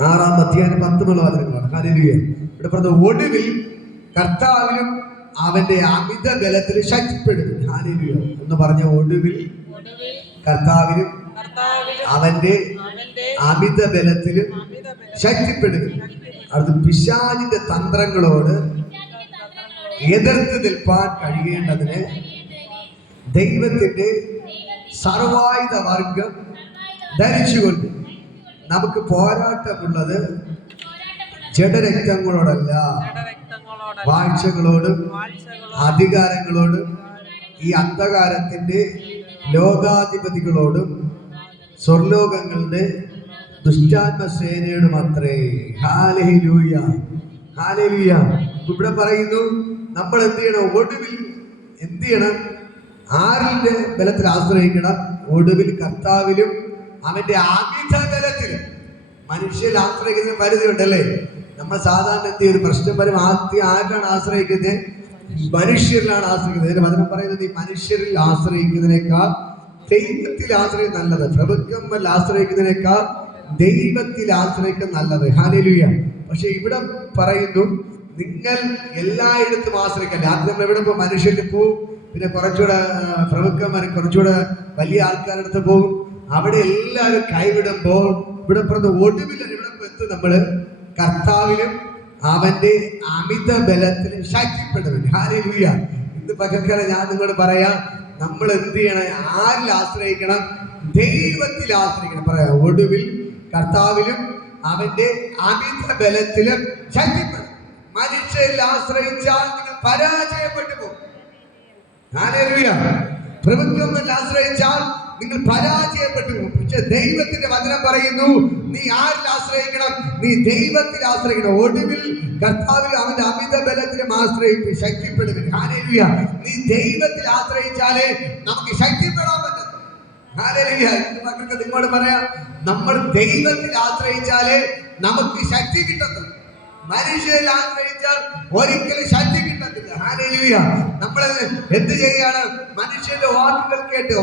6-ാം അധ്യായം 10 വചനങ്ങളാണ്. ഹല്ലേലൂയ. ഇവിടെ പറഞ്ഞ ഒടുവിൽ കർത്താവിലും അവന്റെ അമിത ബലത്തിൽ ശക്തിപ്പെടും. ഹല്ലേലൂയ എന്ന് പറഞ്ഞ ഒടുവിൽ കർത്താവിലും അവന്റെ അമിത ബലത്തിലും ശക്തിപ്പെടും. അത് പിശാചിന്റെ തന്ത്രങ്ങളോട് എതിർത്ത് നിൽപ്പാൻ കഴിയേണ്ടതിന് ദൈവത്തിന്റെ സർവായുധ വർഗം ധരിച്ചുകൊണ്ട് നമുക്ക് പോരാട്ടമുള്ളത് ജഡരക്തങ്ങളോടല്ല, വാഴ്ചകളോടും അധികാരങ്ങളോടും ഈ അന്ധകാരത്തിന്റെ ലോകാധിപതികളോടും സ്വർലോകങ്ങളുടെ ദുഷ്ടാത്മ സേനയോടും അത്രേ. Hallelujah, hallelujah. ഇവിടെ പറയുന്നു നമ്മൾ എന്ത് ചെയ്യണം? ഒടുവിൽ എന്ത് ചെയ്യണം? ആരിന്റെ ബലത്തിൽ ആശ്രയിക്കണം? ഒടുവിൽ കർത്താവിലും അവന്റെ അമിത ബലത്തിലും. മനുഷ്യരിൽ ആശ്രയിക്കുന്ന പരിധി ഉണ്ടല്ലേ? നമ്മൾ സാധാരണ എന്ത് ചെയ്യും? പ്രശ്നം വരും ആദ്യം ആരിലാണ് ആശ്രയിക്കുന്നത്? മനുഷ്യരിലാണ് ആശ്രയിക്കുന്നത്. ഇതിന്റെ വചനം പറയുന്നത് ഈ മനുഷ്യരിൽ ആശ്രയിക്കുന്നതിനേക്കാൾ ദൈവത്തിൽ ആശ്രയം നല്ലത്. പ്രഭുക്കന്മാരിൽ ആശ്രയിക്കുന്നതിനേക്കാൾ ദൈവത്തിൽ ആശ്രയിക്കുന്നത് നല്ലത്. ഹല്ലേലൂയ. പക്ഷെ ഇവിടെ പറയുന്നു നിങ്ങൾ എല്ലായിടത്തും ആശ്രയിക്കല്ലേ. ആദ്യം നമ്മൾ എവിടെ പോകും? മനുഷ്യരിൽ പോവും, പിന്നെ കുറച്ചുകൂടെ പ്രഭുക്കന്മാർ, കുറച്ചുകൂടെ വലിയ ആൾക്കാരുടെ അടുത്ത് പോകും. അവിടെ എല്ലാവരും കൈവിടുമ്പോൾ ഇവിടെ പറഞ്ഞ ഒടുവിൽ ഇവിടെ എത്തും നമ്മള് കർത്താവിലും അവന്റെ അമിത ബലത്തിലും ശക്തിപ്പെടും. ഹല്ലേലൂയ. ഇന്ന് പകൽക്കാലം ഞാൻ നിങ്ങളോട് പറയാം, നമ്മൾ എന്ത് ചെയ്യണം? ആരിൽ ആശ്രയിക്കണം? ദൈവത്തിൽ ആശ്രയിക്കണം. പറയാം, ഒടുവിൽ കർത്താവിലും അവന്റെ അമിത ബലത്തിലും ശക്തിപ്പെടും. മനുഷ്യരിൽ ആശ്രയിച്ചാൽ നിങ്ങൾ പരാജയപ്പെട്ടു പോകും. ഹല്ലേലൂയ. പ്രഭുത്വത്തിൽ ആശ്രയിച്ചാൽ നിങ്ങൾ പരാജയപ്പെട്ടു പോകും. പക്ഷെ ദൈവത്തിന്റെ വചനം പറയുന്നു, നീ ആരിൽ ആശ്രയിക്കണം? നീ ദൈവത്തിൽ ആശ്രയിക്കണം. ഒടുവിൽ കർത്താവിൽ അവന്റെ അമിത ബലത്തിലും ആശ്രയിച്ച് ശക്തിപ്പെടും. ഹല്ലേലൂയ. നീ ദൈവത്തിൽ ആശ്രയിച്ചാലേ നമുക്ക് ശക്തിപ്പെടാൻ പറ്റും. ഹല്ലേലൂയ. മക്കൾക്ക് നിങ്ങളോട് പറയാം, നമ്മൾ ദൈവത്തിൽ ആശ്രയിച്ചാലേ നമുക്ക് ശക്തി കിട്ടത്തുള്ളൂ. മനുഷ്യരിൽ ആശ്രയിച്ചാൽ ഒരിക്കലും ശക്തി കിട്ടത്തില്ല. ഹല്ലേലൂയ. നമ്മൾ എന്ത് ചെയ്യാണ്? മനുഷ്യന്റെ വാക്കുകൾ കേട്ട്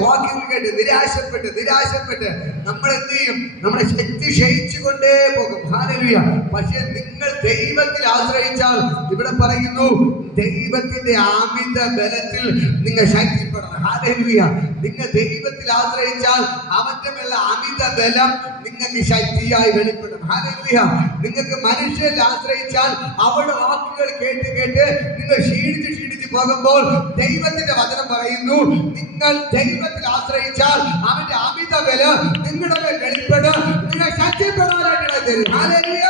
നിരാശപ്പെട്ട് നമ്മൾ എന്ത് ചെയ്യും? നമ്മുടെ ശക്തി ക്ഷയിച്ചുകൊണ്ടേ പോകും. ഹല്ലേലൂയ. പക്ഷെ നിങ്ങൾ ദൈവത്തിൽ ആശ്രയിച്ചാൽ ഇവിടെ പറയുന്നു, ദൈവത്തിന്റെ അമിത ബലത്തിൽ നിങ്ങൾ ശക്തിപ്പെടണം. ഹല്ലേലൂയ. നിങ്ങൾ ദൈവത്തിൽ ആശ്രയിച്ചാൽ അവന്റെ മേലുള്ള അമിത ബലം നിങ്ങൾക്ക് ശക്തിയായി വെളിപ്പെടും. ഹല്ലേലൂയ. നിങ്ങൾക്ക് മനുഷ്യരിൽ ആശ്രയിച്ചാൽ അവരുടെ വാക്കുകൾ കേട്ട് നിങ്ങൾ ക്ഷീണിച്ച് പോകുമ്പോൾ ദൈവത്തിന്റെ വചനം പറയുന്നു, നിങ്ങൾ ദൈവത്തിൽ ആശ്രയിച്ചാൽ അവന്റെ അമിത ബലം നിങ്ങളുടെ മേൽ വെളിപ്പെടും. നിങ്ങൾ ശക്തിപ്പെടാനായിട്ട് തരും. ഹല്ലേലൂയ.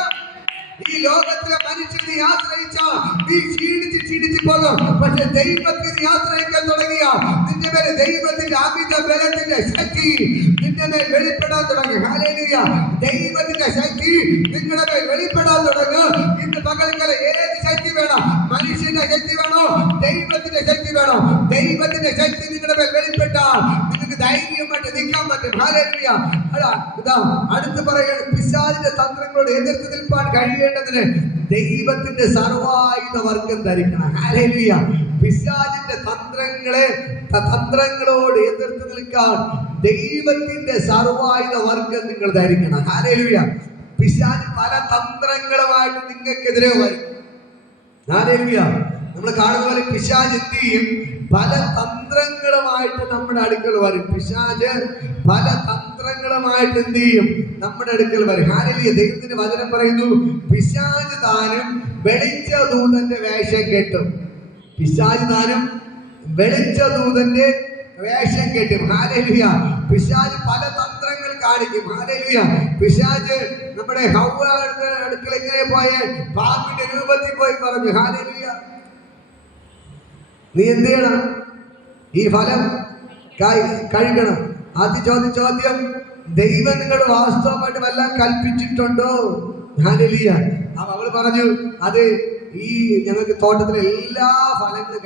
ഈ ലോകത്തിലെ മനുഷ്യനെ ആശ്രയിച്ചാൽ നീ ക്ഷീണിച്ച് പോകും. പക്ഷെ ദൈവത്തിൽ നീ ആശ്രയിക്കാൻ തുടങ്ങിയ നിന്റെ മേലെ ദൈവത്തിന്റെ അമിത ബലത്തിന്റെ ശക്തി നിന്റെ മേൽ വെളിപ്പെടാൻ തുടങ്ങി. ഹല്ലേലൂയ. ദൈവത്തിന്റെ ശക്തി നിങ്ങളുടെ മേൽ വെളിപ്പെടാൻ തുടങ്ങും. ഇന്ന് പകൽക്കാലം ഏത് ശക്തി വേണം? മനുഷ്യന്റെ ശക്തി വേണോ? ദൈവത്തിന്റെ ശക്തി വേണോ? ദൈവത്തിന്റെ ശക്തി നിങ്ങളുടെ മേൽ വെളിപ്പെട്ടാൽ നിങ്ങൾക്ക് ധൈര്യമായിട്ട് നിൽക്കാൻ പറ്റും. ഹല്ലേലൂയ. ഇതാ അടുത്ത് പറയുന്നത്, പിശാചിന്റെ തന്ത്രങ്ങളോട് എതിർത്ത് നിൽപ്പാൻ കഴിയേണ്ടതിന് ദൈവത്തിന്റെ സർവായുധ വർഗം ധരിക്കണം. ഹല്ലേലൂയ. പിശാചിന്റെ തന്ത്രങ്ങളോട് എതിർത്ത് നിൽക്കാൻ ദൈവത്തിന്റെ സർവായുധ വർഗം നിങ്ങൾ ധരിക്കണം. ഹല്ലേലൂയ. പിശാച് പല തന്ത്രങ്ങളുമായിട്ട് നിങ്ങൾക്കെതിരെ വരും. ഹല്ലേലൂയ. നമ്മൾ കാണുന്ന പോലെ പിശാച് എന്ത് ചെയ്യും? പല തന്ത്രങ്ങളുമായിട്ട് നമ്മുടെ അടുക്കൽ വരും. പിശാച് പല തന്ത്രങ്ങളുമായിട്ട് എന്ത് ചെയ്യും? നമ്മുടെ അടുക്കൽ വരും. ഹല്ലേലൂയ. ദൈവത്തിന്റെ വചനം പറയുന്നു, പിശാച് താനും വെളിച്ച ദൂതന്റെ വേഷം കെട്ടും. പിശാച് താനും വെളിച്ച ദൂതന്റെ വേഷം കെട്ടും. ഹല്ലേലൂയ. പിശാച് പല തന്ത്രങ്ങൾ കാണിക്കും. ഹല്ലേലൂയ. പിശാച് നമ്മുടെ ഹവ്വയുടെ അടുക്കൽ എങ്ങനെ പോയ പാമ്പിന്റെ രൂപത്തിൽ പോയി പറഞ്ഞു, ഹല്ലേലൂയ, നീ എന്ത് ചെയ്യണം? ഈ ഫലം കഴിക്കണം. ആദ്യം ചോദ്യം, ദൈവം നിങ്ങൾ വാസ്തവമായിട്ട് വല്ലതും കൽപ്പിച്ചിട്ടുണ്ടോ? ഹല്ലേലൂയ. അവൾ പറഞ്ഞു, അത് ഈ ഞങ്ങൾക്ക് തോട്ടത്തിലെ എല്ലാ ഫലങ്ങളും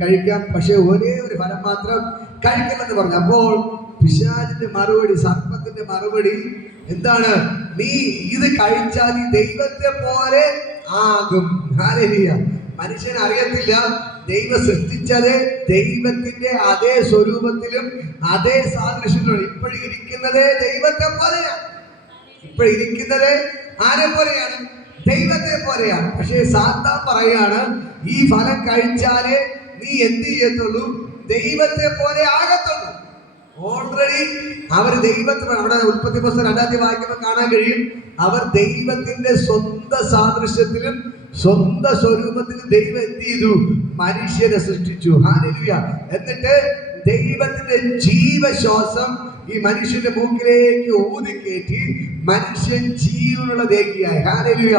കഴിക്കാം, പക്ഷെ ഒരേ ഒരു ഫലം മാത്രം കഴിക്കില്ലെന്ന് പറഞ്ഞു. അപ്പോൾ പിശാചിന്റെ മറുപടി, സർപ്പത്തിന്റെ മറുപടി എന്താണ്? നീ ഇത് കഴിച്ചാൽ നീ ദൈവത്തെ പോലെ ആകും. ഹല്ലേലൂയ. മനുഷ്യൻ അറിയത്തില്ല, ദൈവം സൃഷ്ടിച്ചത് ദൈവത്തിന്റെ അതേ സ്വരൂപത്തിലും അതേ സാദൃശ്യത്തിലും ഇപ്പോഴിരിക്കുന്നത് ദൈവത്തെ പോലെയാണ്. ഇപ്പോഴിരിക്കുന്നത് ആരെ പോലെയാണ്? ദൈവത്തെ പോലെയാണ്. പക്ഷേ സാത്താൻ പറയാണ്, ഈ ഫലം കഴിച്ചാലേ നീ എന്ത് ചെയ്യത്തുള്ളൂ? ദൈവത്തെ പോലെ ആകത്തുള്ളൂ. ഓൾറെഡി അവർ ദൈവത്തിന്, അവിടെ ഉൽപ്പത്തി പുസ്തകം 2 വാക്യം കാണാൻ കഴിയും, അവർ ദൈവത്തിന്റെ സ്വന്തം സാദൃശ്യത്തിലും സ്വന്തം സ്വരൂപത്തിലും ദൈവം എന്ത് ചെയ്തു? മനുഷ്യരെ സൃഷ്ടിച്ചു. ഹല്ലേലൂയ. എന്നിട്ട് ദൈവത്തിന്റെ ജീവശ്വാസം ഈ മനുഷ്യന്റെ മൂക്കിലേക്ക് ഊതിക്കേറ്റി മനുഷ്യൻ ജീവനുള്ള ദേഹിയായി. ഹല്ലേലൂയ.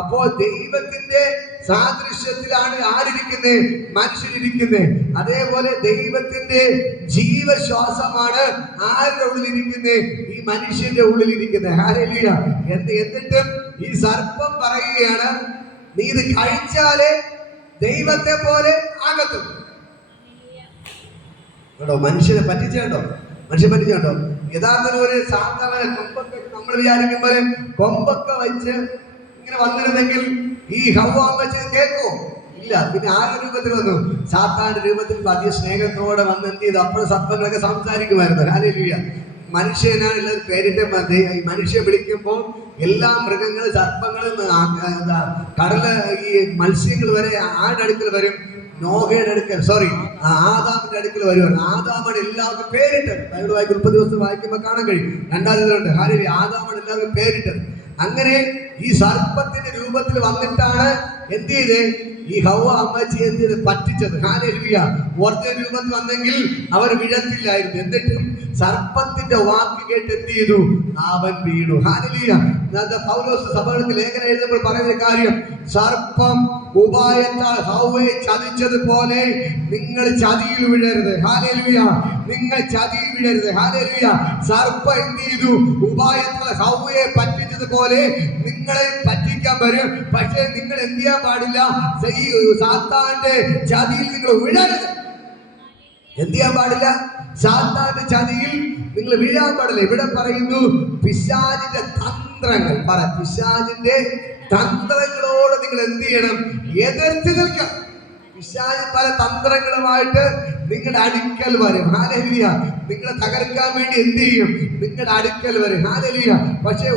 അപ്പോ ദൈവത്തിന്റെ സാദൃശ്യത്തിലാണ് ആരിരിക്കുന്നത്? മനുഷ്യരിയ്ക്കുന്നത്. അതേപോലെ ദൈവത്തിന്റെ ജീവശ്വാസമാണ് ആരുടെ ഉള്ളിലിരിക്കുന്നത്? ഈ മനുഷ്യന്റെ ഉള്ളിലിരിക്കുന്നത്. ഹല്ലേലൂയ. എന്നിട്ടും ഈ സർപ്പം പറയുകയാണ്, നീ ഇത് കഴിച്ചാലേ ദൈവത്തെ പോലെ ആകത്തും. കേട്ടോ, മനുഷ്യനെ പറ്റിച്ചേട്ടോ, മനുഷ്യൻ പറ്റിച്ചേട്ടോ. യഥാർത്ഥത്തിൽ ഒരു സാധാരണ കൊമ്പൊക്കെ നമ്മൾ വിചാരിക്കും പോലെ കൊമ്പൊക്കെ വെച്ച് ഇങ്ങനെ വന്നിരുന്നെങ്കിൽ ഈ ഹവ്വ വെച്ച് കേൾക്കോ? ഇല്ല. പിന്നെ ആരുടെ രൂപത്തിൽ വന്നു? സാത്താന്റെ രൂപത്തിൽ വലിയ സ്നേഹത്തോടെ വന്ന് എന്ത് ചെയ്തു? അപ്പോൾ സർപ്പങ്ങളൊക്കെ സംസാരിക്കുമായിരുന്നു. ഹല്ലേലൂയ. മനുഷ്യനാണ് പേരിന്റെ മനുഷ്യ വിളിക്കുമ്പോൾ എല്ലാ മൃഗങ്ങളും സർപ്പങ്ങളും കടല് ഈ മത്സ്യങ്ങൾ വരെ ആരുടെ അടുക്കൽ വരും? നോഹയുടെ അടുക്കൽ, ആദാമിന്റെ അടുക്കൽ വരുവാണ്. ആദാമാണ് എല്ലാവർക്കും പേരിട്ടത്. ബൈബിൾ വായിക്കും 30 ദിവസം വായിക്കുമ്പോൾ കാണാൻ കഴിയും. 2 ഹല്ലേലൂയ. ആദാമാണ് എല്ലാവർക്കും പേരിട്ടത്. അങ്ങനെ ഈ സർപ്പത്തിന്റെ രൂപത്തിൽ വന്നിട്ടാണ് എന്ത് ചെയ്ത്? ഈ ഹവ്വ അമ്മച്ചി എന്ത് ചെയ്ത്? പറ്റിച്ചത്. ഹല്ലേലൂയ. ഒറിജിനൽ രൂപത്തിൽ വന്നെങ്കിൽ അവർ വീഴത്തില്ലായിരുന്നു. എന്നിട്ടും സർപ്പത്തിന്റെ വാക്ക് കേട്ട് എന്ത് ചെയ്തു? അവൻ വീണു. ഹല്ലേലൂയ. പൗലോസ് സഭകൾക്ക് ലേഖനം എഴുതുമ്പോൾ പറയുന്ന കാര്യം, സർപ്പം ഉപായത്താൽ ഹവ്വയെ ചതിച്ചതുപോലെ നിങ്ങൾ ചതിയിൽ വീഴരുത്. ഹല്ലേലൂയ. നിങ്ങൾ ചതിയിൽ വീഴരുത്. ഹല്ലേലൂയ. സർപ്പം എന്ത് ചെയ്തു? ഉപായത്താൽ ഹവ്വയെ പറ്റിച്ചതുപോലെ നിങ്ങളെ പറ്റിക്കാൻ വരും. പക്ഷേ നിങ്ങൾ എന്ത് ചെയ്യാൻ പാടില്ല? ഈ സാത്താന്റെ ചതിയിൽ നിങ്ങൾ വീഴരുത്. എന്ത് ചെയ്യാൻ പാടില്ല? സാത്താന്റെ ചതിയിൽ നിങ്ങൾ വീഴാൻ പാടില്ല. ഇവിടെ പറയുന്നു, പിശാചിന്റെ തന്ത്രങ്ങൾ പിശാചിന്റെ തന്ത്രങ്ങളോട് നിങ്ങൾ എന്ത് ചെയ്യണം? എതിർത്ത് നിൽക്കണം. പിശാച് പല തന്ത്രങ്ങളുമായിട്ട് നിങ്ങളുടെ അടുക്കൽ വരും. ഹല്ലേലൂയ. നിങ്ങളെ തകർക്കാൻ വേണ്ടി എന്ത് ചെയ്യും? നിങ്ങളുടെ അടുക്കൽ വരും. ഹല്ലേലൂയ. പക്ഷെ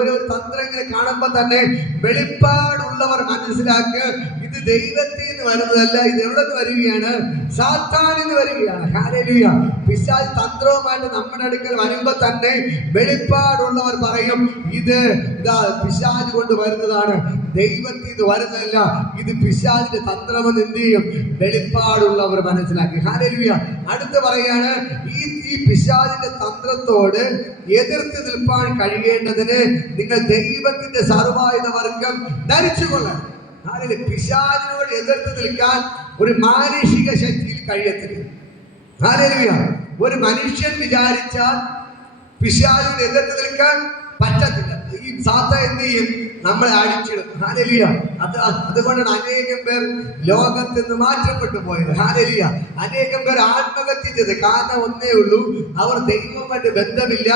ഒരു തന്ത്രം ഇങ്ങനെ കാണുമ്പോൾ തന്നെ വെളിപ്പാടുള്ളവർ മനസ്സിലാക്കുക, ഇത് ദൈവത്തിൽ നിന്ന് വരുന്നതല്ല, ഇത് എവിടെ നിന്ന് വരികയാണ്? സാത്താനിൽ നിന്ന് വരികയാണ്. ഹല്ലേലൂയ. പിശാച് തന്ത്രവുമായിട്ട് നമ്മുടെ അടുക്കൽ വരുമ്പോൾ തന്നെ വെളിപ്പാടുള്ളവർ പറയും, ഇത് പിശാച് കൊണ്ട് വരുന്നതാണ്, ദൈവത്തിൽ നിന്ന് വരുന്നതല്ല, ഇത് പിശാചിന്റെ തന്ത്രമെന്ന് എന്ത് ചെയ്യും? വെളിപ്പാടുള്ളവർ മനസ്സിലാക്കി. ഹല്ലേലൂയ. അടുത്ത് പറയാണ്, ഈ പിശാചിന്റെ തന്ത്രത്തോട് എതിർത്ത് നിൽപ്പാൻ കഴിയേണ്ടതിന് നിങ്ങൾ ദൈവത്തിന്റെ സർവായുധ വർഗം ധരിച്ചുകൊള്ളണം. പിശാചിനോട് എതിർത്ത് നിൽക്കാൻ ഒരു മാനുഷിക ശക്തിയിൽ കഴിയത്തില്ല. ഹല്ലേലൂയ. ഒരു മനുഷ്യൻ വിചാരിച്ചാൽ പിശാചിനോട് എതിർത്ത് നിൽക്കാൻ പറ്റത്തില്ല. ഈ സാത്താൻ എന്ത് ചെയ്യും? നമ്മളെ അടിച്ചിടും. ഹല്ലേലൂയ. അതുകൊണ്ടാണ് അനേകം പേർ ലോകത്ത് നിന്ന് മാറ്റപ്പെട്ടു പോയത്. ഹല്ലേലൂയ. അനേകം പേർ ആത്മഹത്യ ചെയ്ത്. കാരണം ഒന്നേ ഉള്ളൂ, അവർ ദൈവവുമായിട്ട് ബന്ധമില്ല,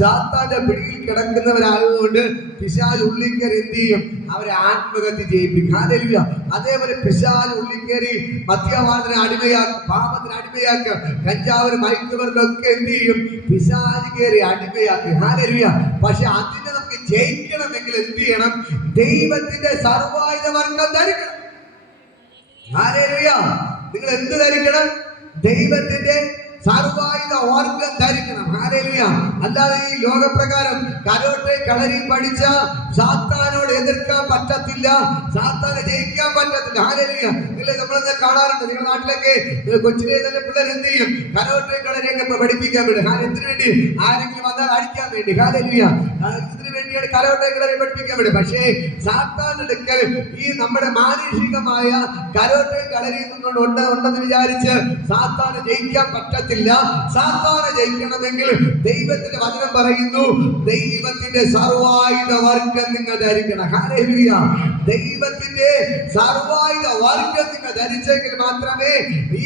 സാത്താന്റെ പിടിയിൽ കിടക്കുന്നവരായതുകൊണ്ട് പിശാച് ഉള്ളിക്കറി എന്ത് ചെയ്യും? അവരെ ആത്മഹത്യ ചെയ്യിപ്പിക്കും. ഹല്ലേലൂയ. അതേപോലെ പിശാച് ഉള്ളിക്കറി മദ്യപാനത്തിന് അടിമയാക്കും, പാപത്തിന് അടിമയാക്കും, കഞ്ചാവിന് മയക്കുമരുന്നൊക്കെ എന്ത് ചെയ്യും? പിശാച് കയറി അടിമയാക്കും. ഹല്ലേലൂയ. പക്ഷെ അതിനെ നമുക്ക് ജയിക്കണമെങ്കിൽ എന്ത് ചെയ്യണം? ദൈവത്തിന്റെ സർവായുധ വർഗം ധരിക്കണം. ഹല്ലേലൂയ. നിങ്ങൾ എന്ത് ധരിക്കണം? ദൈവത്തിന്റെ സർവായുധ വർഗം ധരിക്കണം. ഹല്ലേലൂയ. അല്ലാതെ ഈ ലോകപ്രകാരം കരോട്ടെ കളരി പഠിച്ച സാത്താനോട് എതിർക്കാൻ പറ്റത്തില്ല, സാത്താനെ ജയിക്കാൻ പറ്റത്തില്ല. ഹല്ലേലൂയ. നിങ്ങൾ നമ്മളെന്താ കാണാറുണ്ട്? നിങ്ങളുടെ നാട്ടിലൊക്കെ കൊച്ചിലെ തന്നെ പിള്ളേർ എന്ത് ചെയ്യും? കരോട്ടെ കളരിയൊക്കെ പഠിപ്പിക്കാൻ വേണ്ടി. എന്തിനു വേണ്ടി? ആരെങ്കിലും വന്നാൽ അടിക്കാൻ വേണ്ടി. ഹല്ലേലൂയ. ഇതിനു വേണ്ടിയാണ് കരോട്ടെ കളരി പഠിപ്പിക്കാൻ വേണ്ടി. പക്ഷേ സാത്താന്റെ അടുക്കൽ ഈ നമ്മുടെ മാനുഷികമായ കരോട്ടെ കളരി ഉണ്ടെന്ന് വിചാരിച്ച് സാത്താനെ ജയിക്കാൻ പറ്റത്തില്ല. സാത്താനെ ജയിക്കണമെങ്കിൽ ദൈവത്തിന്റെ വചനം പറയുന്നു, ദൈവത്തിന്റെ സർവായുധ വർഗം നിങ്ങൾ ധരിക്കണം. ഹല്ലേലൂയ. ദൈവത്തിന്റെ സർവായുധ വർഗം നിങ്ങൾ ധരിച്ചെങ്കിൽ മാത്രമേ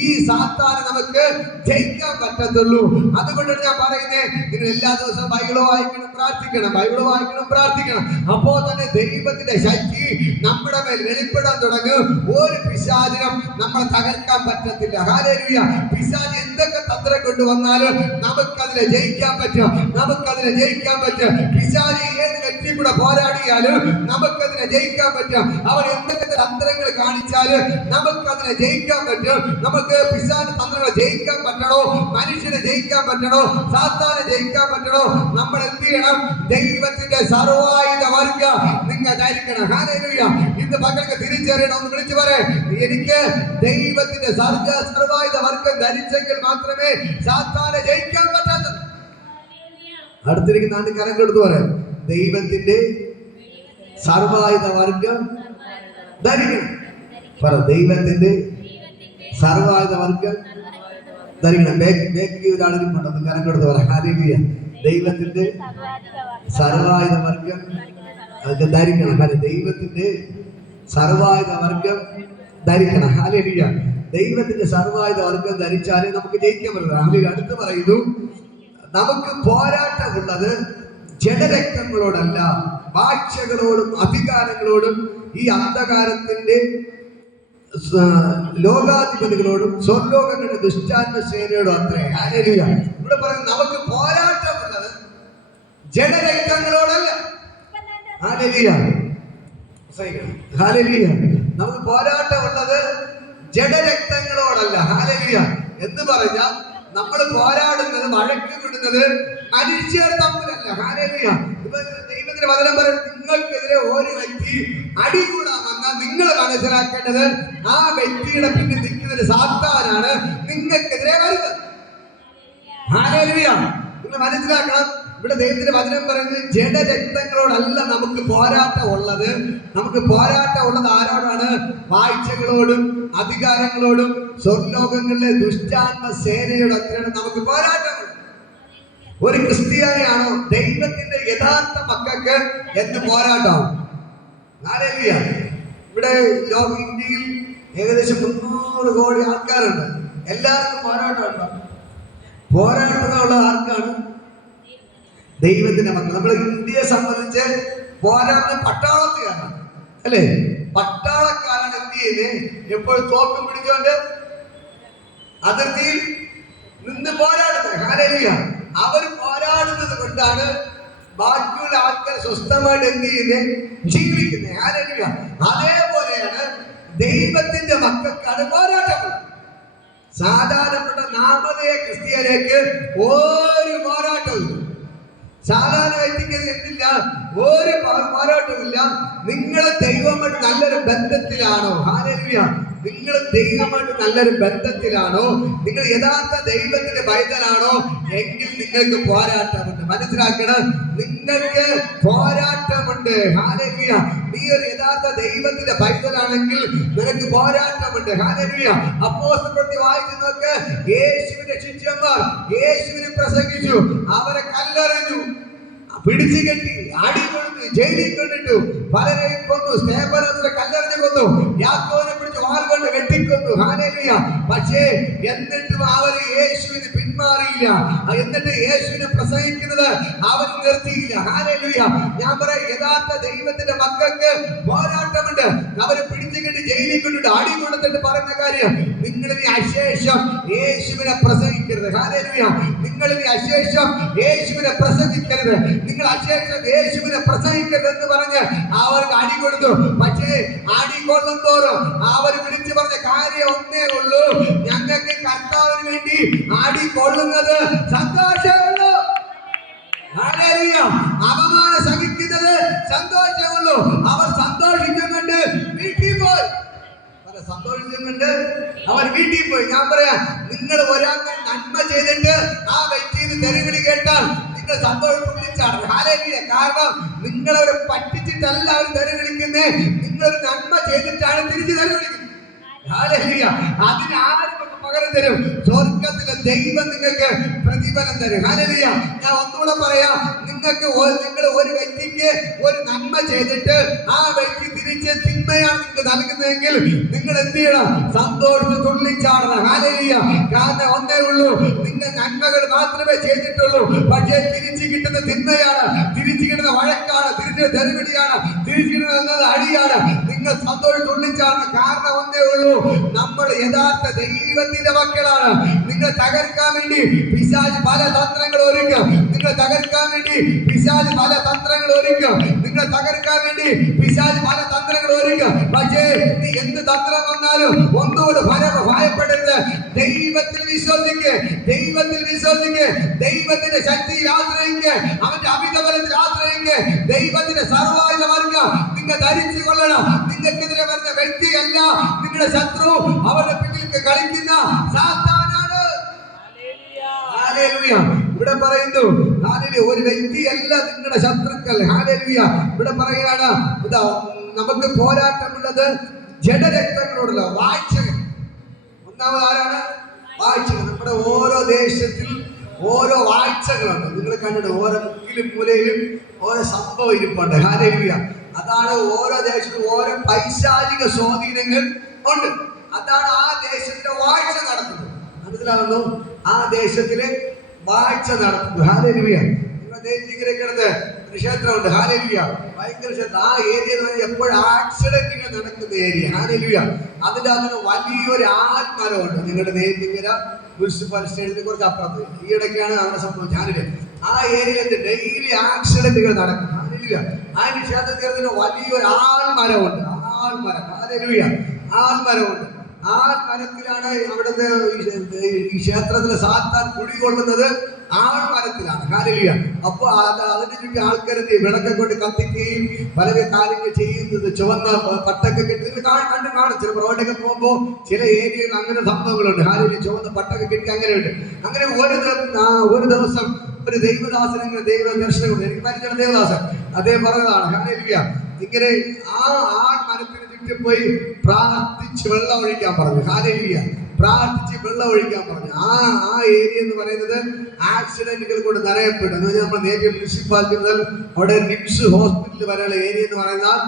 ഈ സാത്താനെ നമുക്ക് ജയിക്കാൻ പറ്റത്തുള്ളൂ. അതുകൊണ്ടാണ് ഞാൻ പറയുന്നത്, നിങ്ങൾ എല്ലാ ദിവസവും ബൈബിൾ വായിക്കണം, പ്രാർത്ഥിക്കണം. ബൈബിൾ വായിക്കണം, പ്രാർത്ഥിക്കണം. അപ്പോൾ തന്നെ ദൈവത്തിന്റെ ശക്തി നമ്മുടെ മേൽ വെളിപ്പെടാൻ തുടങ്ങും. ഒരു പിശാചിനും നമ്മളെ തകർക്കാൻ പറ്റത്തില്ല. ഹല്ലേലൂയ. പിശാച് എന്തൊക്കെ തന്ത്രം കൊണ്ടുവന്നാലും നമുക്കതിനെ ജയിക്കാൻ പറ്റും. നമുക്കതിനെ ജയിക്കാൻ പറ്റും. പിശാച് ഏത് വ്യക്തി കൂടെ കൂടെ പോരാടിയാലും നമുക്കതിനെ ജയിക്കാൻ പറ്റും. അവൻ എന്തൊക്കെ തന്ത്രങ്ങൾ കാണിച്ചാല് നമുക്കതിനെ ജയിക്കാൻ പറ്റും. നമുക്ക് പിശാചിന്റെ തന്ത്രങ്ങളെ ജയിക്കാൻ പറ്റണോ, മനുഷ്യനെ ജയിക്കാൻ പറ്റണോ, സാത്താനെ ജയിക്കാൻ പറ്റണോ, നമ്മൾ എന്ത് ചെയ്യണം? ദൈവത്തിന്റെ സർവായുധ വർഗ്ഗം നിങ്ങൾ ധരിക്കണം. ഹല്ലേലൂയ. ഇന്ന് മക്കൾക്ക് തിരിച്ചറിയണം. ഒന്ന് വിളിച്ചു പറ, എനിക്ക് ദൈവത്തിന്റെ സർവായുധ വർഗ്ഗം ധരിച്ചെങ്കിൽ മാത്രമേ സാത്താനെ ജയിക്കാൻ പറ്റാത്ത. അടുത്തിരിക്കുന്ന ആണ്ട് കരം കൊടുത്തു പറയാം, ദൈവത്തിന്റെ സർവായുധ വർഗ്ഗം ധരിക്കണം. പറ, ദൈവത്തിന്റെ സർവായുധ വർഗ്ഗം ധരിക്കണം. ബേക്കി ഒരാളിനും കൊണ്ടൊന്ന് കരം കൊടുത്തു പറയാം. ഹല്ലേലൂയ. ദൈവത്തിന്റെ സർവായുധ വർഗ്ഗം ധരിക്കണം. ദൈവത്തിന്റെ സർവായുധ വർഗ്ഗം ധരിക്കണം. ഹല്ലേലൂയ. ദൈവത്തിന്റെ സർവായുധ വർഗ്ഗം ധരിച്ചാലേ നമുക്ക് ജയിക്കാൻ പറ്റുള്ളൂ. ഹല്ലേലൂയ. അടുത്ത് പറയുന്നു, നമുക്ക് പോരാട്ടമുള്ളത് ജഡരക്തങ്ങളോടല്ല, വാഴ്ചകളോടും അധികാരങ്ങളോടും ഈ അന്ധകാരത്തിന്റെ ലോകാധിപതികളോടും സ്വർലോകങ്ങളുടെ ദുഷ്ടാത്മ സേനയോടും അത്രേ. ഹല്ലേലൂയ. ഇവിടെ പറയുന്നത് നമുക്ക് പോരാട്ടമുള്ളത് ജഡരക്തങ്ങളോടല്ല. ഹല്ലേലൂയ. ഹല്ലേലൂയ. നമുക്ക് പോരാട്ടമുള്ളത് ജഡരക്തങ്ങളോടല്ല. ഹല്ലേലൂയ. എന്ന് പറഞ്ഞാൽ നമ്മൾ പോരാടുന്നത്, വഴക്ക് വിടുന്നത് മനുഷ്യർ തമ്മിലല്ല. ഹല്ലേലൂയ. ദൈവത്തിന്റെ വചനം പറയുന്നത്, നിങ്ങൾക്കെതിരെ ഒരു വ്യക്തി അടികൂടാൻ വന്നാൽ നിങ്ങൾ മനസ്സിലാക്കേണ്ടത് ആ വ്യക്തിയുടെ പിന്നിൽ നിൽക്കുന്നത് സാത്താനാണ് നിങ്ങൾക്കെതിരെ വരുന്നത്. ഹല്ലേലൂയ. നിങ്ങൾ മനസ്സിലാക്കണം, ഇവിടെ ദൈവത്തിന്റെ വചനം പറയുന്നത് ജഡരക്തങ്ങളോടല്ല നമുക്ക് പോരാട്ടം ഉള്ളത്. നമുക്ക് പോരാട്ടം ഉള്ളത് ആരോടാണ്? വാഴ്ചകളോടും അധികാരങ്ങളോടും സ്വർലോകങ്ങളിലെ ദുഷ്ടാത്മ സേനയോട് അത്രയാണ് നമുക്ക് പോരാട്ടമുള്ളത്. ഒരു ക്രിസ്ത്യാനിയാണോ ദൈവത്തിന്റെ യഥാർത്ഥ മക്കൾക്ക് എന്ത് പോരാട്ടമാണ്? ഹല്ലേലൂയ. ഇവിടെ ഇന്ത്യയിൽ ഏകദേശം 300 കോടി ആൾക്കാരുണ്ട്. എല്ലാവർക്കും പോരാട്ടമുണ്ടോ? പോരാട്ടമുള്ള ആർക്കാണ്? ദൈവത്തിന്റെ മക്കൾ. നമ്മൾ ഇന്ത്യയെ സംബന്ധിച്ച് പോരാടുന്ന പട്ടാളത്തുകാരാണ്, അല്ലേ? പട്ടാളക്കാരാണ് എന്ത് ചെയ്യുന്നത്? എപ്പോഴും തോക്കും പിടിച്ചുകൊണ്ട് അതിർത്തിയിൽ നിന്ന് പോരാടുന്നത്. ഹല്ലേലൂയ. അവർ പോരാടുന്നത് കൊണ്ടാണ് ബാക്കിയുള്ള ആൾക്കാർ സ്വസ്ഥമായിട്ട് എന്ത് ചെയ്യുന്നത്? ജീവിക്കുന്നത്. ഹല്ലേലൂയ. അതേപോലെയാണ് ദൈവത്തിന്റെ മക്കൾക്കാണ് പോരാട്ടം. സാധാരണപ്പെട്ട നാമധേയ ക്രിസ്ത്യാനിക്ക് ഒരു പോരാട്ടവും ഇല്ല. സാധാരണ വ്യക്തിക്ക് എന്തില്ല? ഒരു പോരാട്ടമില്ല. നിങ്ങൾ ദൈവമായിട്ട് നല്ലൊരു ബന്ധത്തിലാണോ? ഹല്ലേലൂയ. നിങ്ങൾ ദൈവമായിട്ട് നല്ലൊരു ബന്ധത്തിലാണോ? നിങ്ങൾ യഥാർത്ഥ ദൈവത്തിന്റെ പൈതലാണോ? എങ്കിൽ നിങ്ങൾക്ക് പോരാട്ടമുണ്ട്. മനസ്സിലാക്കണം, നിങ്ങൾക്ക് പോരാട്ടമുണ്ട്. ഹല്ലേലൂയ. നീ ഒരു യഥാർത്ഥ ദൈവത്തിന്റെ പൈതലാണെങ്കിൽ നിനക്ക് പോരാട്ടമുണ്ട്. ഹല്ലേലൂയ. അപ്പോസ്തലപ്രവൃത്തി വായിച്ചു നോക്ക്. യേശുവിന്റെ ശിഷ്യന്മാർ യേശുവിനെ പ്രസംഗിച്ചു, അവരെ കല്ലെറിഞ്ഞു, പിടിച്ചു കെട്ടി, അടി കൊടുത്തു, ജയിലിൽ കൊണ്ടിട്ടു, പലരെയും കൊന്നു, സ്തേഫാനോസിനെ കല്ലെറിഞ്ഞു കൊന്നു, യാക്കോബിനെ പിടിച്ച് വാൾ കൊണ്ട് വെട്ടിക്കൊന്നു. ഹല്ലേലൂയ. പക്ഷേ എന്നിട്ടും അവർ യേശുവിന് പിന്മാറിയില്ല. എന്നിട്ട് യേശുവിനെ പ്രസംഗിക്കുന്നത് അവർ നിർത്തിയില്ല. ഹല്ലേലൂയ. ഞാൻ പറയാം, യഥാർത്ഥ ദൈവത്തിന്റെ മക്കൾക്ക് പോരാട്ടമുണ്ട്. അവരെ പിടിച്ചു കെട്ടി ജയിലിൽ കൊണ്ടിട്ട് അടി കൊടുത്തിട്ട് പറഞ്ഞ കാര്യം, നിങ്ങളിനി അശേഷം യേശുവിനെ പ്രസംഗിക്കരുത്. ഹല്ലേലൂയ. നിങ്ങളിനി അശേഷം യേശുവിനെ പ്രസംഗിക്കരുത്, നിങ്ങൾ അശേഷം യേശുവിനെ പ്രസംഗിക്കരുത് എന്ന് പറഞ്ഞ് അവർക്ക് അടി കൊടുത്തു. പക്ഷേ അടി കൊള്ളും തോറും അവർ വിളിച്ചു പറഞ്ഞ കാര്യം ഒന്നേ ഉള്ളൂ, ഞങ്ങൾക്ക് കർത്താവിന് വേണ്ടി അടി കൊള്ളുന്നത് സന്തോഷമുള്ളൂ. ഹല്ലേലൂയ. അപമാനം സഹിക്കുന്നത് സന്തോഷമുള്ളൂ. അവർ സന്തോഷിച്ചുകൊണ്ട് വീട്ടിൽ പോയി. സന്തോഷിച്ചുകൊണ്ട് അവർ വീട്ടിൽ പോയി. ഞാൻ പറയാം, നിങ്ങൾ ഒരാൾക്ക് നന്മ ചെയ്തിട്ട് ആ വ്യക്തിയിൽ തെരുവിളി കേട്ടാൽ നിങ്ങൾ സന്തോഷിച്ചാണ്. ഹല്ലേലൂയ. കാരണം നിങ്ങളവരെ പറ്റിച്ചിട്ടല്ല അവർ തെരുവിളിക്കുന്നത്, നിങ്ങളൊരു നന്മ ചെയ്തിട്ടാണ് തിരിച്ചു തെരുവിളിക്കുന്നത്. ഹല്ലേലൂയ. അതിന് ആരും പകരം തരും? സ്വർഗത്തിലെ ദൈവം നിങ്ങൾക്ക് പ്രതിഫലം തരും. ഹല്ലേലൂയ. ഞാൻ ഒന്നുകൂടെ പറയാം, നിങ്ങൾ ഒരു വ്യക്തിക്ക് ഒരു നന്മ ചെയ്തിട്ട് ആ വ്യക്തി തിരിച്ച് തിന്മയാണ് നിങ്ങൾക്ക് നൽകുന്നതെങ്കിൽ നിങ്ങൾ എന്ത് ചെയ്യണം? സന്തോഷിച്ച് തുള്ളിച്ചാടണം. ഹല്ലേലൂയ. കാരണം ഒന്നേ ഉള്ളൂ, നിങ്ങൾ നന്മകൾ മാത്രമേ ചെയ്തിട്ടുള്ളൂ. പക്ഷേ തിരിച്ചു കിട്ടുന്ന തിന്മയാണ്, തിരിച്ചു കിട്ടുന്ന വഴക്കാണ്, തിരിച്ചു തെരുവിളിയാണ്, തിരിച്ചു കിട്ടുന്നത് അടിയാണ്. നിങ്ങൾ സന്തോഷം തുള്ളിച്ചാടണം. കാരണം ഒന്നേ ഉള്ളൂ, നമ്മൾ യഥാർത്ഥ ദൈവത്തിന്റെ മക്കളാണ്. നിങ്ങൾ തകർക്കാൻ വേണ്ടി പിശാച് പല തന്ത്രങ്ങൾ ഒരുക്കും. നിങ്ങളെ തകർക്കാൻ വേണ്ടി പിശാച് പല തന്ത്രങ്ങൾ ഒരുക്കും. നിങ്ങളെ തകർക്കാൻ വേണ്ടി പിശാച് പല തന്ത്രങ്ങൾ ഒരുക്കും. പക്ഷേ നീ എന്ത് തന്ത്രം വന്നാലും ഒന്നുകൂടെ ഭയപ്പെടരുത്. ദൈവത്തിൽ വിശ്വസിക്ക്, ദൈവത്തിൽ വിശ്വസിക്ക്, ദൈവത്തിന്റെ ശക്തിയിൽ ആശ്രയിക്ക്, അവന്റെ അമിതബലത്തിൽ ആശ്രയിക്ക്. ദൈവത്തിന്റെ സർവ്വായുധ വർഗ്ഗം നിങ്ങൾ ധരിച്ചു കൊള്ളണം. നിങ്ങൾക്കെതിരെ വരുന്ന വ്യക്തിയല്ല നിങ്ങളുടെ ശത്രു, അവരുടെ പിന്നിൽ കളിക്കുന്ന സാത്താനാണ്. ഹല്ലേലൂയ. ഇവിടെ പറയുന്നു ഒരു വ്യക്തിയല്ല നിങ്ങളുടെ ശത്രുക്കൾ. ഹല്ലേലൂയ. ഇവിടെ പറയുകയാണ് നമുക്ക് പോരാട്ടമുള്ളത് ജഡരക്തങ്ങളോടുള്ള വാഴ്ചകൾ. ഒന്നാമത് ആരാണ്? വാഴ്ചകൾ. നമ്മുടെ ഓരോ ദേശത്തിൽ ഓരോ വാഴ്ചകളുണ്ട്. നിങ്ങൾ കണ്ടിട്ട് ഓരോ മുക്കിലും മൂലയിലും ഓരോ സംഭവം ഇരിപ്പുണ്ട്. ഹല്ലേലൂയ. അതാണ് ഓരോ ദേശത്തും ഓരോ പൈശാചിക സ്വാധീനങ്ങൾ ഉണ്ട്. അതാണ് ആ ദേശത്തിന്റെ വാഴ്ച നടത്തുന്നത്. മനസ്സിലാകുന്നു? ആ ദേശത്തിലെ വാഴ്ച നടത്തുന്നു. ഹല്ലേലൂയ. കിടന്ന് ഒരു ക്ഷേത്രമുണ്ട്. ഹല്ലേലൂയ. ഭയങ്കര ക്ഷേത്രം. ആ ഏരിയ എപ്പോഴും ആക്സിഡന്റുകൾ നടക്കുന്ന ഏരിയ. ഹല്ലേലൂയ. അതിന്റെ അതിന് വലിയൊരു ആൽമരമുണ്ട്. നിങ്ങളുടെ നെയ്തിങ്കര മുനിസിപ്പൽ സ്റ്റേഷനെ കുറിച്ച് അപ്പുറത്ത് ഈയിടയ്ക്കാണ് അവിടെ സംഭവിച്ചത്. ഞാനില് ആ ഏരിയയിൽ ഡെയിലി ആക്സിഡന്റുകൾ നടക്കും. ഹല്ലേലൂയ. അതിന് ക്ഷേത്രത്തിൽ വലിയൊരു ആൽമരമുണ്ട്. ആൽമരം. ഹല്ലേലൂയ. ആൽമരമുണ്ട്. ആ മരത്തിലാണ് അവിടുത്തെ ഈ ക്ഷേത്രത്തിലെ സാത്താൻ കുടികൊള്ളുന്നത്. ആൾമരത്തിലാണ്. ഹല്ലേലൂയ. അപ്പൊ അതിന് ചുറ്റി ആൾക്കാർ വിളക്കെ കൊണ്ട് കത്തിക്കുകയും പല കാര്യങ്ങൾ ചെയ്യുന്നത്. ചുവന്ന പട്ടൊക്കെ കെട്ടി നിങ്ങൾ കാണും. ചില റോഡൊക്കെ പോകുമ്പോ ചില ഏരിയകൾ അങ്ങനെ സംഭവങ്ങളുണ്ട്. ഹല്ലേലൂയ. ചുവന്ന പട്ടൊക്കെ കെട്ടി അങ്ങനെയുണ്ട്. അങ്ങനെ ഒരു ദിവസം ഒരു ദൈവദാസൻ ദൈവ ദർശനം, എനിക്ക് പരിചയം ദേവദാസൻ, അദ്ദേഹം പറഞ്ഞതാണ്. ഹല്ലേലൂയ. ഇങ്ങനെ ആ മരത്തിന് ചുറ്റും പോയി പ്രാർത്ഥിച്ച് വെള്ളം ഒഴിക്കാൻ പറഞ്ഞു. ഹല്ലേലൂയ. പ്രാർത്ഥിച്ച് വെള്ളം ഒഴിക്കാൻ പറഞ്ഞു. ആ ഏരിയ എന്ന് പറയുന്നത് ആക്സിഡന്റുകൾ കൊണ്ട് നിറയപ്പെടും. നമ്മൾ നേരിയ മുനിസിപ്പാലിറ്റി മുതൽ അവിടെ നിംസ് ഹോസ്പിറ്റൽ വരെയുള്ള ഏരിയ എന്ന് പറയുന്നത്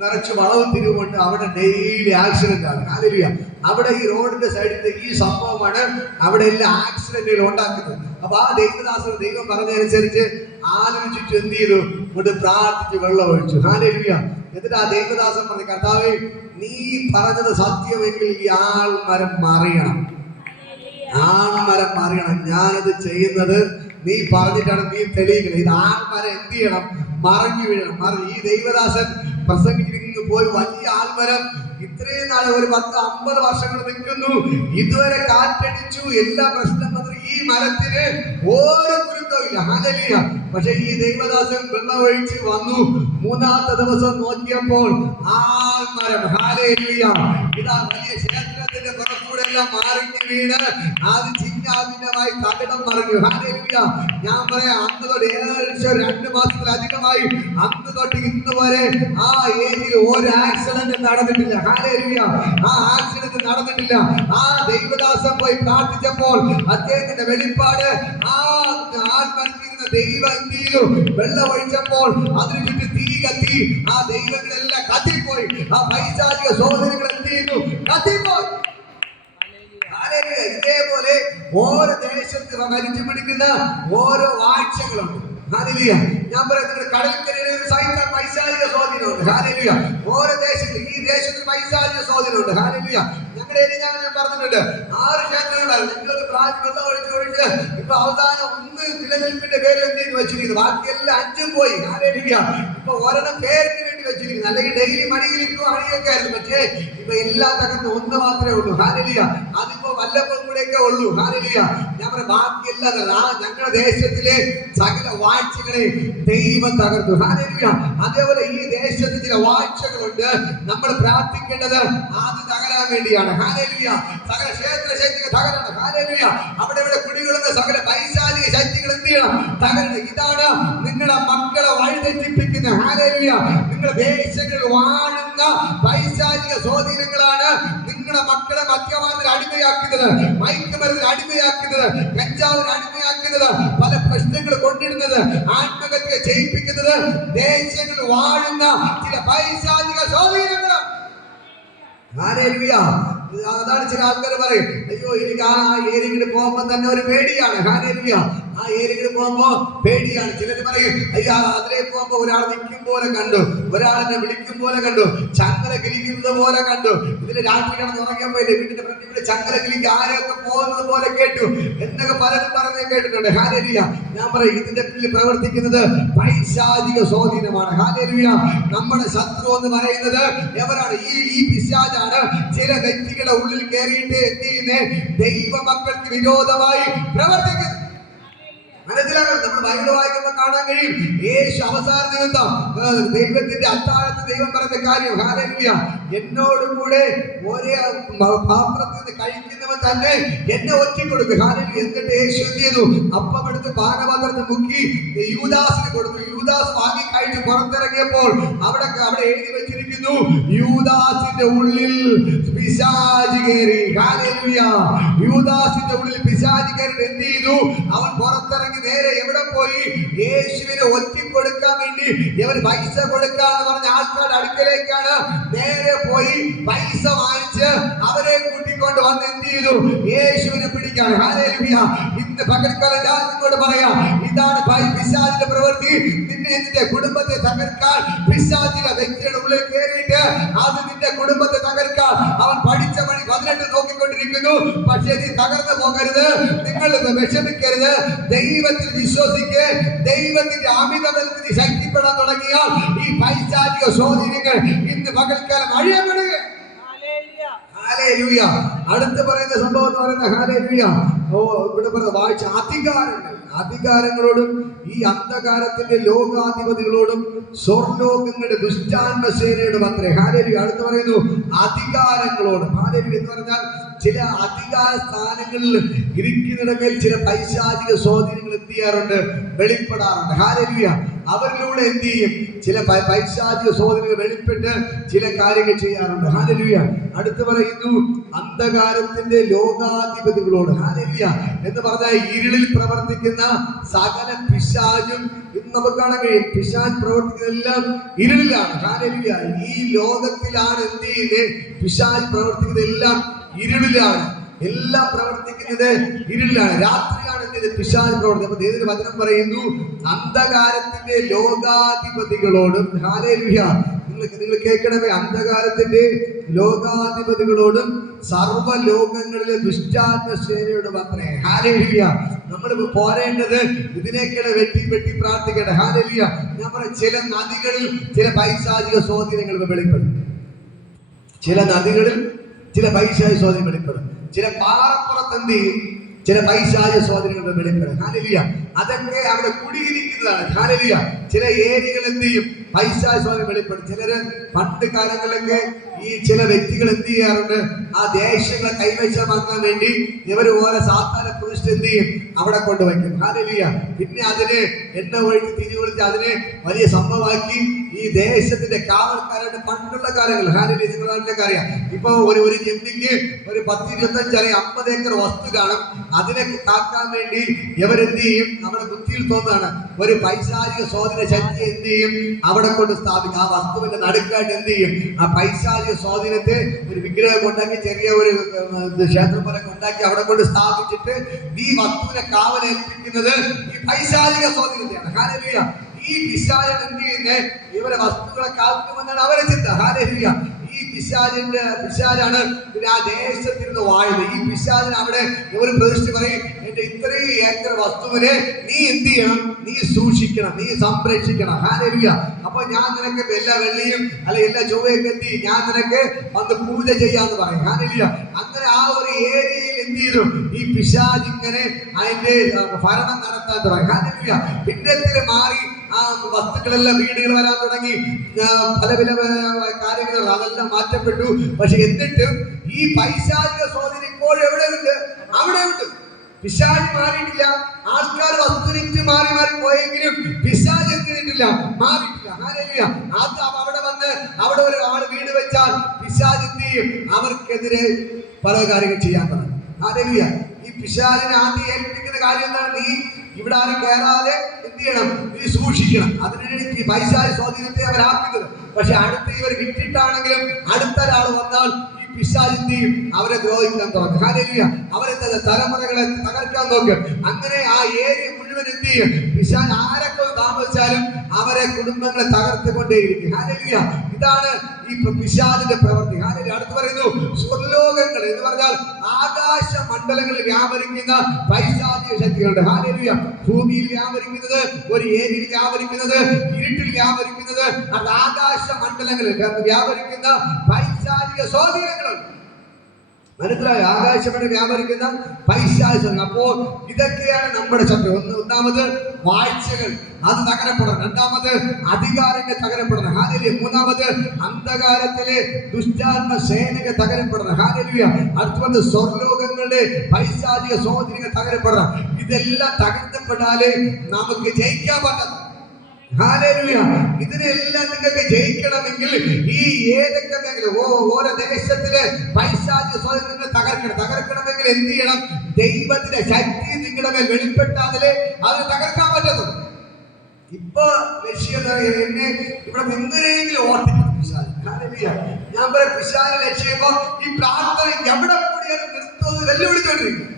നിറച്ച് വളവും തിരിവുകൊണ്ട് അവിടെ ഡെയിലി ആക്സിഡന്റ് ആണ്. ഹല്ലേലൂയ. അവിടെ ഈ റോഡിന്റെ സൈഡിൽ ഈ സംഭവമാണ് അവിടെ എല്ലാം ആക്സിഡന്റുകൾ ഉണ്ടാക്കുന്നത്. അപ്പൊ ആ ദൈവദാസൻ ദൈവം പറഞ്ഞതനുസരിച്ച് ആലോചിച്ചിട്ട് എന്ത് ചെയ്തു? കൊണ്ട് പ്രാർത്ഥിച്ച് വെള്ളം ഒഴിച്ചു. ഹല്ലേലൂയ. എന്നിട്ട് ആ ദൈവദാസൻ പറഞ്ഞു, കർത്താവേ, നീ പറഞ്ഞത് സത്യമെങ്കിൽ ഈ ആൾമരം മറിയണം. ആൾമരം മറിയണം. ഞാനത് ചെയ്യുന്നത് നീ പറഞ്ഞിട്ടാണ്, നീ തെളിയിക്കണം. ഇത് ആൾമരം എന്ത് ചെയ്യണം? മറിഞ്ഞു വീഴണം. ഈ ദൈവദാസൻ പ്രസംഗിച്ചിരിക്കുന്നു പോയി വലിയ ആൽമരം ഇത്രയും നാളെ ഒരു 10-50 വർഷങ്ങൾ നിൽക്കുന്നു. ഇതുവരെ കാറ്റടിച്ചു, എല്ലാ പ്രശ്നം വന്നു. ഈ മരത്തിന് ഓരോ കുരുത്തവും ഇല്ല. ഹല്ലേലൂയ. പക്ഷെ ഈ ദൈവദാസൻ വെള്ളം ഒഴിച്ച് വന്നു. 3-ാമത്തെ ദിവസം നോക്കിയപ്പോൾ ആൽമരം, ഹല്ലേലൂയ, ഇതാ വലിയ ക്ഷേത്രത്തിന്റെ പുറത്തൂടെ എല്ലാം മറിഞ്ഞു വീണ് അത് ചിഹ്നാഭിന്നമായി തകിടം മറിഞ്ഞു. ഹല്ലേലൂയ. ഞാൻ പറയാം, അന്ന് തൊട്ട് ഏകദേശം 2 മാസത്തിലധികമായി അന്ന് തൊട്ട് ഇന്ന് വരെ ആ ഏരിയയിൽ ഒരു ആക്സിഡന്റ് നടന്നിട്ടില്ല. ഹല്ലേലൂയ. ആ ആക്സിഡന്റ് നടന്നിട്ടില്ല. ആ ദൈവദാസൻ പോയി പ്രാർത്ഥിച്ചപ്പോൾ അദ്ദേഹത്തിന്റെ വെളിപ്പാട് ആ ആത്മഹത്യയിരുന്ന ദൈവം എന്ത് ചെയ്തു? വെള്ളം ഒഴിച്ചപ്പോൾ അതിന് ചുറ്റും തീ കത്തി. ആ ദൈവങ്ങളെല്ലാം കത്തിപ്പോയി. ആ പൈശാചിക സഹോദരങ്ങൾ എന്ത് ചെയ്യുന്നു? കത്തിപ്പോയി. ഇതേപോലെ ഓരോ ദേശത്ത് മരിച്ചു പിടിക്കുന്ന ഓരോ വാഴ്ചകളുണ്ട്. ഹല്ലേലൂയ. ഞാൻ പറയുന്നത് കടൽക്കരയിൽ പൈശാചിക സ്വാധീനമുണ്ട്. ഹല്ലേലൂയ. ഓരോ ദേശത്തിൽ ഈ ദേശത്തിൽ പൈശാചിക സ്വാധീനമുണ്ട്. ഹല്ലേലൂയ. ഞങ്ങളുടെ ഞാൻ പറഞ്ഞിട്ടുണ്ട് 6 ക്ഷേത്രങ്ങളായിരുന്നു. ഞങ്ങളൊരു പ്രാവശ്യം വെള്ളം ഒഴിച്ച് ഇപ്പൊ അവസാനം 1 നിലനിൽപ്പിന്റെ പേരിൽ എന്തെങ്കിലും വെച്ചിരിക്കുന്നു. ബാക്കിയെല്ലാം 5 പോയി. ഹല്ലേലൂയ. ഇപ്പൊ ഒരെണ്ണം പേരിന് വേണ്ടി വെച്ചിരിക്കുന്നു. അല്ലെങ്കിൽ ഡെയിലി മണിയിലിരിക്കും അണിയൊക്കെ ആയിരുന്നു. പക്ഷേ ഇപ്പൊ എല്ലാം തകർന്ന് 1 മാത്രമേ ഉള്ളൂ. ഹല്ലേലൂയ. അതിപ്പോ വല്ലപ്പോഴും കൂടെയൊക്കെ ഉള്ളൂ. ഹല്ലേലൂയ. ഞാൻ പറയാം, ബാക്കിയെല്ലാം ഞങ്ങളുടെ ദേശത്തിലെ സകല വാഴ്ചകളെ ദൈവം തകർത്തു. ഹല്ലേലൂയ. അതേപോലെ ഈ ദേശത്ത് ചില വാഴ്ചകളുണ്ട്. നമ്മൾ പ്രാർത്ഥിക്കേണ്ടത് അത് തകരാൻ വേണ്ടിയാണ്. ഹല്ലേലൂയ. സകല ക്ഷേത്ര ശക്തികൾ തകരണം. ഹല്ലേലൂയ. അവിടെ ഇവിടെ കുടികൊള്ളുന്ന സകല പൈശാചിക ശക്തികൾ എന്ത് ചെയ്യണം? തകരണം. ഇതാണ് നിങ്ങളുടെ മക്കളെ വഴിതെറ്റിപ്പിക്കുന്ന. ഹല്ലേലൂയ. നിങ്ങളുടെ ദേശങ്ങളിൽ വാഴുന്ന പൈശാചിക സ്വാധീനങ്ങളാണ് നിങ്ങളുടെ മക്കളെ മദ്യപാനത്തിന് അടിമയാക്കുന്നത്, മയക്കുമരുന്നിന് അടിമയാക്കുന്നത്, കഞ്ചാവിന് അടിമയാക്കുന്നത്, പല പ്രശ്നങ്ങൾ കൊണ്ടിരുന്നത്, ആത്മഹത്യ ചെയ്യിപ്പിക്കുന്നത് ദേശങ്ങളിൽ വാഴുന്ന ചില പൈശാചിക സ്വാധീനങ്ങളാണ്. ഹല്ലേലൂയ. അതാണ് ചില ആൾക്കാർ പറയും, അയ്യോ എനിക്ക് ആ ഏരിയയിൽ പോകുമ്പോ തന്നെ ഒരു പേടിയാണ്. ഹല്ലേലൂയ. ആ ഏരിയയിൽ പോകുമ്പോ പേടിയാണ്. ചിലർ പറയും, അയ്യോ അതിലേക്ക് പോകുമ്പോ ഒരാൾ നിൽക്കും പോലെ കണ്ടു, ഒരാളെന്നെ വിളിക്കും പോലെ കണ്ടു, ചങ്ങല കിളിക്കുന്നത് പോലെ കണ്ടു. ഇതിന് രാത്രി കിടന്ന് ഉറങ്ങിയപ്പോ വീട്ടിന്റെ ഫ്രണ്ടിൽ ചങ്ങല കിളിക്ക് ആരൊക്കെ പോകുന്നത് പോലെ കേട്ടു എന്നൊക്കെ പലരും പറഞ്ഞ് കേട്ടിട്ടുണ്ട്. ഹല്ലേലൂയ. ഞാൻ പറയും, ഇതിന്റെ പിന്നിൽ പ്രവർത്തിക്കുന്നത് പൈശാചിക സ്വാധീനമാണ്. ഹല്ലേലൂയ. നമ്മുടെ ശത്രു എന്ന് പറയുന്നത് എവരാണ്? ഈ പിശാചാണ്. ചില വ്യക്തികളുടെ ഉള്ളിൽ കയറിയിട്ട് എന്ത് ചെയ്യുന്നേ? ദൈവ മക്കൾക്ക് വിരോധമായി പ്രവർത്തിക്കുന്നു. മനസ്സിലാക്കണം. നമ്മൾ ബൈബിൾ വായിക്കുമ്പോൾ കാണാൻ കഴിയും, യേശു അവസാന നിമിത്തം ദൈവത്തിന്റെ അത്താഴത്തിൽ ദൈവം പറഞ്ഞ കാര്യം, ഹല്ലേലൂയ, എന്നോട് കൂടെ ഒരേ പാത്രത്തിൽ നിന്ന് കഴിക്കുന്നവൻ തന്നെ എന്നെ ഒറ്റിക്കൊടുക്കും. ഹല്ലേലൂയ. എന്നിട്ട് യേശു എന്ത് ചെയ്തു? അപ്പം എടുത്ത് പാനപാത്രത്തിൽ മുക്കി യൂദാസിന് കൊടുത്തു. യൂദാസ് വാങ്ങി കഴിച്ച് പുറത്തിറങ്ങിയപ്പോൾ അവിടെ എഴുതി വെച്ചിരിക്കുന്നു, യൂദാസിന്റെ ഉള്ളിൽ പിശാച് കയറി. ഹല്ലേലൂയ. യൂദാസിന്റെ ഉള്ളിൽ പിശാച് കയറി എന്ത് ചെയ്തു? അവൻ പുറത്തിറങ്ങി നേരെ എവിടെ പോയി? യേശുവിനെ ഒറ്റിക്കൊടുക്കാൻ വേണ്ടി ഇവർ പൈസ കൊടുക്കാന്ന് പറഞ്ഞ ആൾക്കാരുടെ അടുക്കലേക്കാണ് നേരെ പോയി പൈസ വാങ്ങിച്ച് അവരെ കൂട്ടിക്കൊണ്ട് വന്ന് എന്ത് ചെയ്തു? യേശുവിനെ പിടിക്കാൻ. ഹല്ലേലൂയ. ഇന്ന് പകൽക്കാലം ഞാൻ നിങ്ങളോട് പറയാം, ഇതാണ് പിശാചിന്റെ പ്രവൃത്തി. നിന്റെ കുടുംബത്തെ തകർക്കാൻ പിശാചിന്റെ വ്യക്തിയുടെ ഉള്ളിൽ കയറിയിട്ട് അത് നിന്റെ കുടുംബത്തെ തകർക്കാൻ അവൻ പഠിച്ച പണി 18 നോക്കിക്കൊണ്ടിരിക്കുന്നു. പക്ഷേ നീ തകർന്നു പോകരുത്, നിങ്ങൾ വിഷമിക്കരുത്. ദൈവത്തിൽ വിശ്വസിക്ക്. ദൈവത്തിന്റെ അമിതബലത്തിൽ ശക്തിപ്പെടാൻ തുടങ്ങിയാൽ ഈ പൈശാചിക സ്വാധീനങ്ങൾ ഇന്ന് പകൽക്കാലം അഴിയപ്പെടുക. ഹല്ലേലൂയ. അടുത്ത് പറയുന്ന സംഭവം എന്ന് പറയുന്നത്, ഹല്ലേലൂയ, ഇവിടെ പറയുന്ന വായിച്ച അധികാരങ്ങളോടും ഈ അന്ധകാരത്തിന്റെ ലോകാധിപതികളോടും സ്വർലോകങ്ങളുടെ ദുഷ്ടാത്മസേനയോടും അത്രേ. ഹല്ലേലൂയ. അടുത്ത് പറയുന്നു അധികാരങ്ങളോടും. ഹല്ലേലൂയ എന്ന് പറഞ്ഞാൽ ചില അധികാര സ്ഥാനങ്ങളിൽ ഇരിക്കുന്നതിന്മേൽ ചില പൈശാചിക സ്വാധീനങ്ങൾ എന്ത് ചെയ്യാറുണ്ട്? വെളിപ്പെടാറുണ്ട്. ഹല്ലേലൂയ. അവരിലൂടെ എന്ത് ചെയ്യും? ചില പൈശാചിക സ്വാധീനങ്ങൾ വെളിപ്പെട്ട് ചില കാര്യങ്ങൾ ചെയ്യാറുണ്ട്. ഹല്ലേലൂയ. അടുത്ത് പറയുന്നു അന്ധകാരത്തിന്റെ ലോകാധിപതികളോട്. ഹല്ലേലൂയ എന്ന് പറഞ്ഞാൽ ഇരുളിൽ പ്രവർത്തിക്കുന്ന സകല പിശാചും ഇന്ന് നമുക്ക് കാണാൻ കഴിയും. പിശാച് പ്രവർത്തിക്കുന്നതെല്ലാം ഇരുളിലാണ്. ഹല്ലേലൂയ. ഈ ലോകത്തിലാണ് എന്ത് ചെയ്യുന്നത്? പിശാച് പ്രവർത്തിക്കുന്നതെല്ലാം ഇരുളിലാണ്. എല്ലാം പ്രവർത്തിക്കുന്നത് ഇരുളിലാണ്. രാത്രിയാണ് എന്ത് പിശാച് പ്രവർത്തിക്കുന്നത്. അപ്പൊ ഏതൊരു വചനം പറയുന്നു? അന്ധകാരത്തിന്റെ ലോകാധിപതികളോടും. ഹല്ലേലൂയ. നിങ്ങൾ കേൾക്കണമേ, അന്ധകാരത്തിന്റെ ലോകാധിപതികളോടും സർവ്വലോകങ്ങളിലെ ദുഷ്ടാത്മസേനയോടും അത്രേ. ഹല്ലേലൂയ. നമ്മൾ പോരേണ്ടത് ഇതിനേക്കാണ് വെട്ടി പ്രാർത്ഥിക്കേണ്ടത്. ഹല്ലേലൂയ. ഞാൻ പറയാം, ചില നദികളിൽ ചില പൈശാചിക സ്വാധീനങ്ങൾ വെളിപ്പെടും. ചില നദികളിൽ ചില പൈശാചിക സ്വാധീനം വെളിപ്പെടും. ചില പാറപ്പുറത്ത് എന്ത് ചെയ്യും? ചില പൈശാചിക സ്വാധീനങ്ങൾ വെളിപ്പെടും. ഹല്ലേലൂയ. അതൊക്കെ അവിടെ കുടിയിരിക്കുന്നതാണ്. ഹല്ലേലൂയ. ചില ഏരിയകൾ എന്ത് ചെയ്യും? പൈശാചിക സ്വാധീനം വെളിപ്പെടും. ചിലര് പണ്ട് കാലങ്ങളിലൊക്കെ ഈ ചില വ്യക്തികൾ എന്ത് ചെയ്യാറുണ്ട്? ആ ദേശങ്ങളെ കൈവശമാക്കാൻ വേണ്ടി ഇവര് ഓരോ സാധാരണ പ്രതിഷ്ഠ എന്ത് ചെയ്യും? അവിടെ കൊണ്ടുവയ്ക്കും. ഹല്ലേലൂയ. പിന്നെ അതിനെ എണ്ണ ഒഴിച്ച് തിരികൊളിച്ച് അതിനെ വലിയ സംഭവമാക്കി ഈ ദേശത്തിന്റെ കാവൽക്കാരുടെ പണ്ടുള്ള കാലങ്ങൾ. ഹല്ലേലൂയ. നിങ്ങളൊക്കെ അറിയാം, ഇപ്പൊ ഒരു ജന്മിക്ക് ഒരു 10-25 അല്ലെങ്കിൽ 50 ഏക്കർ വസ്തു കാണും. അതിനെ കാക്കാൻ വേണ്ടി ഇവരെന്ത് ചെയ്യും? അവിടെ ബുദ്ധിയിൽ തോന്നാണ് ഒരു പൈശാചിക സ്വാധീന ശക്തി എന്ത് ചെയ്യും? അവിടെ കൊണ്ട് സ്ഥാപിക്കും. ആ വസ്തുവിന്റെ നടുക്കായിട്ട് എന്ത് ചെയ്യും? ആ പൈശാചിക സ്വാധീനത്തെ ഒരു വിഗ്രഹം ഉണ്ടാക്കി, ചെറിയ ഒരു ക്ഷേത്രം പോലെ ഉണ്ടാക്കി അവിടെ കൊണ്ട് സ്ഥാപിച്ചിട്ട് ഈ വസ്തുവിനെ കാവലേൽപ്പിക്കുന്നത് ഈ പൈശാചിക സ്വാധീനത്തെയാണ്. ഹല്ലേലൂയ. ഈ പിശാചൻ എന്ത് ചെയ്യുന്നത്? ഇവരെ വസ്തുക്കളെ കാക്കുമെന്നാണ് അവരെ ചിന്ത. ഹല്ലേലൂയ. ഈ പിശാചാണ് ആ ദേശത്തിരുന്ന് വാഴുന്നത്. ഈ പിശാചിന് അവിടെ ഒരു പ്രതിഷ്ഠ പറയും, എന്റെ ഇത്രയും ഏക്കർ വസ്തുവിനെ നീ എന്ത് ചെയ്യണം? നീ സൂക്ഷിക്കണം, നീ സംരക്ഷിക്കണം. ഹല്ലേലൂയ. അപ്പൊ ഞാൻ നിനക്ക് എല്ലാ വെള്ളിയും അല്ല എല്ലാ ചൊവ്വയൊക്കെ എന്ത് ചെയ്യും? ഞാൻ നിനക്ക് വന്ന് പൂജ ചെയ്യാന്ന് പറയും. ഹല്ലേലൂയ. അങ്ങനെ ആ ഒരു ഏരിയയിൽ എന്ത് ചെയ്തു? ഈ പിശാച് ഇങ്ങനെ അതിന്റെ ഭരണം നടത്താൻ തുടങ്ങി. ഹല്ലേലൂയ. പിന്നെ മാറി ആ വസ്തുക്കളെല്ലാം വീടുകൾ വരാൻ തുടങ്ങി. പല കാര്യങ്ങൾ അതെല്ലാം മാറ്റപ്പെട്ടു. പക്ഷെ എന്നിട്ടും ഈ പൈശാചിക സ്വാധീനം ഇപ്പോൾ എവിടെയുണ്ട്? അവിടെ ഉണ്ട്. പിശാച് മാറിയിട്ടില്ല. ആൾക്കാർ വസ്തുവിറ്റ് മാറി പോയെങ്കിലും പിശാച് എന്തിനിട്ടില്ല? മാറിയിട്ടില്ല. ഹല്ലേലൂയ. അത് അവിടെ വന്ന് അവിടെ ഒരു ആൾ വീട് വെച്ചാൽ പിശാച് എന്ത് ചെയ്യും? അവർക്കെതിരെ പല കാര്യങ്ങൾ ചെയ്യാൻ തുടങ്ങും. ഹല്ലേലൂയ. ഈ പിശാചിനെ ആദ്യം ഏൽപ്പിക്കുന്ന കാര്യം എന്താണ്? നീ ഇവിടെ ആരും കയറാതെ എന്ത് ചെയ്യണം? നീ സൂക്ഷിക്കണം. അതിനാണ് ഈ പൈശാചിക സ്വാധീനത്തെ അവരാക്കുന്നത്. പക്ഷെ അടുത്ത് ഇവർ വിറ്റിട്ടാണെങ്കിലും അടുത്ത ഒരാൾ വന്നാൽ ഈ പിശാചിന്റെയും അവരെ ദ്രോഹിക്കാൻ തുടങ്ങും. ഹല്ലേലൂയ. അവരെ തലമുറകളെ തകർക്കാൻ നോക്കും. അങ്ങനെ ആ ഏരിയ മുഴുവൻ എന്ത് ചെയ്യും? പിശാച് ആരൊക്കെ താമസിച്ചാലും അവരെ കുടുംബങ്ങളെ തകർത്തുകൊണ്ടേയിരിക്കും. ഹല്ലേലൂയ. ഇതാണ് ഈ പിശാചിന്റെ പ്രവൃത്തി. ഹല്ലേലൂയ. അടുത്ത് പറയുന്നു സ്വർലോകങ്ങൾ എന്ന് പറഞ്ഞാൽ ആകാശ മണ്ഡലങ്ങളിൽ വ്യാപരിക്കുന്ന പൈശാചിക ശക്തികളുണ്ട്. ഹല്ലേലൂയ. ഭൂമിയിൽ വ്യാപരിക്കുന്നത്, ഒരു ഏരിയയിൽ വ്യാപരിക്കുന്നത്, ഇരുട്ടിൽ വ്യാപരിക്കുന്നത്, അത് ആകാശ മണ്ഡലങ്ങളിൽ വ്യാപരിക്കുന്ന പൈശാചിക സ്വാധീനങ്ങളുണ്ട്. മനസ്സിലായി? ആകാശമണി വ്യാപരിക്കുന്ന പൈശാചികം. അപ്പോൾ ഇതൊക്കെയാണ് നമ്മുടെ ശത്രു. ഒന്നാമത് വാഴ്ചകൾ, അത് തകരപ്പെടണം. രണ്ടാമത് അധികാരങ്ങൾ തകരപ്പെടണം. ഹല്ലേലൂയ. മൂന്നാമത് അന്ധകാരത്തിലെ ദുഷ്ടാത്മ സേനകൾ തകരപ്പെടണം. ഹല്ലേലൂയ. അടുത്തത് സ്വർലോകങ്ങളുടെ പൈശാചിക സ്വാധീനങ്ങൾ തകരപ്പെടണം. ഇതെല്ലാം തകർത്തപ്പെട്ടാലേ നമുക്ക് ജയിക്കാൻ പറ്റണം. ഹല്ലേലൂയ. ഇതിനെല്ലാം നിങ്ങൾക്ക് ജയിക്കണമെങ്കിൽ ഈ ഏതൊക്കെ മേഖല, ഓരോ ദേശത്തിലെ പൈശാചിക സ്വാധീനങ്ങൾ തകർക്കണമെങ്കിൽ എന്ത് ചെയ്യണം? ദൈവത്തിന്റെ ശക്തി നിങ്ങളുടെ മേൽ വെളിപ്പെട്ടാലേ അത് തകർക്കാൻ പറ്റുന്നു. ഇപ്പൊ ലക്ഷ്യം എന്നെ ഇവിടെ എങ്ങനെയെങ്കിലും ഓർത്തിക്കണം പിശാച്. ഹല്ലേലൂയ. ഞാൻ പറയാം, പിശാചിനെ ലക്ഷ്യപ്പോ ഈ പ്രാർത്ഥന എവിടെ കൂടിയാലും നിർത്തുന്നത് വെല്ലുവിളിച്ചോണ്ടിരിക്കും.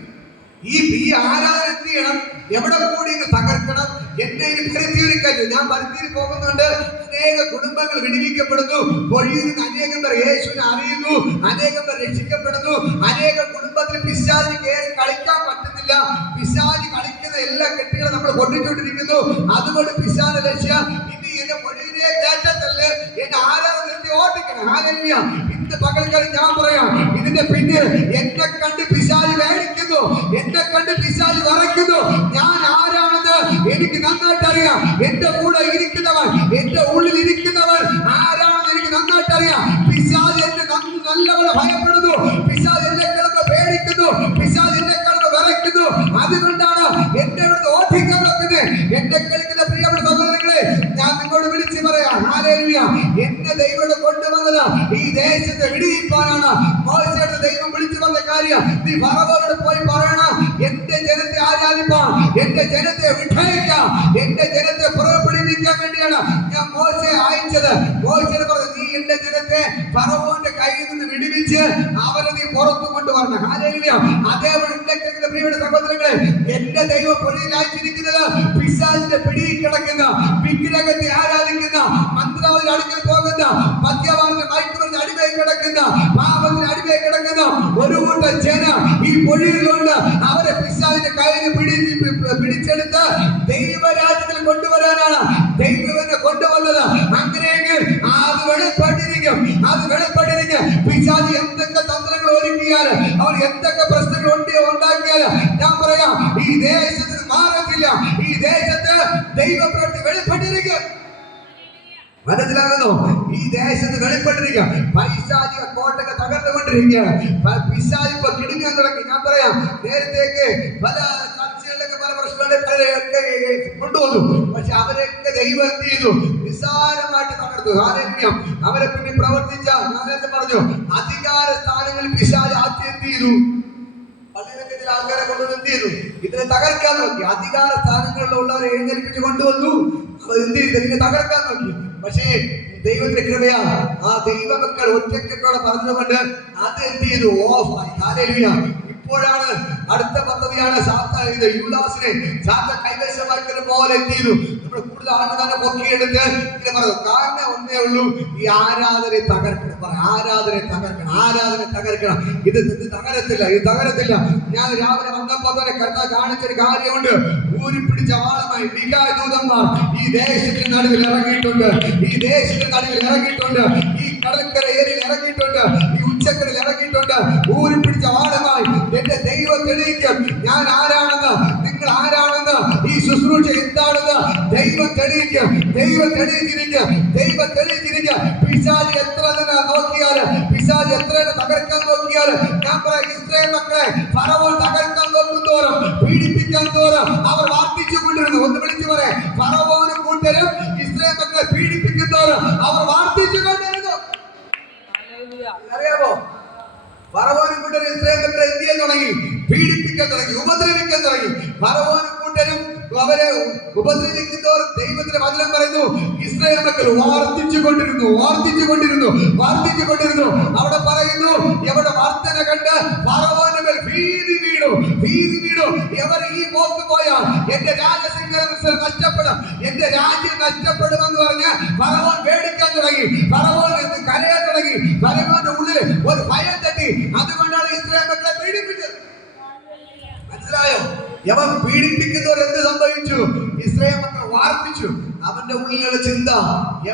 ഈ ആരാധന എന്ത് ചെയ്യണം? എവിടെ കൂടി തകർക്കണം. എന്നെ പരിധിക്കാൻ ഞാൻ പരിധിയിൽ പോകുന്നുണ്ട്. അനേക കുടുംബങ്ങൾ വിടുവിക്കപ്പെടുന്നു. വഴിയിൽ അനേകം പേർ യേശുവിനെ അറിയുന്നു. അനേകം പേർ രക്ഷിക്കപ്പെടുന്നു. അനേക കുടുംബത്തിൽ പിശാചിന് കയറി കളിക്കാൻ പറ്റുന്നില്ല. പിശാച് കളിക്കുന്ന എല്ലാ കെട്ടുകളും നമ്മൾ കൊണ്ടിട്ടുകൊണ്ടിരിക്കുന്നു. അതുകൊണ്ട് പിശാചിന്റെ ലക്ഷ്യം ഇനി എന്റെ വഴിയിലെ കയറ്റത്തല്ലേ, എന്റെ ആരാധന നിർത്തി ഓട്ടിക്കണം. ഹല്ലേലൂയ. ഇന്ന് പകൽക്കാലം ഞാൻ പറയാം, ഇതിന്റെ പിന്നിൽ എന്നെ കണ്ട് പിശാച് വേടിക്കുന്നു, എന്നെ കണ്ട് പിശാച് വിറയ്ക്കുന്നു. ഞാൻ ആരാണെന്ന് എനിക്ക് നന്നായിട്ട് അറിയാം. എന്റെ കൂടെ ഇരിക്കുന്നവൻ, എന്റെ ഉള്ളിൽ ഇരിക്കുന്നവൻ ആരാണെന്ന് എനിക്ക് നന്നായിട്ട് അറിയാം. പിശാച് എന്നെ നല്ലപോലെ ഭയപ്പെടുന്നു. പിശാച് എന്നെ കിടന്ന് പേടിക്കുന്നു. പിശാച് എന്നെ കിടന്ന് വിറയ്ക്കുന്നു. അതുകൊണ്ടാണ് എന്നെ ഇവിടെ ഓട്ടിക്കാൻ നോക്കുന്നത്. എന്നെ കളിക്കുന്ന പ്രിയപ്പെട്ട സഹോദരങ്ങളെ, ഞാൻ നിങ്ങളോട് വിളിച്ചു പറയാം, ഹല്ലേലൂയ. എന്നെ ദൈവം കൊണ്ടുവന്നത് ഈ ദേശത്തെ വിടിയിപ്പാനാണ്. മോശയുടെ ദൈവം വിളിച്ചു വന്ന കാര്യം നീ ഫറവോനോട് പോയി പറയണം, എന്റെ ജനത്തെ ആരാധിപ്പാൻ, എന്റെ ജനത്തെ വിട്ടയക്കാം, എന്റെ ജനത്തെ പുറപ്പെടുവിക്കാൻ വേണ്ടിയാണ് ഞാൻ മോശയെ അയച്ചത്. മോശയോട് പറഞ്ഞു, നീ എന്റെ ജനത്തെ ഫറവോന്റെ കയ്യിൽ നിന്ന് വിടുവിച്ച് അവരെ നീ പുറത്തു കൊണ്ടുവരണം. ഹല്ലേലൂയ. അതേപോലെ എന്റെ പ്രിയപ്പെട്ട സഹോദരങ്ങളെ, എന്റെ ദൈവം പൊടിയിൽ അയച്ചിരിക്കുന്നത് പിശാചിന്റെ പിടിയിൽ കിടക്കുന്ന, വിഗ്രഹത്തെ ആരാധിക്കുന്ന, മന്ത്രവാദിയുടെ അടുക്കൽ പോകുന്ന, മദ്യപാനത്തിന് മയക്കുമരുന്നിന് അടിമയായി കിടക്കുന്ന, പാപത്തിന് അടിമയായി കിടക്കുന്ന ഒരു കൂട്ടം ജനം ഈ പൊഴിയിലുണ്ട്. അവരെ പിശാചിന്റെ കയ്യിൽ പിടിച്ചെടുത്ത് ദൈവരാജ്യത്തിൽ കൊണ്ടുവരാനാണ് ദൈവനെ കൊണ്ടുവന്നത്. അങ്ങനെയെങ്കിൽ അത് വെളിപ്പെട്ടിരിക്കും. പിശാച് എന്തൊക്കെ തന്ത്രങ്ങൾ ഒരുക്കിയാൽ, അവർ എന്തൊക്കെ പ്രശ്നങ്ങൾ ഉണ്ടാക്കിയാൽ, ഞാൻ പറയാം, ഈ ദേശത്തിന് മാറത്തില്ല. ഈ ദേശത്ത് ദൈവപ്രവൃത്തി വെളിപ്പെട്ടിരിക്കും. മനസ്സിലാകുന്നു? ഈ ദേശത്ത് വെളിപ്പെട്ടിരിക്കുക. പൈശാചിക കോട്ടകൾ തകർന്നുകൊണ്ടിരിക്കുകയാണ്. പിശാച് ഇപ്പൊ കിടുങ്ങാൻ തുടങ്ങി. ഞാൻ പറയാം, നേരത്തേക്ക് പല ചർച്ചകളിലൊക്കെ പല പ്രശ്നങ്ങളൊക്കെ കൊണ്ടുവന്നു. പക്ഷെ അവരൊക്കെ ദൈവം എന്ത് ചെയ്തു? നിസ്സാരമായിട്ട് തകർത്തു. ഹല്ലേലൂയ. അവരെ പിന്നെ പ്രവർത്തിച്ച, ഞാൻ നേരത്തെ പറഞ്ഞു, അധികാര സ്ഥാനങ്ങളിൽ പിശാച് ആദ്യം എന്ത് ചെയ്തു? പള്ളിയിലൊക്കെ ചില ആൾക്കാരെ കൊണ്ടുവന്ന് എന്ത് ചെയ്തു? ഇതിനെ തകർക്കാൻ നോക്കി. അധികാര സ്ഥാനങ്ങളിലുള്ളവരെ എഴുന്നേൽപ്പിച്ച് കൊണ്ടുവന്നു. എന്ത് ചെയ്തു? ഇതിനെ തകർക്കാൻ നോക്കി. പക്ഷേ ദൈവത്തിന്റെ കൃപയാ, ആ ദൈവമക്കൾ ഒറ്റക്കെട്ടോടെ പറഞ്ഞുകൊണ്ട് അത് എന്ത് ചെയ്തു? ഓഫായി. ഹല്ലേലൂയ. ഇപ്പോഴാണ് അടുത്ത പദ്ധതിയാണ് ഇത് യൂദാസിനെ കൈവശമാക്കുന്ന പോലെ എന്ത് ചെയ്തു? നമ്മൾ കൂടുതൽ ആളുകൾ തന്നെ പൊക്കിയെടുത്ത് ഇങ്ങനെ പറഞ്ഞു. കാരണം ഒന്നേ ഉള്ളൂ, ഈ ആരാധന തകർക്കണം. ആരാധന തകർക്കണം. ഇത് തകരത്തില്ല. ഞാൻ രാവിലെ വന്നപ്പോൾ തന്നെ കർത്താവ് കാണിച്ചൊരു കാര്യമുണ്ട്. ഊരിപ്പിടിച്ച വാളമായി ദൂതന്മാർ ഈ ദേശത്തിന് നടുവിൽ ഇറങ്ങിയിട്ടുണ്ട്. ഈ കടൽക്കര ഏരിയയിൽ ഇറങ്ങിയിട്ടുണ്ട്. ഈ ഉച്ചക്കടലിൽ ഇറങ്ങിയിട്ടുണ്ട്. ഊരിപ്പിടിച്ച വാളമായി എന്റെ ദൈവം തെളിയിക്കും ഞാൻ ആരാണെന്ന്, നിങ്ങൾ ആരാണെന്ന്, ഈ ശുശ്രൂഷ എന്താണെന്ന് ദൈവം തെളിയിക്കും. പിശാച് എത്ര തന്നെ നോക്കിയാല്, പിശാച് എത്ര തകർക്കാൻ നോക്കിയാല്, ഞാൻ പറയാം, ഇസ്രായേൽ മക്കളെ ഫറവോൻ തകർക്കാൻ നോക്കുന്തോറും, പീഡിപ്പിക്കാൻ തോറും അവർ വർദ്ധിച്ചു കൊണ്ടിരുന്നു. ഒന്ന് വിളിച്ചു പറയാം, ഫറവോനും കൂട്ടരും ഇസ്രായേൽ മക്കളെ പീഡിപ്പിക്കുന്നതോറും അവർ വർദ്ധിച്ചു കൊണ്ടിരുന്നു. അറിയാമോ? ഫറവോനും കൂട്ടരും ഇസ്രായേൽ മക്കളെ എന്ത് ചെയ്യാൻ തുടങ്ങി? പീഡിപ്പിക്കാൻ തുടങ്ങി, ഉപദ്രവിക്കാൻ തുടങ്ങി. ഫറവോനും കൂട്ടരും അവരെ ഉപദ്രവിക്കുന്നവർ ദൈവത്തിന്റെ വചനം പറയുന്നു ഇസ്രായേൽ മക്കൾ വർദ്ധിച്ചുകൊണ്ടിരുന്നു. അവിടെ പറയുന്നു എവിടെ വർധന കണ്ട് ഫറവോന്റെ മേൽ ഭീതി വീണു. എവർ ഈ പോക്ക് പോയാൽ എന്റെ രാജസിംഹാസനം നഷ്ടപ്പെടും, എന്റെ രാജ്യം നഷ്ടപ്പെടുമെന്ന് പറഞ്ഞ് ഫറവോൻ പേടിക്കാൻ തുടങ്ങി. ഫറവോൻ കരയാൻ തുടങ്ങി. ഫറവോന്റെ ഉള്ളിൽ ഒരു ഭയം തട്ടി. അതുകൊണ്ടാണ് ഇസ്രായേൽ മക്കളെ പീഡിപ്പിച്ചത്. മനസ്സിലായോ? യവൻ പീഡിപ്പിക്കുന്നവർ എന്ത് സംഭവിച്ചു? ഇസ്രായേൽ മക്കൾ വർദ്ധിച്ചു. അവന്റെ ഉള്ളിലുള്ള ചിന്ത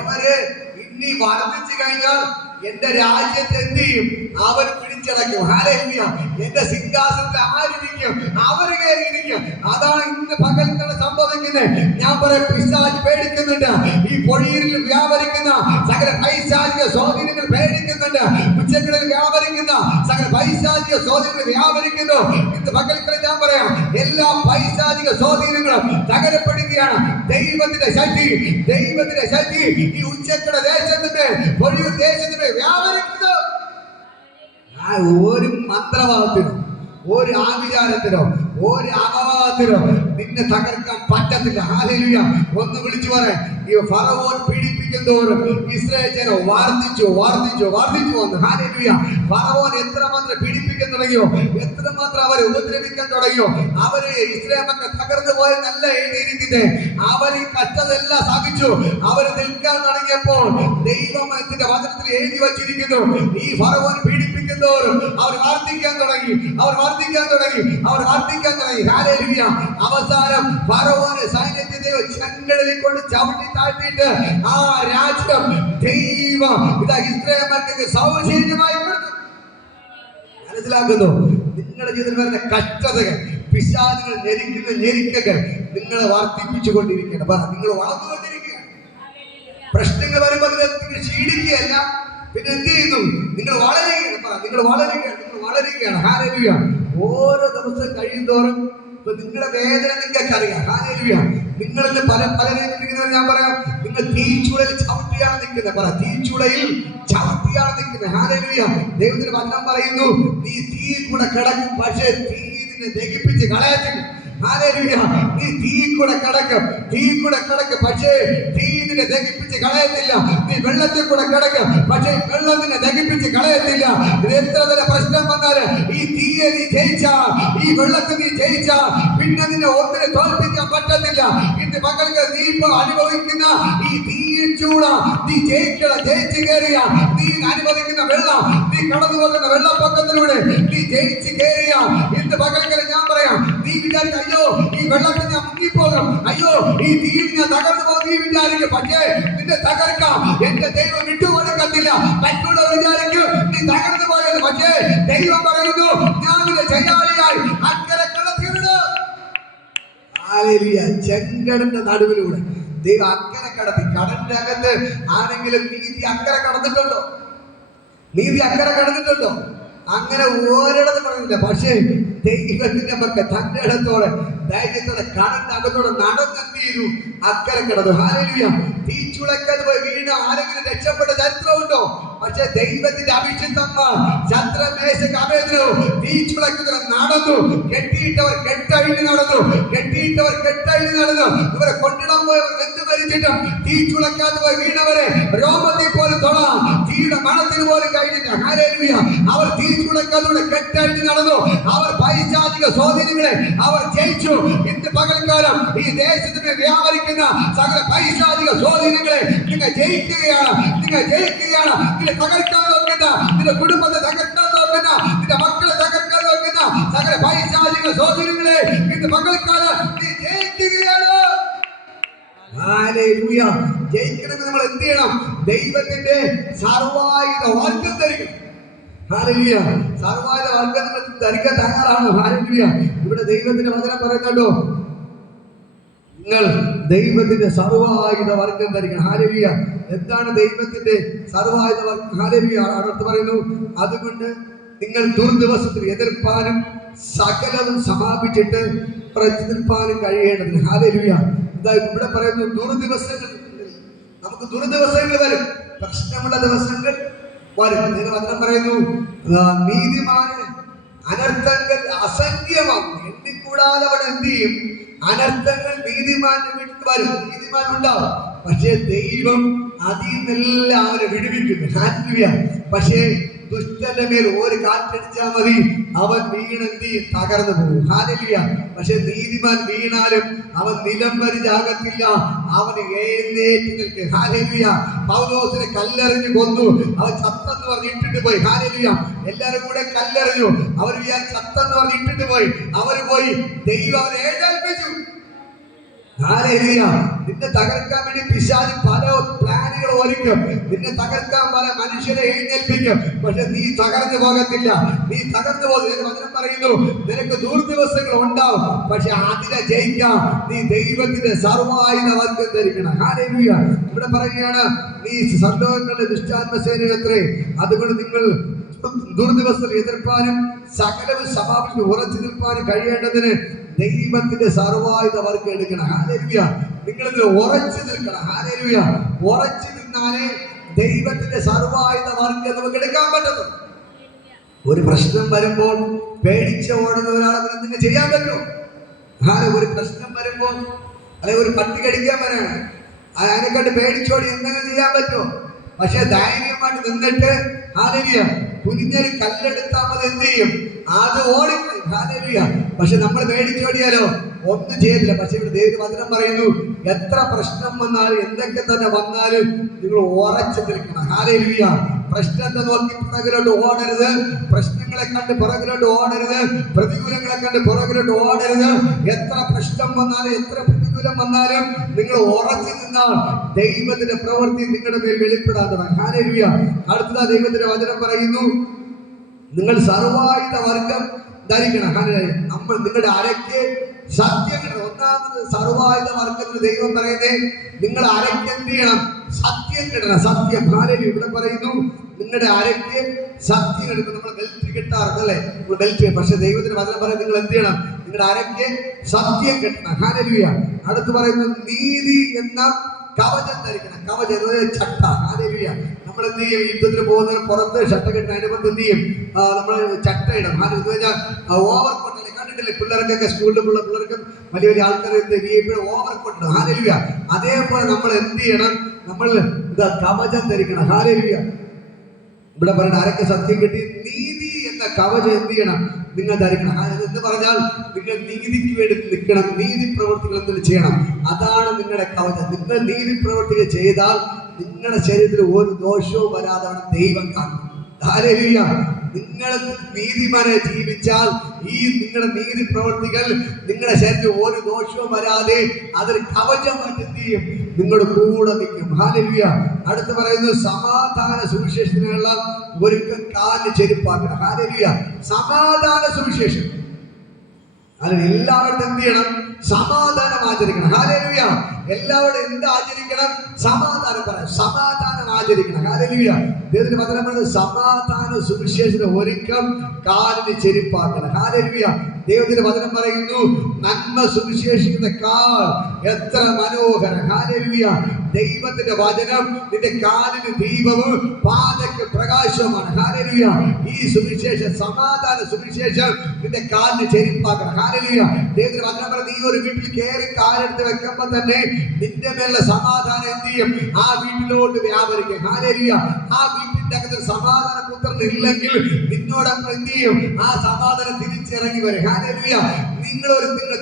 എവര് ഇനി വർദ്ധിച്ചു കഴിഞ്ഞാൽ എന്റെ രാജ്യത്തെ എന്ത് ചെയ്യും? അവർ പിടിച്ചടക്കും. ഹല്ലേലൂയ. എന്റെ സിംഹാസനത്തിൽ ആരിരിക്കും? അവർ കയറിയിരിക്കും. അതാണ് ഇന്ന് പകൽക്കാലം സംഭവിക്കുന്നത്. ഞാൻ പറയാം, പിശാച് പേടിക്കുന്നുണ്ട്. ഈ പൊഴിയിൽ വ്യാപരിക്കുന്ന സകല പൈശാചിക സ്വാധീനങ്ങൾ പേടിക്കുന്നുണ്ട്. ഉച്ചകളിൽ വ്യാപരിക്കുന്ന സകല പൈശാചിക സ്വാധീനങ്ങൾ വ്യാപരിക്കുന്നു. ഇന്ന് പകൽക്കാലം ഞാൻ പറയാം, എല്ലാ പൈശാചിക സ്വാധീനങ്ങളും തകരപ്പെടുകയാണ്. ദൈവത്തിന്റെ ശക്തി ഈ ഉച്ചക്കട ദേശത്തിന്റെ പൊഴിയൂർ ദേശത്തിന്റെ വ്യാപരിക്കുന്നു. ഒരു മന്ത്രവാദത്തിനോ ഒരു ആഭിചാരത്തിനോ ഒരു അപവാദത്തിനോ നിന്നെ തകർക്കാൻ പറ്റത്തില്ല. ഹല്ലേലൂയ. ഒന്ന് വിളിച്ചു പറയാം, ഈ ഫറവോൻ പീഡിപ്പിക്കുന്നവരും ഇസ്രായേൽ ജനം വർദ്ധിച്ചു വന്നു. ഹല്ലേലൂയ. ഫറവോൻ എത്രമാത്രം പീഡിപ്പിക്കാൻ തുടങ്ങിയോ, എത്രമാത്രം അവരെ ഉപദ്രവിക്കാൻ തുടങ്ങിയോ, അവര് ഇസ്രായേൽ മക്കൾ തകർന്നു പോയെന്നല്ല എഴുതിയിരിക്കുന്നത്. അവർ ഈ കഷ്ടതെല്ലാം സഹിച്ചു. അവർ നിൽക്കാൻ തുടങ്ങിയപ്പോൾ ദൈവത്തിന്റെ വചനത്തിൽ എഴുതി വച്ചിരിക്കുന്നു, ഈ ഫറവോൻ പീഡിപ്പിക്കുന്നവരും അവർ വർദ്ധിക്കാൻ തുടങ്ങി. ഹല്ലേലൂയ. അവസാനം ഫറവോനെ സൈന്യത്തെ ദൈവം ചെങ്കടലിൽ കൊണ്ട് ചവിട്ടി താഴ്ത്തിയിട്ട് ആ രാജ്യം ദൈവം ഇസ്രായേൽ മക്കൾക്ക് സൗജന്യമായി കൊടുത്തു. മനസ്സിലാക്കുന്നു? നിങ്ങളുടെ ജീവിതത്തിൽ വരുന്ന കഷ്ടതകൾ, പിശാചുകൾ ഞെരുക്കങ്ങൾ നിങ്ങളെ വർദ്ധിപ്പിച്ചു കൊണ്ടിരിക്കുകയാണ്. നിങ്ങൾ വളർന്നുകൊണ്ടിരിക്കുകയാണ്. പ്രശ്നങ്ങൾ വരുമ്പോൾ നിങ്ങൾ ക്ഷീണിക്കുകയല്ല, പിന്നെ എന്ത് ചെയ്യുന്നു? നിങ്ങൾ വളരുകയാണ്. ഹല്ലേലൂയ. ഓരോ ദിവസം കഴിയുന്തോറും നിങ്ങളുടെ വേദന നിങ്ങൾക്ക് അറിയാം. ഹല്ലേലൂയ. നിങ്ങളിൽ പലരെയും ഞാൻ പറയാം, നിങ്ങൾ തീച്ചുളയിൽ ചവിട്ടിയാണ് നിൽക്കുന്നത്. ഹല്ലേലൂയ. ദൈവത്തിന്റെ വചനം പറയുന്നു, നീ തീ കൂടെ കിടക്കും, പക്ഷേ തീ നിന്നെ ദഹിപ്പിച്ച് കളയത്തില്ല. ഹല്ലേലൂയ. നീ തീ കൂടെ കിടക്കും, പക്ഷേ തീ നിന്നെ ദഹിപ്പിച്ച് കളയത്തില്ല. നീ വെള്ളത്തിൽ കൂടെ കിടക്കും, പക്ഷേ വെള്ളം നിന്നെ ദഹിപ്പിച്ച് കളയത്തില്ല. എത്ര തന്നെ പ്രശ്നം വന്നാല് ഈ തീയെ നീ ജയിച്ചാൽ, ഈ വെള്ളത്തിൽ നീ ജയിച്ചാൽ, പിന്നെ നിന്നെ ഒന്നിനെ തോൽപ്പിക്കാൻ പറ്റത്തില്ല. ഇന്ന് മകൾക്ക് നീ ഇപ്പൊ അനുഭവിക്കുന്ന ഈ തീയിൽ ചൂട നീ ജയിച്ചു കയറിയ, നീ അനുഭവിക്കുന്ന വെള്ളം, നീ കടന്നു പോകുന്ന വെള്ളപ്പൊക്കത്തിലൂടെ നീ ജയിച്ചു കയറിയ, ഇന്ന് മകൾക്ക് ഞാൻ പറയാം, നീ വിചാരിക്കും അയ്യോ ഈ വെള്ളത്തിൽ ഞാൻ മുങ്ങിപ്പോകും, അയ്യോ ഈ തീയിൽ ഞാൻ തകർന്നു പോകും, നീ വിചാരിക്കും. പക്ഷേ നിന്നെ തകർക്കാം എന്റെ ദൈവം വിട്ടുകൊടുക്കത്തില്ല. മറ്റുള്ളവർ വിചാരിക്കും നീ തകർന്നു പോയത്, പക്ഷേ ദൈവം പറയുന്നു ഞാൻ നിന്നെ ജയാളിയായി അക്കരെ കടത്തിയിടുന്നു. ഹല്ലേലൂയ. ചെങ്കടലിന്റെ നടുവിലൂടെ ദൈവം അക്കരെ കടത്തി. കടലിന്റെ അകത്ത് ആരെങ്കിലും നീതി അക്കരെ കടന്നിട്ടുണ്ടോ? അങ്ങനെ ഒരിടത്തും പറഞ്ഞില്ല. പക്ഷേ ദൈവത്തിന്റെ മക്കൾ തന്റെ ഇടത്തോടെ ധൈര്യത്തോടെ കടന്റെ അകത്തോടെ നടന്നെത്തിയിരുന്നു, അക്കരെ കിടന്നു. ഹല്ലേലൂയ. തീച്ചുളക്കത് പോയി വീണ ആരെങ്കിലും രക്ഷപ്പെട്ട ചരിത്രമുണ്ടോ? പക്ഷെ ദൈവത്തിന്റെ അഭിഷിക്തന്മാർ ചന്ദ്രമേശക്ക് അഭേദ്രവും തീച്ചുളക്കത്തിൽ നടന്നു. കെട്ടിയിട്ടവർ കെട്ടഴിഞ്ഞ് നടന്നു. ഇവരെ കൊണ്ടിടാൻ പോയവർ വെന്ത് മരിച്ചിട്ടും തീച്ചുളക്കാതെ പോയി വീണവരെ രോമത്തിൽ പോലും തൊടാൻ തീയുടെ മണത്തിന് പോലും കഴിഞ്ഞില്ല. ഹല്ലേലൂയ. അവർ തീച്ചുളക്കാതെ കെട്ടഴിഞ്ഞ് നടന്നു. അവർ പൈശാചിക സ്വാധീനങ്ങളെ അവർ ജയിച്ചു. ഇന്ന് പകൽക്കാലം ഈ ദേശത്തിന് വ്യാപരിക്കുന്ന സകല പൈശാചിക സ്വാധീനങ്ങളെ നിങ്ങൾ ജയിക്കുകയാണ്. നിന്നെ തകർക്കാൻ നോക്കുന്ന, നിന്റെ കുടുംബത്തെ തകർക്കാൻ നോക്കുന്ന, നിന്റെ മക്കളെ തകർക്കാൻ നോക്കുന്ന സകല പൈശാചിക സ്വാധീനങ്ങളെ ഇന്ന് പകൽക്കാലം നീ ജയിക്കുകയാണ്. ഹല്ലേലൂയ. ജയിക്കണമെന്ന് നമ്മൾ എന്ത് ചെയ്യണം? ദൈവത്തിന്റെ സർവായുധ വർഗ്ഗം ധരിക്കണം. ഹല്ലേലൂയ. സർവായുധ വർഗ്ഗം ധരിക്കാൻ തയ്യാറാണ്. ഹല്ലേലൂയ. ഇവിടെ ദൈവത്തിന്റെ വചനം പറയുന്നുണ്ടോ? നിങ്ങൾ ദൈവത്തിന്റെ സർവായുധ വർഗ്ഗം ധരിക്കണം. ഹല്ലേലൂയ. എന്താണ് ദൈവത്തിന്റെ സർവായുധ വർഗ്ഗം? ഹല്ലേലൂയ. അടുത്ത് പറയുന്നു, അതുകൊണ്ട് നിങ്ങൾ ദുർദിവസത്തിൽ എതിർപ്പാനും സകലവും സമാപിച്ചിട്ട് പ്രതിനിൽപ്പാനും കഴിയേണ്ടതിന്. ഹല്ലേലൂയ. ഇവിടെ പറയുന്നു ദുർദിവസങ്ങൾ, നമുക്ക് ദുർദിവസങ്ങൾ വരും, പ്രശ്നമുള്ള ദിവസങ്ങൾ വരും. വചനം പറയുന്നു, നീതിമാന് അനർത്ഥങ്ങൾ അസംഖ്യമാകും, എണ്ണിക്കൂടാതെ അവൻ എന്ത് ചെയ്യും? അനർത്ഥങ്ങൾ നീതിമാന്റെ വീട്ടിൽ വരും, നീതിമാൻ ഉണ്ടാവും. പക്ഷേ ദൈവം അതിൽ നിന്നെല്ലാം അവരെ വിടുവിക്കുന്നു. ഹല്ലേലൂയ. പക്ഷേ ദുഷ്ടന്റെ മേൽ ഒരു കാറ്റടിച്ചാൽ മതി, അവൻ വീണെന്തി തകർന്നു പോകും. ഹല്ലേലൂയ. പക്ഷെ നീതിമാൻ വീണാലും അവൻ നിലം പരിചാകത്തില്ല, അവന് എഴുന്നേറ്റ് നിൽക്കും. ഹല്ലേലൂയ. പൗലോസിനെ കല്ലെറിഞ്ഞു കൊന്നു, അവൻ ചത്തെന്ന് പറഞ്ഞ് ഇട്ടിട്ട് പോയി. ഹല്ലേലൂയ. എല്ലാവരും കൂടെ കല്ലെറിഞ്ഞു, അവർ ചത്തെന്ന് പറഞ്ഞ് ഇട്ടിട്ട് പോയി. അവർ പോയി, ദൈവം അവനെ എഴുന്നേൽപ്പിച്ചു. ഹല്ലേലൂയ. നിന്നെ തകർക്കാൻ വേണ്ടി പിശാച് പല പ്ലാനുകൾ ഒരുക്കും, നിന്നെ തകർക്കാൻ പല മനുഷ്യരെ എഴുന്നേൽപ്പിക്കും. പക്ഷെ നീ തകർന്നു പോകത്തില്ല, നീ തകർന്നു പോകുന്നത്. വചനം പറയുന്നു, നിനക്ക് ദുർദിവസങ്ങൾ ഉണ്ടാവും, പക്ഷെ അതിനെ ജയിക്കാം നീ ദൈവത്തിന്റെ സർവായുധ വർഗ്ഗം ധരിക്കണം. ഹല്ലേലൂയ. ഇവിടെ പറയുകയാണ്, നീ സർവ്വലോകങ്ങളുടെ ദുഷ്ടാത്മസേനയത്രേ, അതുകൊണ്ട് നിങ്ങൾ ദുർദിവസത്തിൽ എതിർപ്പാനും സകലവും സമാപിച്ച് ഉറച്ചു നിൽപ്പാനും കഴിയേണ്ടതിന് ദൈവത്തിന്റെ സർവായുധ വർഗ്ഗം എടുക്കണം. ഹല്ലേലൂയ. നിങ്ങളിത് ഉറച്ചു നിൽക്കണം. ഹല്ലേലൂയ. ഉറച്ചു നിന്നാലേ ദൈവത്തിന്റെ സർവായുധ വർഗ്ഗം നമുക്ക് എടുക്കാൻ പറ്റുന്നു. ഒരു പ്രശ്നം വരുമ്പോൾ പേടിച്ച് ഓടുന്ന ഒരാളെ നിങ്ങൾ ചെയ്യാൻ പറ്റുമോ? ഒരു പ്രശ്നം വരുമ്പോൾ, അല്ലെങ്കിൽ ഒരു പട്ടി കടിക്കാൻ വരാണ്, അതിനെ കണ്ട് പേടിച്ചോടി എന്തെങ്കിലും ചെയ്യാൻ പറ്റുമോ? പക്ഷെ ധൈര്യമായിട്ട് നിന്നിട്ട് ഹല്ലേലൂയ കുഞ്ഞൊരു കല്ലെടുത്താൽ മതി, എന്ത് ചെയ്യും? അത് ഓടിക്കളയും. ഹല്ലേലൂയ. പക്ഷെ നമ്മൾ പേടിച്ചോടിയാലോ ഒന്നും ചെയ്തില്ല. പക്ഷെ ഇവിടെ ദൈവവചനം പറയുന്നു, എത്ര പ്രശ്നം വന്നാലും എന്തൊക്കെ തന്നെ വന്നാലും നിങ്ങൾ ഉറച്ചു നിൽക്കണം. ഹല്ലേലൂയ. പ്രശ്നത്തെ നോക്കി പുറകിലോട്ട് ഓടരുത്, പ്രശ്നങ്ങളെ കണ്ട് പുറകിലോട്ട് ഓടരുത്, പ്രതികൂലങ്ങളെ കണ്ട് പുറകിലോട്ട് ഓടരുത്. എത്ര പ്രശ്നം വന്നാലും എത്ര പ്രതികൂലം വന്നാലും നിങ്ങൾ ഉറച്ചു നിന്നാൽ ദൈവത്തിന്റെ പ്രവൃത്തി നിങ്ങളുടെ മേൽ വെളിപ്പെടാൻ തുടങ്ങും. ഹല്ലേലൂയ. അടുത്ത ദൈവത്തിന്റെ വചനം പറയുന്നു, നിങ്ങൾ സർവായുധ വർഗ്ഗം ധരിക്കണം. നമ്മൾ നിങ്ങളുടെ അരയ്ക്ക് സത്യം കിട്ടണം. ഒന്നാമത് സർവായുധ വർഗ്ഗത്തിന് ദൈവം പറയുന്നേ, നിങ്ങൾ അരയ്ക്ക് എന്ത് ചെയ്യണം? സത്യം കിട്ടണം. സത്യം. ഹല്ലേലൂയ. ഇവിടെ പറയുന്നു, നിങ്ങളുടെ അരയ്ക്ക് സത്യം കിട്ടണം. നമ്മൾ ബെൽറ്റ് കിട്ടാറുണ്ട് അല്ലേ, ബെൽറ്റ്. പക്ഷെ ദൈവത്തിന് വചനം പറയാൻ നിങ്ങൾ എന്ത് ചെയ്യണം? നിങ്ങളുടെ അരയ്ക്ക് സത്യം കിട്ടണം. ഹല്ലേലൂയ. അടുത്ത് പറയുന്നു, നീതി എന്ന കവചം ധരിക്കണം. കവചം ചട്ട. ഹല്ലേലൂയ. നമ്മൾ എന്ത് ചെയ്യും? യുദ്ധത്തിന് പോകുന്നതിന് പുറത്ത് ഷട്ട കിട്ടണം, അതിന്റെ പുറത്ത് എന്ത് ചെയ്യും? നമ്മൾ ചട്ട ഇടും. ഹല്ലേലൂയ. ഓവർ കോട്ടല്ലേ കണ്ടിട്ടില്ലേ? പിള്ളേർക്കൊക്കെ സ്കൂളിലുള്ള പിള്ളേർക്കും വലിയ വലിയ ആൾക്കാർ ഓവർ കോട്ട്. ഹല്ലേലൂയ. അതേപോലെ നമ്മൾ എന്ത് ചെയ്യണം? നമ്മൾ കവചം ധരിക്കണം. ഹല്ലേലൂയ. ഇവിടെ പറയുന്നത് ആരൊക്കെ സത്യം കിട്ടി? നീതി എന്ന കവചം എന്ത് ചെയ്യണം? നിങ്ങൾ ധരിക്കണം. എന്ന് പറഞ്ഞാൽ നിങ്ങൾ നീതിക്ക് വേണ്ടി നിൽക്കണം, നീതി പ്രവർത്തികൾ എന്തെങ്കിലും ചെയ്യണം. അതാണ് നിങ്ങളുടെ കവചം. നിങ്ങൾ നീതി പ്രവർത്തികൾ ചെയ്താൽ നിങ്ങളുടെ ശരീരത്തിൽ ഒരു ദോഷവും വരാതെ ദൈവം കാണും. ഹല്ലേലൂയ. നിങ്ങൾ നീതിമാനെ ജീവിച്ചാൽ ഈ നിങ്ങളുടെ നീതി പ്രവർത്തികൾ നിങ്ങളുടെ ശരീരത്തിൽ ഒരു ദോഷവും വരാതെ അതൊരു കവചമായിട്ട് എന്ത് ചെയ്യും? നിങ്ങളുടെ കൂടെ നിൽക്കും. ഹല്ലേലൂയ. അടുത്ത് പറയുന്നു, സമാധാന സുവിശേഷത്തിനുള്ള ഒരുക്കം കാലിന് ചെരുപ്പാക്കണം. ഹല്ലേലൂയ. സമാധാന സുവിശേഷം. അതിന് എല്ലാവരും എന്ത് ചെയ്യണം? സമാധാനം ആചരിക്കണം. ഹല്ലേലൂയ. എല്ലാവരും എന്ത് ആചരിക്കണം? സമാധാനം പറയാം, സമാധാനം ആചരിക്കണം. ഹല്ലേലൂയ. ദൈവത്തിന്റെ വചനം പറയുന്നത്, സമാധാന സുവിശേഷത്തിന് ഒരുക്കം കാലിന് ചെരുപ്പാക്കണം. ഹല്ലേലൂയ. ദൈവത്തിന്റെ വചനം പറയുന്നു, നന്മ സുവിശേഷിക്കുന്ന കാൽ എത്ര മനോഹരം. ഹല്ലേലൂയ. ദൈവത്തിന്റെ വചനം നിന്റെ കാലിന് ദീപവും പാതയ്ക്ക് പ്രകാശവുമാണ്. ഹല്ലേലൂയ. ഈ സുവിശേഷം, സമാധാന സുവിശേഷം നിന്റെ കാലിന് ചെരുപ്പാക്കണം. ഹല്ലേലൂയ. ദൈവത്തിന്റെ വചനം പറയുന്നത്, നീ ഒരു വീട്ടിൽ കയറി കാലെടുത്ത് വെക്കുമ്പോൾ തന്നെ നിന്റെ മേലുള്ള സമാധാനം എന്ത് ചെയ്യും? ആ വീട്ടിലോട്ട് വ്യാപരിക്കും. ഹല്ലേലൂയ. ആ വീട്ടിന്റെ അകത്ത് സമാധാന പുത്രൻ ഇല്ലെങ്കിൽ നിന്നോടൊപ്പം എന്ത് ചെയ്യും? ആ സമാധാനം തിരിച്ചിറങ്ങി വരും. ഹല്ലേലൂയ. നിങ്ങൾ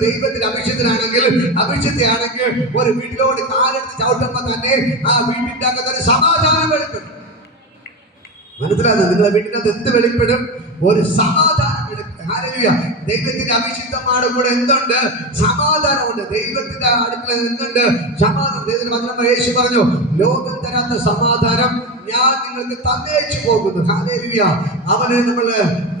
ദൈവത്തിന്റെ അഭിഷേകത്തിലാണെങ്കിൽ, അഭിഷേകത്തെയാണെങ്കിൽ ഒരു വീട്ടിലോട്ട് കാലെടുത്ത് ചവിട്ടുമ്പോൾ തന്നെ ആ വീട്ടിന്റെ അകത്തൊരു സമാധാനം വെളിപ്പെടും. മനസ്സിലാകുന്നത്? നിങ്ങളെ വീട്ടിന്റെ അകത്ത് എന്ത് വെളിപ്പെടും? ഒരു സമാധാനം വെളിപ്പെടും. ഹല്ലേലൂയ. ദൈവത്തിന്റെ അഭിഷിക്തന്മാരുടെ കൂടെ എന്തുണ്ട്? സമാധാനമുണ്ട്. ദൈവത്തിന്റെ അടുക്കൽ എന്തുണ്ട്? സമാധാനം. ദൈവത്തിന്റെ വചനം യേശു പറഞ്ഞു, ലോകം തരാത്ത സമാധാനം ഞാൻ നിങ്ങൾക്ക് തന്നേച്ചു പോകുന്നു. ഹല്ലേലൂയ. അവന് നമ്മൾ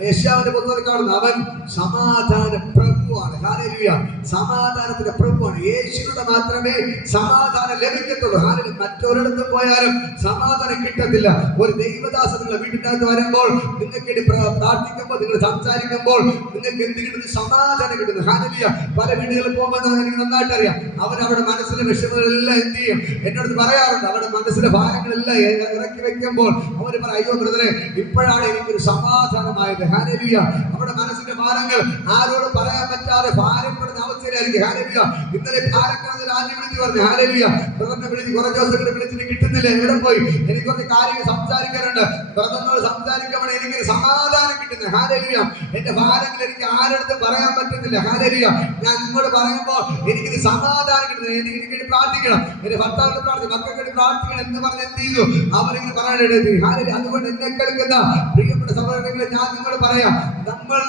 യെശയ്യാവിന്റെ പുസ്തകത്തിൽ കാണുന്നു, അവൻ സമാധാന പ്രഭുവാണ്. ഹല്ലേലൂയ. സമാധാനത്തിന്റെ പ്രഭുവാണ്. യേശുവിനോട് മാത്രമേ സമാധാനം ലഭിക്കത്തുള്ളൂ. ഹല്ലേലൂയ. മറ്റൊരിടത്ത് പോയാലും സമാധാനം കിട്ടത്തില്ല. ഒരു ദൈവദാസൻ നിങ്ങളുടെ വീട്ടിൻ്റെ അകത്ത് വരുമ്പോൾ, നിങ്ങൾക്ക് വേണ്ടി പ്രാർത്ഥിക്കുമ്പോൾ, നിങ്ങൾ സംസാരിക്കുമ്പോൾ നിങ്ങൾക്ക് എന്ത് കിട്ടുന്നു? സമാധാനം കിട്ടുന്നു. ഹല്ലേലൂയ. പല വീടുകളിൽ പോകുമ്പോൾ എനിക്ക് നന്നായിട്ട് അറിയാം, അവരുടെ മനസ്സിലെ വിഷമങ്ങളെല്ലാം എന്ത് ചെയ്യും? എന്നോട് പറയാറുണ്ട്. അവരുടെ മനസ്സിലെ ഭാരങ്ങളെല്ലാം ഇറക്കി വെക്കുമ്പോൾ അവർ പറയും, അയ്യോ ബ്രദറെ, ഇപ്പോഴാണ് എനിക്കൊരു സമാധാനമായത്. ഹല്ലേലൂയ. അവരുടെ മനസ്സിന്റെ ഭാരങ്ങൾ ആരോട് പറയാൻ പറ്റാതെ ഭാരപ്പെടുന്ന അവസ്ഥയിലായിരിക്കും. ഹല്ലേലൂയ. ഇന്നലെ ഭാരക്കാതെ ആദ്യം വിളിച്ചു പറഞ്ഞു, ഹല്ലേലൂയ, ബ്രദറിനെ വിളിച്ച് കുറെ ദിവസം വിളിച്ചിട്ട് കിട്ടുന്നില്ല, എവിടെ പോയി, എനിക്ക് കുറച്ച് കാര്യങ്ങൾ സംസാരിക്കാനുണ്ട്, ബ്രദറിനോട് സംസാരിക്കുമ്പോൾ എനിക്ക് സമാധാനം കിട്ടുന്നത്. ഹല്ലേലൂയ. എന്റെ ഭാരങ്ങൾ എനിക്ക് ആരുടെ പറയാൻ പറ്റുന്നില്ല. ഹല്ലേലൂയ. ഞാൻ നിങ്ങളോട് പറയുമ്പോൾ എനിക്കിത് സമാധാനം കിട്ടുന്നത്. എനിക്ക് വേണ്ടി പ്രാർത്ഥിക്കണം, എന്റെ ഭർത്താവിന് പ്രാർത്ഥിക്കണം, മക്കൾക്ക് വേണ്ടി പ്രാർത്ഥിക്കണം എന്ന് പറഞ്ഞ് എന്ത് ചെയ്തു, അവരിങ്ങനെ പറയാനിടയിൽ. ഹല്ലേലൂയ. അതുകൊണ്ട് എന്നെ കേൾക്കുന്ന പ്രിയപ്പെട്ട സഹോദരങ്ങളെ, ഞാൻ നിങ്ങളോട് പറയാം, നമ്മൾ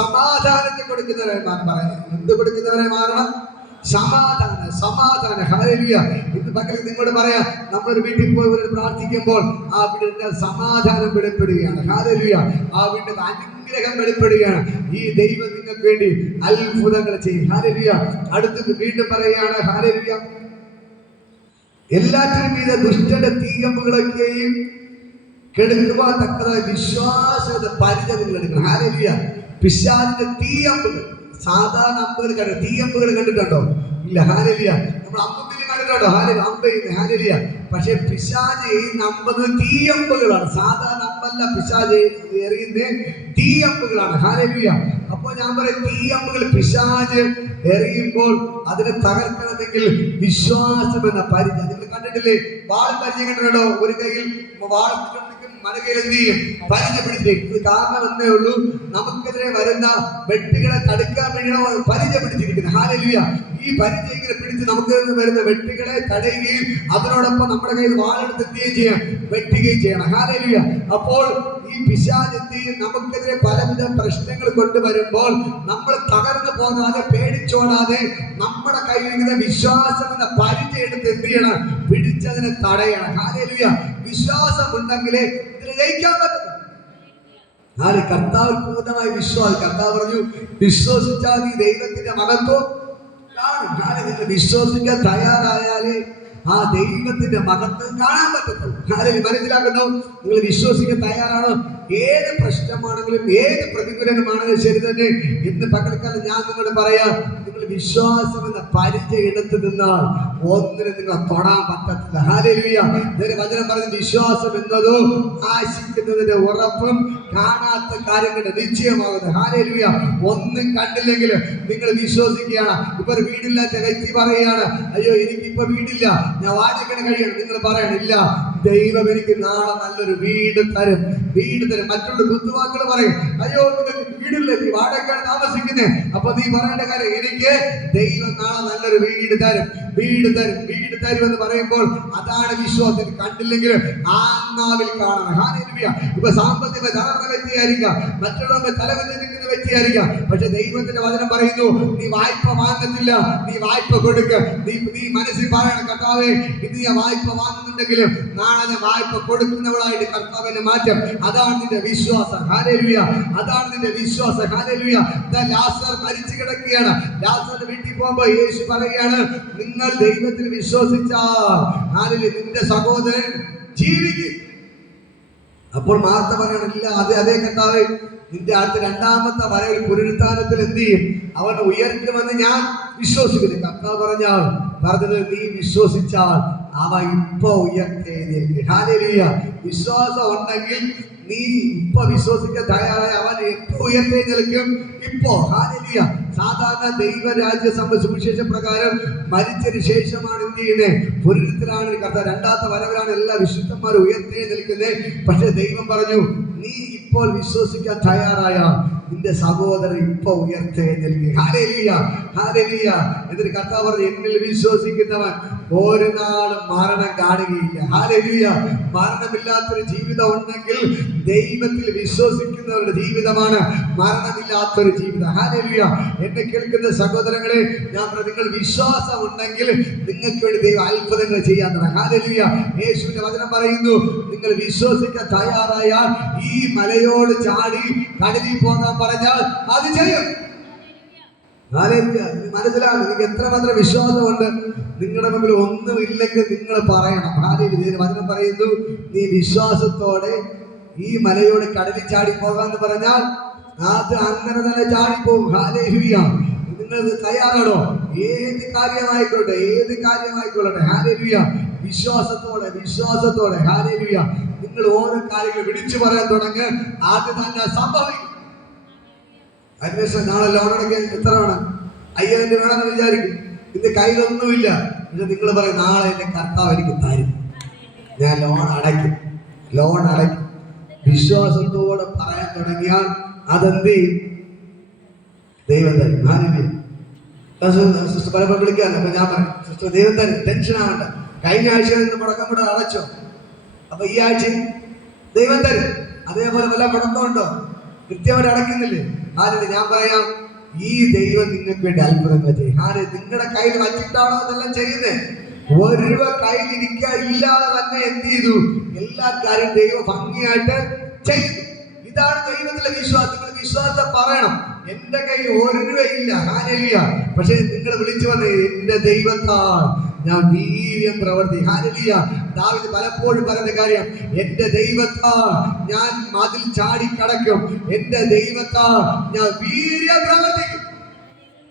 സമാധാനത്തെ കൊടുക്കുന്നവരെ പറയാം. എന്ത് കൊടുക്കുന്നവരെ മാറണം? സമാധാനം, സമാധാനം. ഹല്ലേലൂയ. ഇന്ന് പകൽ നിങ്ങളോട് പറയാം, നമ്മളൊരു വീട്ടിൽ പോയി പ്രാർത്ഥിക്കുമ്പോൾ ആ വീടിന്റെ സമാധാനം വെളിപ്പെടുകയാണ്. ഹല്ലേലൂയ. ആ വീട്ടിൽ അനുഗ്രഹം വെളിപ്പെടുകയാണ്. ഈ ദൈവം നിങ്ങൾക്ക് വേണ്ടി അത്ഭുതങ്ങൾ ചെയ്യും. ഹല്ലേലൂയ. അടുത്ത് വീണ്ടും പറയുകയാണ്, ഹല്ലേലൂയ, എല്ലാറ്റിനും മീതെ ദുഷ്ടന്റെ തീയമ്പുകളൊക്കെയും കെടുക്കുവാൻ തക്കതായ വിശ്വാസത പരിചയ നിങ്ങൾ എടുക്കണം. ഹല്ലേലൂയ. പിശാചിന്റെ തീയമ്പുകൾ, സാധാരണ അമ്പുകൾ കണ്ടു, തീയമ്പുകൾ കണ്ടിട്ടുണ്ടോ? ഇല്ല. ഹല്ലേലൂയ. നമ്മൾ അമ്പുകൾ കണ്ടിട്ടുണ്ടോ? ഹല്ലേലൂയ. അമ്പ ചെയ്യുന്നത്. ഹല്ലേലൂയ. പക്ഷെ പിശാച് അമ്പത് തീയമ്പുകളാണ്. സാധാരണ അമ്പല്ല, പിശാച് എറിയുന്നത് തീയമ്പുകളാണ്. ഹല്ലേലൂയ. അപ്പോൾ ഞാൻ പറയും, തീയമ്പുകൾ പിശാച് എറിയുമ്പോൾ അതിനെ തകർക്കണമെങ്കിൽ വിശ്വാസം എന്ന പരിചയം. നിങ്ങൾ കണ്ടിട്ടില്ലേ? വാൾ പരിചയം കണ്ടിട്ടുണ്ടോ? ഒരു കയ്യിൽ വാൾ മലകയിൽ എന്ത് ചെയ്യും? പരിചയപ്പെടുത്തിയിരിക്കും. ഇത് കാരണം എന്നേ ഉള്ളൂ, നമുക്കെതിരെ വരുന്ന വെട്ടുകളെ തടുക്കാൻ വേണ്ടിയാണ് പരിചയപ്പെടുത്തിയിരിക്കുന്നത്. ഹല്ലേലൂയ. ഈ പരിചയം ഇങ്ങനെ പിടിച്ച് നമുക്ക് വരുന്ന വെട്ടുകളെ തടയുകയും അതിനോടൊപ്പം നമ്മുടെ കയ്യിൽ വാളെടുത്ത് എന്ത് ചെയ്യാം? വെട്ടുകയും ചെയ്യണം. ഹല്ലേലൂയ. അപ്പോൾ ഈ പിശാച് എന്ത് ചെയ്യും? നമുക്കെതിരെ പലവിധ പ്രശ്നങ്ങൾ കൊണ്ടുവരുമ്പോൾ നമ്മൾ തകർന്നു പോകാതെ, പേടിച്ചോടാതെ, നമ്മുടെ കയ്യിൽ വിശ്വാസം എന്ന പരിചയം എടുത്ത് എന്ത് ചെയ്യണം? പിടിച്ചതിനെ തടയണം. ഹല്ലേലൂയ. വിശ്വാസം ഉണ്ടെങ്കിലേ ഇതിനെ ജയിക്കാൻ പറ്റും. ആര്? കർത്താവ് പൂർണ്ണമായി വിശ്വാസം. കർത്താവ് പറഞ്ഞു, വിശ്വസിച്ചാൽ നീ ദൈവത്തിന്റെ മഹത്വം കാണും. നിങ്ങൾ വിശ്വസിക്കാൻ തയ്യാറായാലേ ആ ദൈവത്തിന്റെ മഹത്വം കാണാൻ പറ്റത്തുള്ളൂ. ആരെങ്കിലും മനസ്സിലാക്കുന്നു? നിങ്ങൾ വിശ്വസിക്കാൻ തയ്യാറാണോ? ഏത് പ്രശ്നമാണെങ്കിലും ഏത് പ്രതികൂലമാണെങ്കിലും ശരി തന്നെ, ഇന്ന് പകൽക്കാലം ഞാൻ നിങ്ങളോട് പറയാം, നിങ്ങൾ വിശ്വാസം എന്ന പരിചയം എടുത്തു നിന്നാൽ ഒന്നിനും നിങ്ങൾ തൊടാൻ പറ്റത്തില്ല. ഹല്ലേലൂയ. വചനം പറഞ്ഞ വിശ്വാസം എന്നതോ ആശിക്കുന്നതിന്റെ ഉറപ്പും കാണാത്ത കാര്യങ്ങളുടെ നിശ്ചയമാകുന്നത്. ഹല്ലേലൂയ. ഒന്നും കണ്ടില്ലെങ്കിൽ നിങ്ങൾ വിശ്വസിക്കുകയാണ്. ഇപ്പൊ ഒരു വീടില്ലാത്ത വ്യക്തി പറയുകയാണ്, അയ്യോ എനിക്കിപ്പോ വീടില്ല, ഞാൻ വാടകയ്ക്ക് കഴിയണം. നിങ്ങൾ പറയണില്ല, ദൈവം എനിക്ക് നാളെ നല്ലൊരു വീട് തരും, വീട് തരും. മറ്റുള്ള ബുദ്ധിമാക്കൾ പറയും, അയ്യോ നിങ്ങൾക്ക് വീടില്ല, നീ വാടകയ്ക്കാണ് താമസിക്കുന്നത്. അപ്പൊ നീ പറയേണ്ട കാര്യം, എനിക്ക് ദൈവം നാളെ നല്ലൊരു വീട് തരും, വീട് തരും, വീട് തരും എന്ന് പറയുമ്പോൾ അതാണ് വിശ്വാസം. കണ്ടില്ലെങ്കിൽ ആത്മാവിൽ കാണണം. ഹല്ലേലൂയ. ഇപ്പൊ സാമ്പത്തിക തകർന്ന വ്യക്തിയായിരിക്കാം, മറ്റുള്ളവരുടെ തലവെന്ന് നിൽക്കുന്ന വ്യക്തിയായിരിക്കാം, പക്ഷെ ദൈവത്തിന്റെ വചനം പറയുന്നു, നീ വായ്പ വാങ്ങത്തില്ല, നീ വായ്പ കൊടുക്ക. നീ മനസ്സിൽ പറയണം, കർത്താവേ ഇന്ന് ഞാൻ വായ്പ വാങ്ങുന്നുണ്ടെങ്കിലും നാളെ ഞാൻ വായ്പ കൊടുക്കുന്നവളായിട്ട് കർത്താവിനെ മാറ്റം. അതാണ് നിന്റെ വിശ്വാസം. ഹല്ലേലൂയ. അതാണ് നിന്റെ വിശ്വാസം. ഹല്ലേലൂയ. ലാസർ മരിച്ചു കിടക്കുകയാണ്. ലാസറിന്റെ വീട്ടിൽ പോകുമ്പോ യേശു പറയുകയാണ്, നിങ്ങൾ ദൈവത്തിൽ വിശ്വസിച്ചാൽ ഹല്ലേലൂയ നിന്റെ സഹോദരൻ ജീവിക്കും. അപ്പോൾ മാർത്ത പറയണില്ല, അതേ കർത്താവേ, നിന്റെ അടുത്ത രണ്ടാമത്തെ വരവിൽ പുനരുത്ഥാനത്തിൽ എന്ത് ചെയ്യും? അവനെ ഉയർത്തുമെന്ന് ഞാൻ വിശ്വസിക്കുന്നു. കർത്താവ് പറഞ്ഞത് നീ വിശ്വസിച്ചാൽ അവ ഇപ്പൊ ഉയർത്തെഴുന്നേൽക്കും. ഹല്ലേലൂയ. വിശ്വാസം ഉണ്ടെങ്കിൽ നീ ഇപ്പൊ വിശ്വസിക്കാൻ തയ്യാറായി അവൻ എപ്പോ ഉയർത്തെഴുന്നേൽക്കും? ഇപ്പോ. ഹല്ലേലൂയ. സാധാരണ ദൈവരാജ്യ സുവിശേഷ പ്രകാരം മരിച്ചതിന് ശേഷമാണ് എന്ത് ചെയ്യുന്നത്? പുനരുത്ഥാനത്തിലാണ് കർത്താവ് രണ്ടാമത്തെ വരവിലാണ് എല്ലാ വിശുദ്ധന്മാരും ഉയർത്തെഴുന്നേൽക്കുന്നത്. പക്ഷെ ദൈവം പറഞ്ഞു, നീ ഇപ്പോൾ വിശ്വസിക്കാൻ തയ്യാറായാൽ നിന്റെ സഹോദരൻ ഇപ്പൊ ഉയർത്തെഴുന്നേൽക്കും. ഹല്ലേലൂയ. ഹല്ലേലൂയ. എന്നിട്ട് കർത്താവ് പറഞ്ഞു, എന്നിൽ വിശ്വസിക്കുന്നവൻ ഒരു നാളും മരണം കാണുകയില്ല. ഹല്ലേലൂയ. മരണമില്ലാത്തൊരു ജീവിതം ഉണ്ടെങ്കിൽ ദൈവത്തിൽ വിശ്വസിക്കുന്നവരുടെ ജീവിതമാണ് മരണമില്ലാത്തൊരു ജീവിതം. ഹല്ലേലൂയ. എന്നെ കേൾക്കുന്ന സഹോദരങ്ങളെ, ഞാൻ നിങ്ങൾ വിശ്വാസം ഉണ്ടെങ്കിൽ നിങ്ങൾക്ക് വേണ്ടി ദൈവം അത്ഭുതങ്ങൾ ചെയ്യാൻ തുടങ്ങും. ഹല്ലേലൂയ. യേശുവിന്റെ വചനം പറയുന്നു, നിങ്ങൾ വിശ്വസിക്കാൻ തയ്യാറായാൽ ഈ മലയോട് ചാടി കടലിൽ പോകാൻ പറഞ്ഞാൽ അത് ചെയ്യും. മനസ്സിലാണ് നിങ്ങൾക്ക് എത്രമാത്രം വിശ്വാസമുണ്ട്. നിങ്ങളുടെ മുമ്പിൽ ഒന്നും ഇല്ലെങ്കിൽ നിങ്ങൾ പറയണം. വചനം പറയുന്നു, നീ വിശ്വാസത്തോടെ ഈ മലയോട് കടലിൽ ചാടി പോകാന്ന് പറഞ്ഞാൽ അത് അങ്ങനെ തന്നെ ചാടിപ്പോകും. ഹല്ലേലൂയ. നിങ്ങൾ തയ്യാറാണോ? ഏത് കാര്യമായിക്കൊള്ളട്ടെ. ഹല്ലേലൂയ. വിശ്വാസത്തോടെ ഹല്ലേലൂയ. നിങ്ങൾ ഓരോ കാര്യങ്ങൾ വിളിച്ചു പറയാൻ തുടങ്ങ്, അത് തന്നെ സംഭവിക്കും. അതിനുശേഷം നാളെ ലോൺ അടയ്ക്കാൻ എത്ര വേണം? 5000 വേണമെന്ന് വിചാരിക്കും. ഇന്ന് കയ്യിലൊന്നുമില്ല. പക്ഷെ നിങ്ങൾ പറയും നാളെ എന്റെ കർത്താവ് എനിക്ക് തരും, ഞാൻ ലോൺ അടയ്ക്കും, ലോൺ അടയ്ക്കും. വിശ്വാസത്തോടെ പറയാൻ തുടങ്ങിയാൽ അതെന്ത് ചെയ്യും? ദൈവം തരും. സിസ്റ്റർ പലപ്പോഴും വിളിക്കാറില്ല. അപ്പൊ ഞാൻ പറയും സിസ്റ്റർ ദൈവം തരും, ടെൻഷൻ ആവണ്ട. കഴിഞ്ഞ ആഴ്ച നിന്ന് മുടക്കം അടച്ചോ, അപ്പൊ ഈ ആഴ്ച ദൈവം തരും. അതേപോലെ വല്ല മുടക്കമുണ്ടോ? കൃത്യമായിട്ട് അടയ്ക്കുന്നില്ലേ? ഞാൻ പറയാം, ഈ ദൈവം നിങ്ങൾക്ക് വേണ്ടി അത്ഭുതങ്ങൾ ചെയ്യും. നിങ്ങളുടെ കയ്യിൽ വച്ചിട്ടാണോ അതെല്ലാം ചെയ്യുന്നത്? ഒരു രൂപ കയ്യിലിരിക്കുക ഇല്ലാതെ തന്നെ എന്ത് ചെയ്തു? എല്ലാ കാര്യം ദൈവം ഭംഗിയായിട്ട് ചെയ്തു. ഇതാണ് ദൈവത്തിലെ വിശ്വാസം. നിങ്ങൾ വിശ്വാസത്തെ പറയണം. എന്റെ കയ്യിൽ ഒരു രൂപയില്ല, ഹാലേലൂയ, പക്ഷെ നിങ്ങൾ വിളിച്ചു വന്ന് എന്റെ ദൈവത്താൽ ഞാൻ വീര്യം പ്രവർത്തി. ഹാലേലൂയ. ദാവീദ് പലപ്പോഴും പറയുന്ന കാര്യം, എന്റെ ദൈവത്താൽ ഞാൻ മതിൽ ചാടി കടക്കും, എന്റെ ദൈവത്താൽ ഞാൻ വീര്യം പ്രവർത്തിക്കും.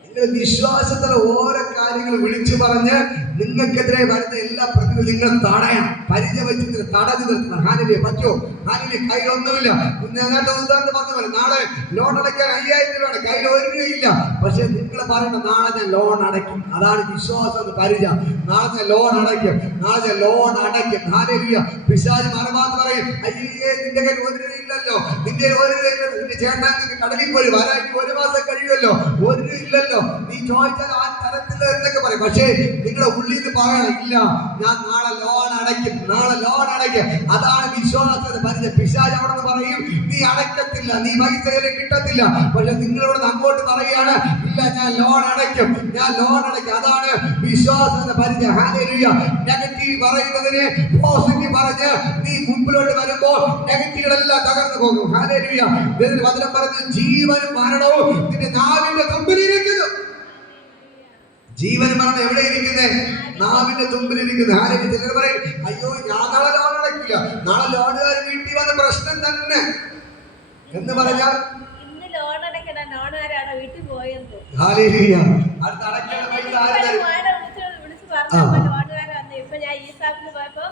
നിങ്ങൾ വിശ്വാസത്തിലെ ഓരോ കാര്യങ്ങൾ വിളിച്ചു പറഞ്ഞ് നിങ്ങൾക്കെതിരെ വരുന്ന എല്ലാ പ്രതികളും നിങ്ങൾ തടയണം. പരിചയ വെച്ചിട്ട് തടഞ്ഞു നിർത്തണം. ഹാനിലെ പറ്റോ? ഹാനിലെ കയ്യിലൊന്നുമില്ല. ഉദാഹരണം പറഞ്ഞ പോലെ നാളെ ലോൺ അടയ്ക്കാൻ 5000 രൂപയാണ്, കയ്യിൽ ഒരു രൂപയില്ല. പക്ഷെ നിങ്ങൾ പറയണം നാളെ ഞാൻ ലോൺ അടയ്ക്കും. അതാണ് വിശ്വാസം. പരിചയ. നാളെ ഞാൻ ലോൺ അടയ്ക്കും, നാളെ ഞാൻ ലോൺ അടയ്ക്കും. ഹാനിലിയ. പിശാച് മറമാന്ന് പറയും, അയ്യേ നിന്റെ കയ്യിൽ ഒരു രൂപയില്ലല്ലോ, നിന്റെ ഒരു രൂപ, നിന്റെ ചേട്ടൻ കടലിൽ പോയി വരാൻ 1 മാസം കഴിയുമല്ലോ, ഒരു രൂപ ഇല്ലല്ലോ, നീ ചോദിച്ചാൽ ആ തരത്തില്ല എന്നൊക്കെ പറയും. പക്ഷേ നിങ്ങളുടെ ഉള്ളിൽ നിന്ന് പറയണം, ഇല്ല ഞാൻ നാളെ ലോൺ അടയ്ക്കും, നാളെ ലോൺ അടയ്ക്കും. അതാണ് വിശ്വാസത്തെ പരിചയം. പിശാച് അവിടെ നിന്ന് പറയും നീ അടയ്ക്കത്തില്ല, നീ പൈസ കിട്ടത്തില്ല. പക്ഷെ നിങ്ങളിവിടെ അങ്ങോട്ട് പറയുകയാണ്, ഇല്ല ഞാൻ ലോൺ അടയ്ക്കും, ഞാൻ ലോൺ അടയ്ക്കും. അതാണ് വിശ്വാസത്തെ പരിചയം. ഹല്ലേലൂയ. നെഗറ്റീവ് പറയുന്നതിന് പോസിറ്റീവ് പറഞ്ഞ് നീ മുമ്പിലോട്ട് വരുമ്പോൾ നെഗറ്റീവുകളെല്ലാം തകർന്നു പോകും. ഹല്ലേലൂയ. വചനം പറഞ്ഞു, ജീവനും മരണവും നിന്റെ നാവിന്റെ തുമ്പിലിരിക്കുന്നു. ജീവൻ മരണം എവിടെ ഇരിക്കുന്നത്? നാവിന്റെ തുമ്പിലിരിക്കുന്നത്. ആരെങ്കിലും ചിലർ പറയും, അയ്യോ ഞാൻ നാളെ ലോൺ അടയ്ക്കില്ല, നാളെ ലോണുകാർ വീട്ടിൽ വന്ന പ്രശ്നം തന്നെ എന്ന് പറഞ്ഞാൽ ഇന്ന് ലോൺ അടയ്ക്കണം, ലോണുകാരാണ് വീട്ടിൽ പോയത്. അടുത്ത അടയ്ക്കേണ്ട പൈസ വിളിച്ചു പറഞ്ഞു ലോണുകാർ വന്നു. ഇപ്പൊ ഞാൻ ഈ സ്ഥാപനത്തിൽ പോയപ്പോ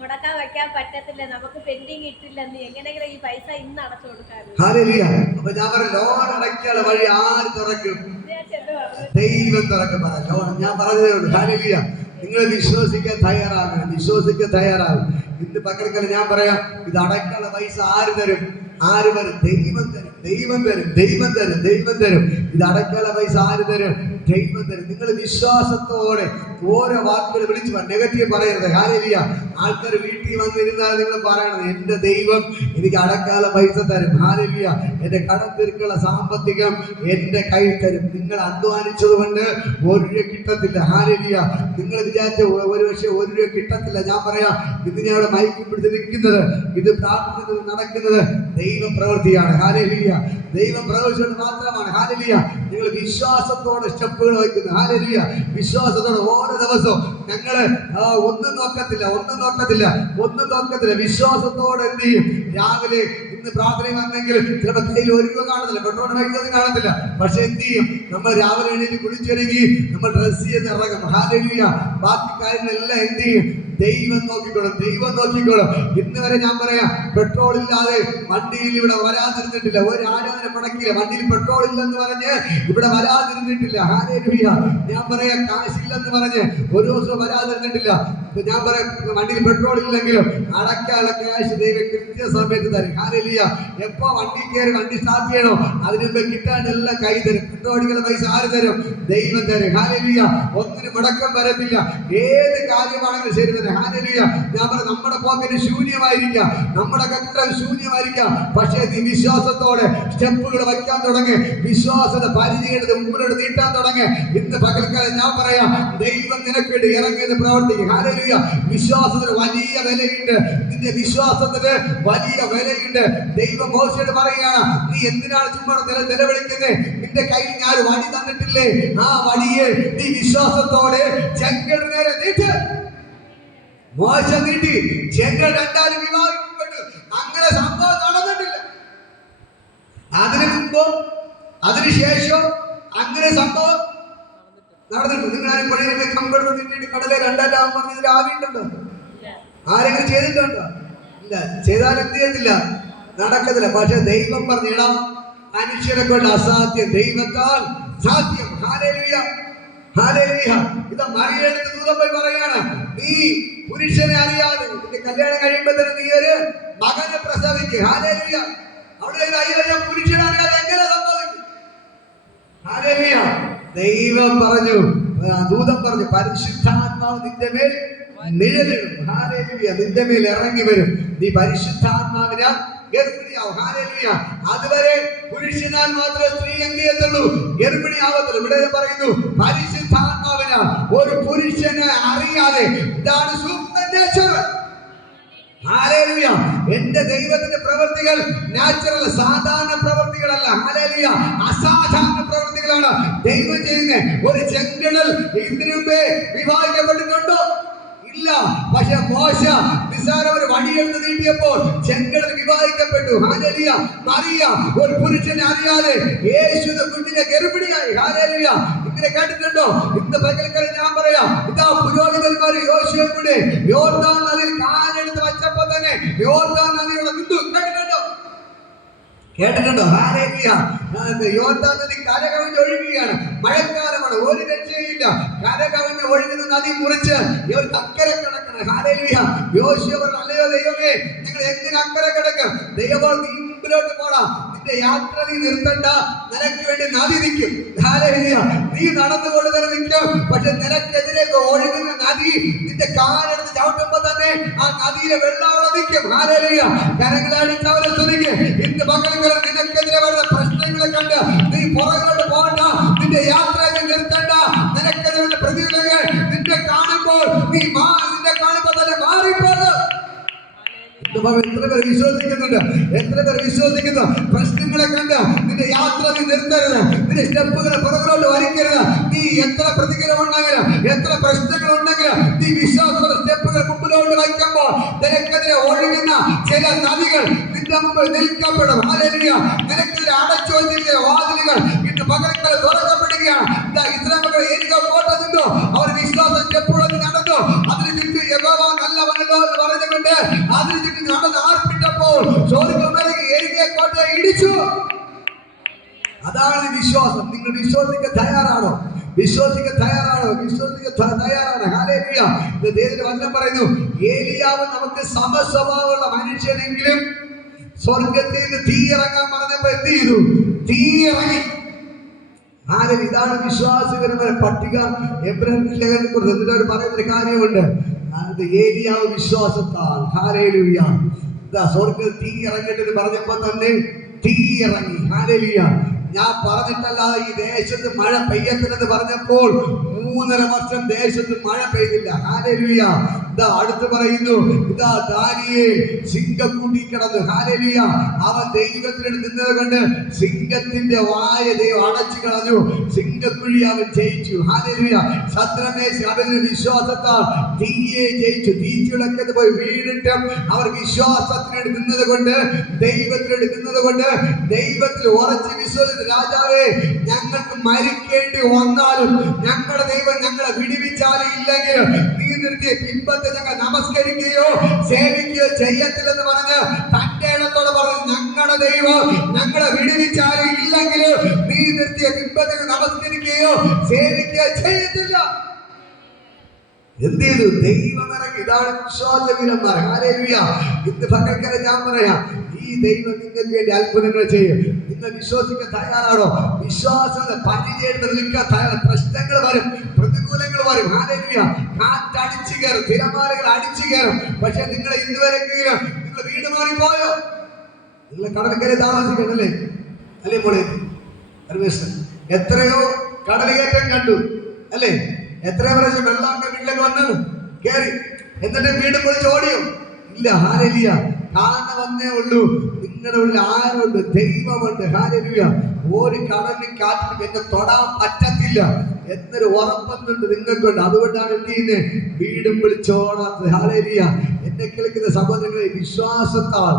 മുടക്കാൻ വെക്കാൻ പറ്റത്തില്ല, നമുക്ക് പെൻഡിങ് ഇട്ടില്ലെന്ന്, എങ്ങനെയെങ്കിലും ഈ പൈസ ഇന്ന് അടച്ചു കൊടുക്കാറുണ്ട്. അപ്പൊ ഞാൻ പറയാം, ലോൺ അടയ്ക്കാനുള്ള വഴി ആര് തുറക്കും? ദൈവം തുറക്കും. ലോൺ ഞാൻ പറഞ്ഞതേ ഉള്ളൂ. ഹാലേലൂയ. നിങ്ങൾ വിശ്വസിക്കാൻ തയ്യാറാകണം, വിശ്വസിക്കാൻ തയ്യാറാകും. ഇന്ന് പകൽക്കാലം ഞാൻ പറയാം, ഇത് അടയ്ക്കാനുള്ള പൈസ ആര് തരും? ആര് വരും? ദൈവം തരും, ദൈവം തരും, ദൈവം തരും, ദൈവം തരും. ഇത് അടയ്ക്കാനുള്ള പൈസ ആര് തരും? ദൈവം തരും. നിങ്ങൾ വിശ്വാസത്തോടെ ഓരോ വാക്കുകൾ വിളിച്ചു നെഗറ്റീവ് പറയരുത്. ഹാലേലൂയ. ആൾക്കാർ വീട്ടിൽ വന്നിരുന്നാൽ നിങ്ങൾ പറയണത്, എന്റെ ദൈവം എനിക്ക് അടക്കാനുള്ള പൈസ തരും. ഹാലേലൂയ. എന്റെ കടം തീർക്കുള്ള സാമ്പത്തികം എന്റെ കയ്യിൽ തരും. നിങ്ങൾ അധ്വാനിച്ചത് കൊണ്ട് ഒരു രൂപ കിട്ടത്തില്ല. ഹാലേലൂയ. നിങ്ങൾ വിചാരിച്ച ഒരു പക്ഷേ ഒരു രൂപ കിട്ടത്തില്ല. ഞാൻ പറയാം, ഇത് ഞാൻ ഇവിടെ മൈക്കും പിടിച്ച് നിൽക്കുന്നത്, ഇത് പ്രാർത്ഥന നടക്കുന്നത് ദൈവ പ്രവൃത്തിയാണ്. ഹാലേലൂയ. ദൈവം പ്രവചിച്ചത് മാത്രമാണ്. ഹാലേലൂയ. നിങ്ങൾ വിശ്വാസത്തോടെ സ്റ്റെപ്പുകൾ വയ്ക്കുന്നു. ഹാലേലൂയ. വിശ്വാസത്തോടെ ഓരോ ദിവസവും ഞങ്ങള് ഒന്നും നോക്കത്തില്ല, ഒന്നും നോക്കത്തില്ല, ഒന്നും നോക്കത്തില്ല. വിശ്വാസത്തോടെ എന്ത് ചെയ്യും? രാവിലെ ഇന്ന് പ്രാർത്ഥന വന്നെങ്കിൽ ചിലപ്പോൾ കയ്യിൽ ഒരു രൂപ കാണത്തില്ല, പെട്രോൾ വൈദ്യുതി കാണത്തില്ല. പക്ഷെ എന്ത് ചെയ്യും? നമ്മൾ രാവിലെ എണീറ്റ് കുളിച്ചൊരുങ്ങി നമ്മൾ ഡ്രസ് ചെയ്ത് ഇറങ്ങും. ഹാലേലൂയ. ബാക്കി കാര്യങ്ങളെല്ലാം എന്ത് ചെയ്യും? ദൈവം നോക്കിക്കോളും, ദൈവം നോക്കിക്കോളും. ഇന്ന് വരെ ഞാൻ പറയാം, പെട്രോൾ ഇല്ലാതെ വണ്ടിയിൽ ഇവിടെ വരാതിരുന്നിട്ടില്ല. ഒരു ആരാധന മുടക്കില്ല. വണ്ടിയിൽ പെട്രോൾ ഇല്ലെന്ന് പറഞ്ഞ് ഇവിടെ വരാതിരുന്നിട്ടില്ല. ഹാലേലൂയ. ഞാൻ പറയാം, കാശില്ലെന്ന് പറഞ്ഞ് ഒരു ദിവസം വരാതിരുന്നിട്ടില്ല. ഞാൻ പറയാം, വണ്ടിയിൽ പെട്രോൾ ഇല്ലെങ്കിലും അടക്കാനുള്ള ക്യാഷ് ദൈവം കൃത്യസമയത്ത് തരും. ഹാലേലൂയ. എപ്പോ വണ്ടി കയറി വണ്ടി സ്റ്റാർട്ട് ചെയ്യണോ അതിന് മുമ്പ് കിട്ടാനെല്ലാം കൈ തരും. പെട്രോളിക്കുള്ള പൈസ ആര് തരും? ദൈവം തരും. ഹാലേലൂയ. ഒന്നിനും മുടക്കം വരത്തില്ല. ഏത് കാര്യമാണെങ്കിലും ശരി തന്നെ. ഹാലേലൂയ. ഞാൻ പറയാം, നമ്മുടെ പോക്കറ്റ് ശൂന്യമായിരിക്കാം, നമ്മുടെ കട്ടം ശൂന്യമായിരിക്കാം. പക്ഷേ നീ വിശ്വാസത്തോടെ സ്റ്റെപ്പുകൾ വയ്ക്കാൻ തുടങ്ങി, വിശ്വാസത്തെ പരിചയത്തെ മുമ്പിലോട്ട് നീട്ടാൻ തുടങ്ങി. ഇന്ന് പകൽക്കാലം ഞാൻ പറയാം, ദൈവം നിനക്ക് വേണ്ടി ഇറങ്ങിയത് പ്രവർത്തിക്കും. ഹാലേലൂയ. വിശ്വാസത്തിന് വലിയ വിലയുണ്ട്. നിന്റെ വിശ്വാസത്തിന് വലിയ വിലയുണ്ട്. ദൈവം മോശയോട് പറയുകയാണ്, നീ എന്തിനാണ് ചുമ്മാ നിലവിളിക്കുന്നത്? നിന്റെ കയ്യിൽ ഞാൻ ഒരു വടി തന്നിട്ടില്ലേ? ആ വടിയെ നീ വിശ്വാസത്തോടെ ചെങ്കൽ നേരെ നീട്ട്. മോശ നീട്ടി, ചെങ്കൽ രണ്ടാലും വിഭാഗിക്കപ്പെട്ടു. അങ്ങനെ സംഭവം നടന്നിട്ടില്ല. അതിനു മുമ്പോ അതിനുശേഷം അങ്ങനെ സംഭവം നടന്നിട്ടുണ്ട്. നിങ്ങൾ ആരും പഴയ കമ്പെടുത്ത് നീട്ടിട്ട് കടലെ രണ്ടാം പറഞ്ഞതിൽ ആവിട്ടുണ്ടോ? ആരെങ്കിലും ചെയ്തിട്ടുണ്ടോ? ഇല്ല. ചെയ്താൽ എന്ത് ചെയ്യത്തില്ല, നടക്കത്തില്ല. പക്ഷെ ദൈവം പറഞ്ഞിടാം, മനുഷ്യരെ കൊണ്ട് അസാധ്യം, ദൈവത്താൽ സാധ്യം. Hallelujah, hallelujah. ഇതാ മറിയയുടെ ദൂതൻ പോയി പറയാണ്, നീ പുരുഷനെ അറിയാതെ നിന്റെ കല്യാണം കഴിയുമ്പോൾ തന്നെ നീ ഒരു മകനെ പ്രസവിക്കും. ഹല്ലേലൂയ. അവിടെ ഞാൻ പുരുഷനെ അറിയാതെ എങ്ങനെ സംഭവിക്കും? ഹല്ലേലൂയ. ദൈവം പറഞ്ഞു, ദൂതൻ പറഞ്ഞു, പരിശുദ്ധാത്മാവ് നിന്റെ മേൽ നിഴലിടും. ഹല്ലേലൂയ. നിന്റെ മേൽ ഇറങ്ങി വരും. നീ പരിശുദ്ധാത്മാവിനാൽ ഗർഭിണിയാവും. ഹല്ലേലൂയ. അതുവരെ പുരുഷനാൽ മാത്രമേ സ്ത്രീ എന്ത് ചെയ്യത്തുള്ളൂ? ഗർഭിണിയാവത്തുള്ളൂ. ഇവിടെ പറയുന്നു പരിശുദ്ധാത്മാവിനാൽ ഒരു പുരുഷനെ അറിയാതെ. ഇതാണ് സൂപ്പർ നാച്ചുറൽ. ഹല്ലേലൂയ. എന്റെ ദൈവത്തിന്റെ പ്രവൃത്തികൾ നാച്ചുറൽ, സാധാരണ പ്രവൃത്തികളല്ല. ഹല്ലേലൂയ. അസാധാരണ പ്രവൃത്തികളാണ് ദൈവം ചെയ്യുന്നത്. ഒരു ചെങ്കടൽ ഇതിനു മുമ്പേ വിവാഹിക്കപ്പെട്ടിട്ടുണ്ടോ? ഇല്ല. പക്ഷെ മോശ നിസ്സാര ഒരു വടിയെടുത്ത് നീട്ടിയപ്പോൾ ചെങ്കടൽ വിവാഹിക്കപ്പെട്ടു. ഹല്ലേലൂയ. മറിയ ഒരു പുരുഷനെ അറിയാതെ യേശുവിന്റെ കുഞ്ഞിനെ ഗർഭിണിയായി. ഹല്ലേലൂയ. ഇങ്ങനെ കേട്ടിട്ടുണ്ടോ? ഇന്ന് പകൽക്കാലം ഞാൻ പറയാം, ഇതാ പുരോഹിതന്മാർ യോശുവയുടെ യോർദാൻ നദിയിൽ കാലെടുത്ത് വച്ചപ്പോ തന്നെ യോർദാൻ നദിയുടെ നിന്നു. കേട്ടിട്ടുണ്ടോ? ഹല്ലേലൂയ. യോർദാൻ നദി കരകവിഞ്ഞ് ഒഴുകുകയാണ്. മഴക്കാലമാണ്, ഒരു രക്ഷയില്ല. കരകവിഞ്ഞ് ഒഴുകുന്ന നദി മുറിച്ച് ഇവർ അക്കരെ കിടക്കണം. ഹല്ലേലൂയ. യോശുവ പറഞ്ഞു, അല്ലയോ ദൈവമേ, നിങ്ങൾ എങ്ങനെ അക്കരെ കിടക്കും? ദൈവമോ, നീ മുമ്പിലോട്ട് പോടാ, നിന്റെ യാത്ര നീ നിർത്തണ്ട, നിനക്ക് വേണ്ടി നദി നിൽക്കും. ഹല്ലേലൂയ. നീ നടന്നുകൊണ്ട് തന്നെ നിൽക്കും. പക്ഷെ നിനക്കെതിരെ ഒഴുകുന്ന നദി നിന്റെ കാലെടുത്ത് ചവിട്ടുമ്പോ തന്നെ ആ നദിയിലെ വെള്ളം അവിടെ നിൽക്കും. ഹല്ലേലൂയ. കരങ്ങളടിച്ച് അവരെ സ്തുതിക്ക്. ഇന്ന് പകൽക്കാലം നിനക്കെതിരെ വരുന്ന പ്രശ്നങ്ങളെ കണ്ട് നീ പുറകോട്ട് പോകണ്ട, നിന്റെ യാത്ര നീ നിർത്തണ്ട. നിനക്കെതിരെ പ്രതികൂലങ്ങൾ നിന്നെ കാണുമ്പോൾ നീ നിന്നെ കാണുമ്പോൾ തന്നെ മാറിപ്പോകും. എത്ര പേർ വിശ്വസിക്കുന്നുണ്ട്? എത്ര പേർ വിശ്വസിക്കുന്നു? പ്രശ്നങ്ങളെ കണ്ട് നിന്റെ യാത്ര നീ നിർത്തരുത്, നിന്റെ സ്റ്റെപ്പുകളെ പുറകിലോട്ട് വലിക്കരുത്. നീ എത്ര പ്രതികൂലം ഉണ്ടെങ്കിലും എത്ര പ്രശ്നങ്ങൾ ഉണ്ടെങ്കിലും നീ വിശ്വാസ സ്റ്റെപ്പുകൾ മുമ്പിലോട്ട് വയ്ക്കുമ്പോൾ നിനക്കെതിരെ ഒഴുകുന്ന ചില നദികൾ നിന്റെ മുമ്പിൽ നിൽക്കപ്പെടും. ഹല്ലേലൂയ. നിനക്കെതിരെ അടച്ചു വച്ചിരിക്കുന്ന വാതിലുകൾ ഇന്ന് പകൽക്കാലം തുറക്കപ്പെടുകയാണ്. ഇസ്രായേൽ ഏരിയ കോട്ട നിന്നു, അവർ വിശ്വാസ സ്റ്റെപ്പുകൾ നടന്നു. അതിന് ചുറ്റും യഹോവ നല്ലവനല്ലോ എന്ന് പറഞ്ഞുകൊണ്ട് അതിന് ചുറ്റും നടന്ന് ആർപ്പിട്ടപ്പോൾ ഏരിയ കോട്ട ഇടിച്ചു. അതാണ് വിശ്വാസം. നിങ്ങൾ വിശ്വസിക്കാൻ തയ്യാറാണോ? വിശ്വസിക്കാൻ തയ്യാറാണോ? വിശ്വസിക്കാൻ തയ്യാറാണ്. ഹല്ലേലൂയ. ദൈവത്തിന്റെ വചനം പറയുന്നു, ഏലിയാവ് നമുക്ക് സമസ്വഭാവമുള്ള മനുഷ്യനെങ്കിലും സ്വർഗത്തിൽ നിന്ന് തീ ഇറങ്ങാൻ പറഞ്ഞപ്പോ എന്ത് ചെയ്തു? തീ ഇറങ്ങി. ഇതാണ് വിശ്വാസികളുടെ പട്ടിക. എബ്രാഹിം ലേഖനത്തെ കുറിച്ച് എന്നിട്ട് അവർ പറയുന്നൊരു കാര്യമുണ്ട്. ഏലിയാവ് വിശ്വാസത്താൽ. ഹല്ലേലൂയ. സ്വർഗത്തിൽ തീ ഇറങ്ങിട്ട് പറഞ്ഞപ്പോ തന്നെ തീ ഇറങ്ങി. ഹല്ലേലൂയ. ഞാൻ പറഞ്ഞിട്ടല്ല ഈ ദേശത്ത് മഴ പെയ്യത്തില്ലെന്ന് പറഞ്ഞപ്പോൾ 3.5 വർഷം ദേശത്ത് മഴ പെയ്തില്ല. ഹല്ലേലൂയ. ഇതാ അടുത്ത് പറയുന്നു, ഇതാ ദാനിയേൽ സിംഹക്കുട്ടി കിടന്നു. ഹല്ലേലൂയ. അവൻ ദൈവത്തിന് നിന്നത് കൊണ്ട് സിംഹത്തിന്റെ വായ ദൈവം അടച്ചു കളഞ്ഞു. സിംഹക്കുഴി അവൻ ജയിച്ചു. ഹല്ലേലൂയ. ശദ്രമേശ് അവന്റെ വിശ്വാസത്താൽ തീയെ ജയിച്ചു. തീച്ചുളക്കത്ത് പോയി വീണിട്ടും അവർ വിശ്വാസത്തിന് നിന്നത് കൊണ്ട്, ദൈവത്തിന് നിന്നത് കൊണ്ട്, ദൈവത്തിൽ ഉറച്ച് വിശ്വസിച്ചു. രാജാവേ, ഞങ്ങൾക്ക് മരിക്കേണ്ടി വന്നാലും ഞങ്ങളുടെ ദൈവം ഞങ്ങളെ വിടുവിച്ചാലും ഇല്ലെങ്കിൽ നീ നിർത്തിയ ബിംബത്തെ ഞങ്ങൾ നമസ്കരിക്കുകയോ സേവിക്കുകയോ ചെയ്യത്തില്ലെന്ന് പറഞ്ഞ് തന്റെ ഇടത്തോടെ പറഞ്ഞു, ഞങ്ങളുടെ ദൈവം ഞങ്ങളെ വിടുവിച്ചാലും ഇല്ലെങ്കിൽ നീ നിർത്തിയ ബിംബത്തെ നമസ്കരിക്കുകയോ സേവിക്കുകയോ ചെയ്യത്തില്ല. എന്ത് ചെയ്തു? ദൈവം ഇറങ്ങി. ഇതാണ് വിശ്വാസവീരന്മാർ. ഹല്ലേലൂയ. ഇന്ന് പകൽക്കാലം ഞാൻ പറയാം, ഈ ദൈവം നിങ്ങൾക്ക് വേണ്ടി അത്ഭുതങ്ങൾ ചെയ്യും. നിങ്ങൾ വിശ്വസിക്കാൻ തയ്യാറാണോ? വിശ്വാസത്തെ പരിചയം നിൽക്കാൻ തയ്യാറ്. പ്രശ്നങ്ങൾ വരും, പ്രതികൂലങ്ങൾ വരും. ഹല്ലേലൂയ. കാറ്റടിച്ചു കയറും, തിരമാലകൾ അടിച്ചു കയറും. പക്ഷെ നിങ്ങൾ ഇന്നുവരെങ്കിലും നിങ്ങൾ വീട് മാറിപ്പോയോ? നിങ്ങൾ കടൽക്കരെ താമസിക്കണല്ലേ? അല്ലേ മോളെ? എത്രയോ കടലുകയറ്റം കണ്ടു അല്ലേ? എത്ര പ്രാവശ്യം വെള്ളമൊക്കെ വീട്ടിലേക്ക് വന്നു കയറി, എന്നിട്ട് വീട് പൊളിച്ച് ഓടിയോ? ഇല്ല. ഹല്ലേലൂയ. കാണാൻ വന്നേ ഉള്ളൂ. നിങ്ങളുടെ ഉള്ളിൽ ആരുണ്ട്? ദൈവമുണ്ട്. ഹല്ലേലൂയ. ഒരു കടലിനും കാറ്റിനും എന്നെ തൊടാൻ പറ്റത്തില്ല എന്നൊരു ഉറപ്പൊന്നുണ്ട് നിങ്ങൾക്കുണ്ട്. അതുകൊണ്ടാണ് എന്ത് ചെയ്യുന്നത്? വീടും വിളിച്ചോടാത്തത്. ഹല്ലേലൂയ. എന്നെ കേൾക്കുന്ന സഹോദരങ്ങളെ, വിശ്വാസത്താൽ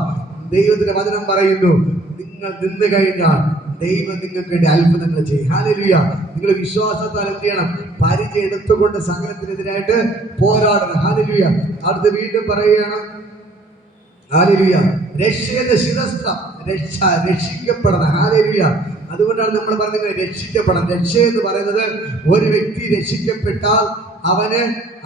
ദൈവത്തിന്റെ വചനം പറയുന്നു, നിങ്ങൾ നിന്ന് കഴിഞ്ഞാൽ ദൈവം നിങ്ങൾക്ക് വേണ്ടി അത്ഭുതങ്ങൾ ചെയ്യും. ഹല്ലേലൂയ. നിങ്ങൾ വിശ്വാസത്താൽ എന്ത് ചെയ്യണം? പരിചയം എടുത്തുകൊണ്ട് സകലത്തിനെതിരായിട്ട് പോരാടണം. ഹല്ലേലൂയ. അടുത്ത് വീണ്ടും പറയുകയാണ്. ഹല്ലേലൂയ. രക്ഷയുടെ ശിരസ്ത്രം, രക്ഷിക്കപ്പെടണം. ഹല്ലേലൂയ. അതുകൊണ്ടാണ് നമ്മൾ പറഞ്ഞത് രക്ഷിക്കപ്പെടണം. രക്ഷ എന്ന് പറയുന്നത്, ഒരു വ്യക്തി രക്ഷിക്കപ്പെട്ടാൽ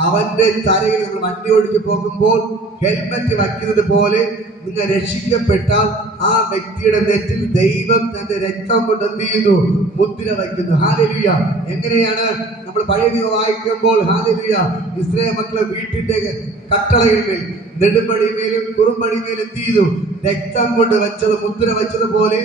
അവന്റെ തലയിൽ നമ്മൾ വണ്ടി ഓടിച്ചു പോകുമ്പോൾ ഹെൽമറ്റ് വയ്ക്കുന്നത് പോലെ നിങ്ങൾ രക്ഷിക്കപ്പെട്ടാൽ ആ വ്യക്തിയുടെ നെറ്റിൽ ദൈവം തന്റെ രക്തം കൊണ്ട് എന്ത് ചെയ്യുന്നു? മുദ്ര വയ്ക്കുന്നു. ഹല്ലേലൂയ. എങ്ങനെയാണ്? നമ്മൾ പഴയ നിയമം വായിക്കുമ്പോൾ ഹല്ലേലൂയ, ഇസ്രായേൽ മക്കളെ വീട്ടിന്റെ കട്ടളയിന്മേൽ, നെടുമ്പടിമേലും കുറുമ്പടിമേലും എന്ത് ചെയ്തു? രക്തം കൊണ്ട് വെച്ചത്, മുദ്ര വെച്ചതുപോലെ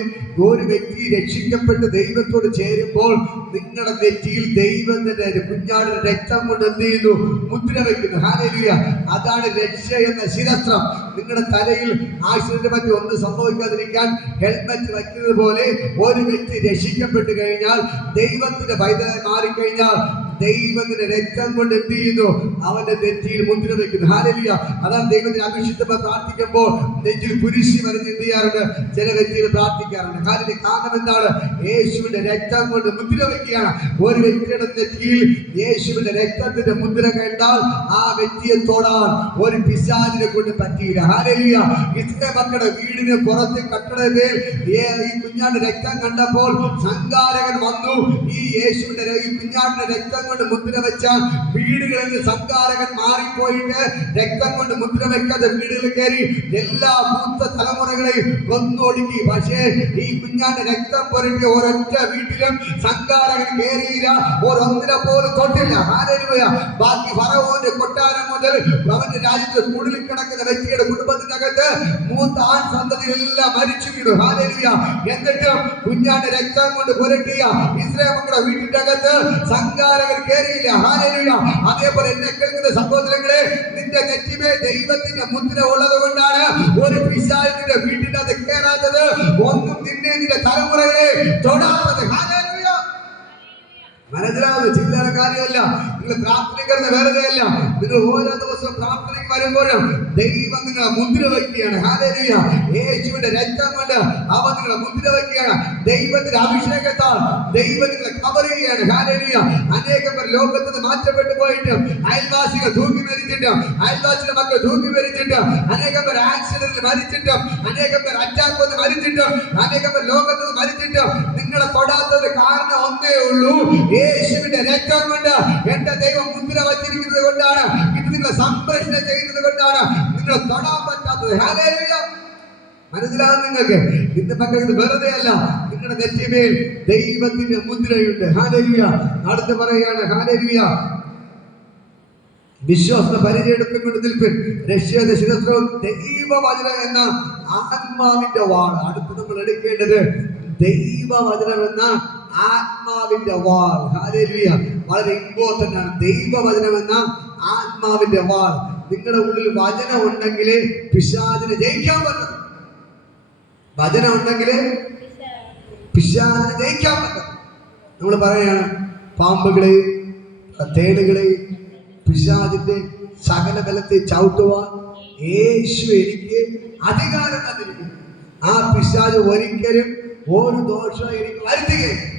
ഒരു വ്യക്തി രക്ഷിക്കപ്പെട്ട് ദൈവത്തോട് ചേരുമ്പോൾ നിങ്ങളുടെ നെറ്റിയിൽ ദൈവത്തിന്റെ കുഞ്ഞാടിന്റെ രക്തം കൊണ്ട് എന്ത് ചെയ്യുന്നു? മുദ്ര വയ്ക്കുന്നു. ഹല്ലേലൂയ. അതാണ് രക്ഷ എന്ന ശിരസ്ത്രം. നിങ്ങളുടെ തലയിൽ ആക്സിഡന്റ് മറ്റു ഒന്നും സംഭവിക്കാതിരിക്കാൻ ഹെൽമറ്റ് വയ്ക്കുന്നത് പോലെ ഒരു വ്യക്തി രക്ഷിക്കപ്പെട്ടു കഴിഞ്ഞാൽ, ദൈവത്തിന്റെ പൈതലായി മാറിക്കഴിഞ്ഞാൽ, ദൈവത്തിന്റെ രക്തം കൊണ്ട് എന്ത് ചെയ്യുന്നു? അവന്റെ നെറ്റിയിൽ മുദ്ര വയ്ക്കുന്നു. ഹല്ലേലൂയ. അതാണ് ദൈവത്തിന് അഭിഷിക്തമായി പ്രാർത്ഥിക്കുമ്പോൾ നെറ്റിൽ കുരിശി വരഞ്ഞ് എന്ത് ചെയ്യാറുണ്ട്? ചില വ്യക്തികൾ പ്രാർത്ഥിക്കാറുണ്ട്. കാരണം എന്താണ്? യേശുവിന്റെ രക്തം കൊണ്ട് മുദ്ര വയ്ക്കുകയാണ്. ഒരു വ്യക്തിയുടെ നെറ്റിയിൽ യേശുവിന്റെ രക്തത്തിന്റെ മുദ്ര കണ്ടാൽ ആ വ്യക്തിയെ തൊടാൻ ഒരു പിശാചിനെ കൊണ്ട് പറ്റിയില്ല. ഹല്ലേലൂയ. ഇസ്രായേൽ മക്കളുടെ വീടിന് പുറത്ത് കട്ടടമേൽ ഈ കുഞ്ഞാടിന്റെ രക്തം കണ്ടപ്പോൾ സംഘാരകൻ വന്നു. ഈ യേശുവിന്റെ ഈ കുഞ്ഞാടിന്റെ രക്തം കൊണ്ട് മുദ്ര വെച്ചാൽ വീടുകളിൽ നിന്ന് സംഘാരകൻ മാറിപ്പോയിട്ട് രക്തം കൊണ്ട് മുദ്ര വെക്കാതെ വീടുകളിൽ കയറി എല്ലാ മൂത്ത തലമുറകളെയും കൊന്നൊടുക്കി. പക്ഷേ ഈ കുഞ്ഞാടിന്റെ രക്തം പുരട്ടിയ ഒരൊറ്റ വീട്ടിലും സംഘാരകൻ കയറിയില്ല, ഒരൊന്നിനെ പോലും തൊട്ടില്ല. ഹല്ലേലൂയ. ബാക്കി ഫറവോന്റെ കൊട്ടാരം മുതൽ അവന്റെ രാജ്യത്ത് കുടിലിൽ കിടക്കുന്ന വ്യക്തിയുടെ കുടുംബത്തിന്റെ അകത്ത് മൂത്ത ആൺ സന്തതികളെല്ലാം മരിച്ചു വീണു. ഹല്ലേലൂയ. എന്നിട്ടും കുഞ്ഞാടിന്റെ രക്തം കൊണ്ട് പുരട്ടിയ ഇസ്രായേൽ മക്കളുടെ വീട്ടിന്റെ അകത്ത് സംഘാരകൻ കയറിയില്ല. ഹല്ലേലൂയ. അതേപോലെ എന്നെ കേൾക്കുന്ന സഹോദരങ്ങളെ, നിന്റെ നെറ്റിമേ ദൈവത്തിന്റെ മുദ്ര ഉള്ളത് കൊണ്ടാണ് ഒരു പിശാചിന്റെ വീട്ടിന്റെ അത് കയറാത്തത്, ഒന്നും നിന്റെ തലമുറയെ തൊടാത്തത്. ഹല്ലേലൂയ. മനസ്സിലാവുന്നു? ചില്ലറ കാര്യമല്ല. നിങ്ങൾ പ്രാർത്ഥിക്കുന്നത് വെറുതെ അല്ല. നിങ്ങൾ ഓരോ ദിവസവും പ്രാർത്ഥനയ്ക്ക് വരുമ്പോഴും ദൈവം നിങ്ങളെ മുദ്ര വയ്ക്കുകയാണ്. ഹല്ലേലൂയ. യേശുവിന്റെ രക്തം കൊണ്ട് അവൻ നിങ്ങളെ മുദ്ര വയ്ക്കുകയാണ്. ദൈവത്തിന്റെ അഭിഷേകത്താൽ ദൈവം നിങ്ങളെ കവർ ചെയ്യുകയാണ്. ഹല്ലേലൂയ. അനേകം പേർ ലോകത്ത് നിന്ന് മാറ്റപ്പെട്ടു പോയിട്ടും, അയൽവാസികൾ തൂക്കി മരിച്ചിട്ടും, അയൽവാസിയുടെ മക്കൾ തൂക്കി മരിച്ചിട്ടും, അനേകം പേർ ആക്സിഡന്റിൽ മരിച്ചിട്ടും, അനേകം പേർ അറ്റാക്ക് വന്ന് മരിച്ചിട്ടും, അനേകം പേർ ലോകത്ത് നിന്ന് മരിച്ചിട്ടും നിങ്ങളെ തൊടാത്തത് കാരണം ഒന്നേ ഉള്ളൂ, യേശുവിന്റെ രക്തം കൊണ്ട് എന്റെ ദൈവം മുദ്ര വച്ചിരിക്കുന്നത് കൊണ്ടാണ്. ഇത് നിങ്ങളെ സംരക്ഷണം ചെയ്യുന്നത് കൊണ്ടാണ് നിങ്ങളെ തൊടാൻ പറ്റാത്തത്. ഹല്ലേലൂയ. മനസ്സിലാകും നിങ്ങൾക്ക്? ഇന്ന് മക്കൾക്ക് വെറുതെ അല്ല, നിങ്ങളുടെ നെറ്റിമേൽ ദൈവത്തിന്റെ മുദ്രയുണ്ട്. ഹല്ലേലൂയ. അടുത്ത് പറയാണ് ഹല്ലേലൂയ, വിശ്വാസ പരിചയെടുത്തുകൊണ്ട് നിൽപ്പിൻ, രക്ഷയുടെ ശിരസ്ത്രവും ദൈവവചനം എന്ന ആത്മാവിന്റെ വാൾ. അടുത്ത് നമ്മൾ എടുക്കേണ്ടത് ദൈവവചനം എന്ന ആത്മാവിന്റെ വാൾ. ഹല്ലേലൂയ. വളരെ ഇമ്പോർട്ടന്റ് ആണ്. ദൈവവചനം എന്ന ആത്മാവിന്റെ വാൾ. നിങ്ങളുടെ ഉള്ളിൽ വചനം ഉണ്ടെങ്കിൽ പിശാചിനെ ജയിക്കാൻ പറ്റും. വചനം ഉണ്ടെങ്കിൽ പിശാചിനെ ജയിക്കാൻ പറ്റും. നമ്മൾ പറയാണ്, പാമ്പുകളെയും തേളുകളെയും പിശാചിന്റെ സകല ബലത്തെ ചവിട്ടുവാൻ യേശു എനിക്ക് അധികാരം തന്നിരിക്കുന്നു. ആ പിശാച് ഒരിക്കലും ഒരു ദോഷം എനിക്ക് വരുത്തുകയില്ല.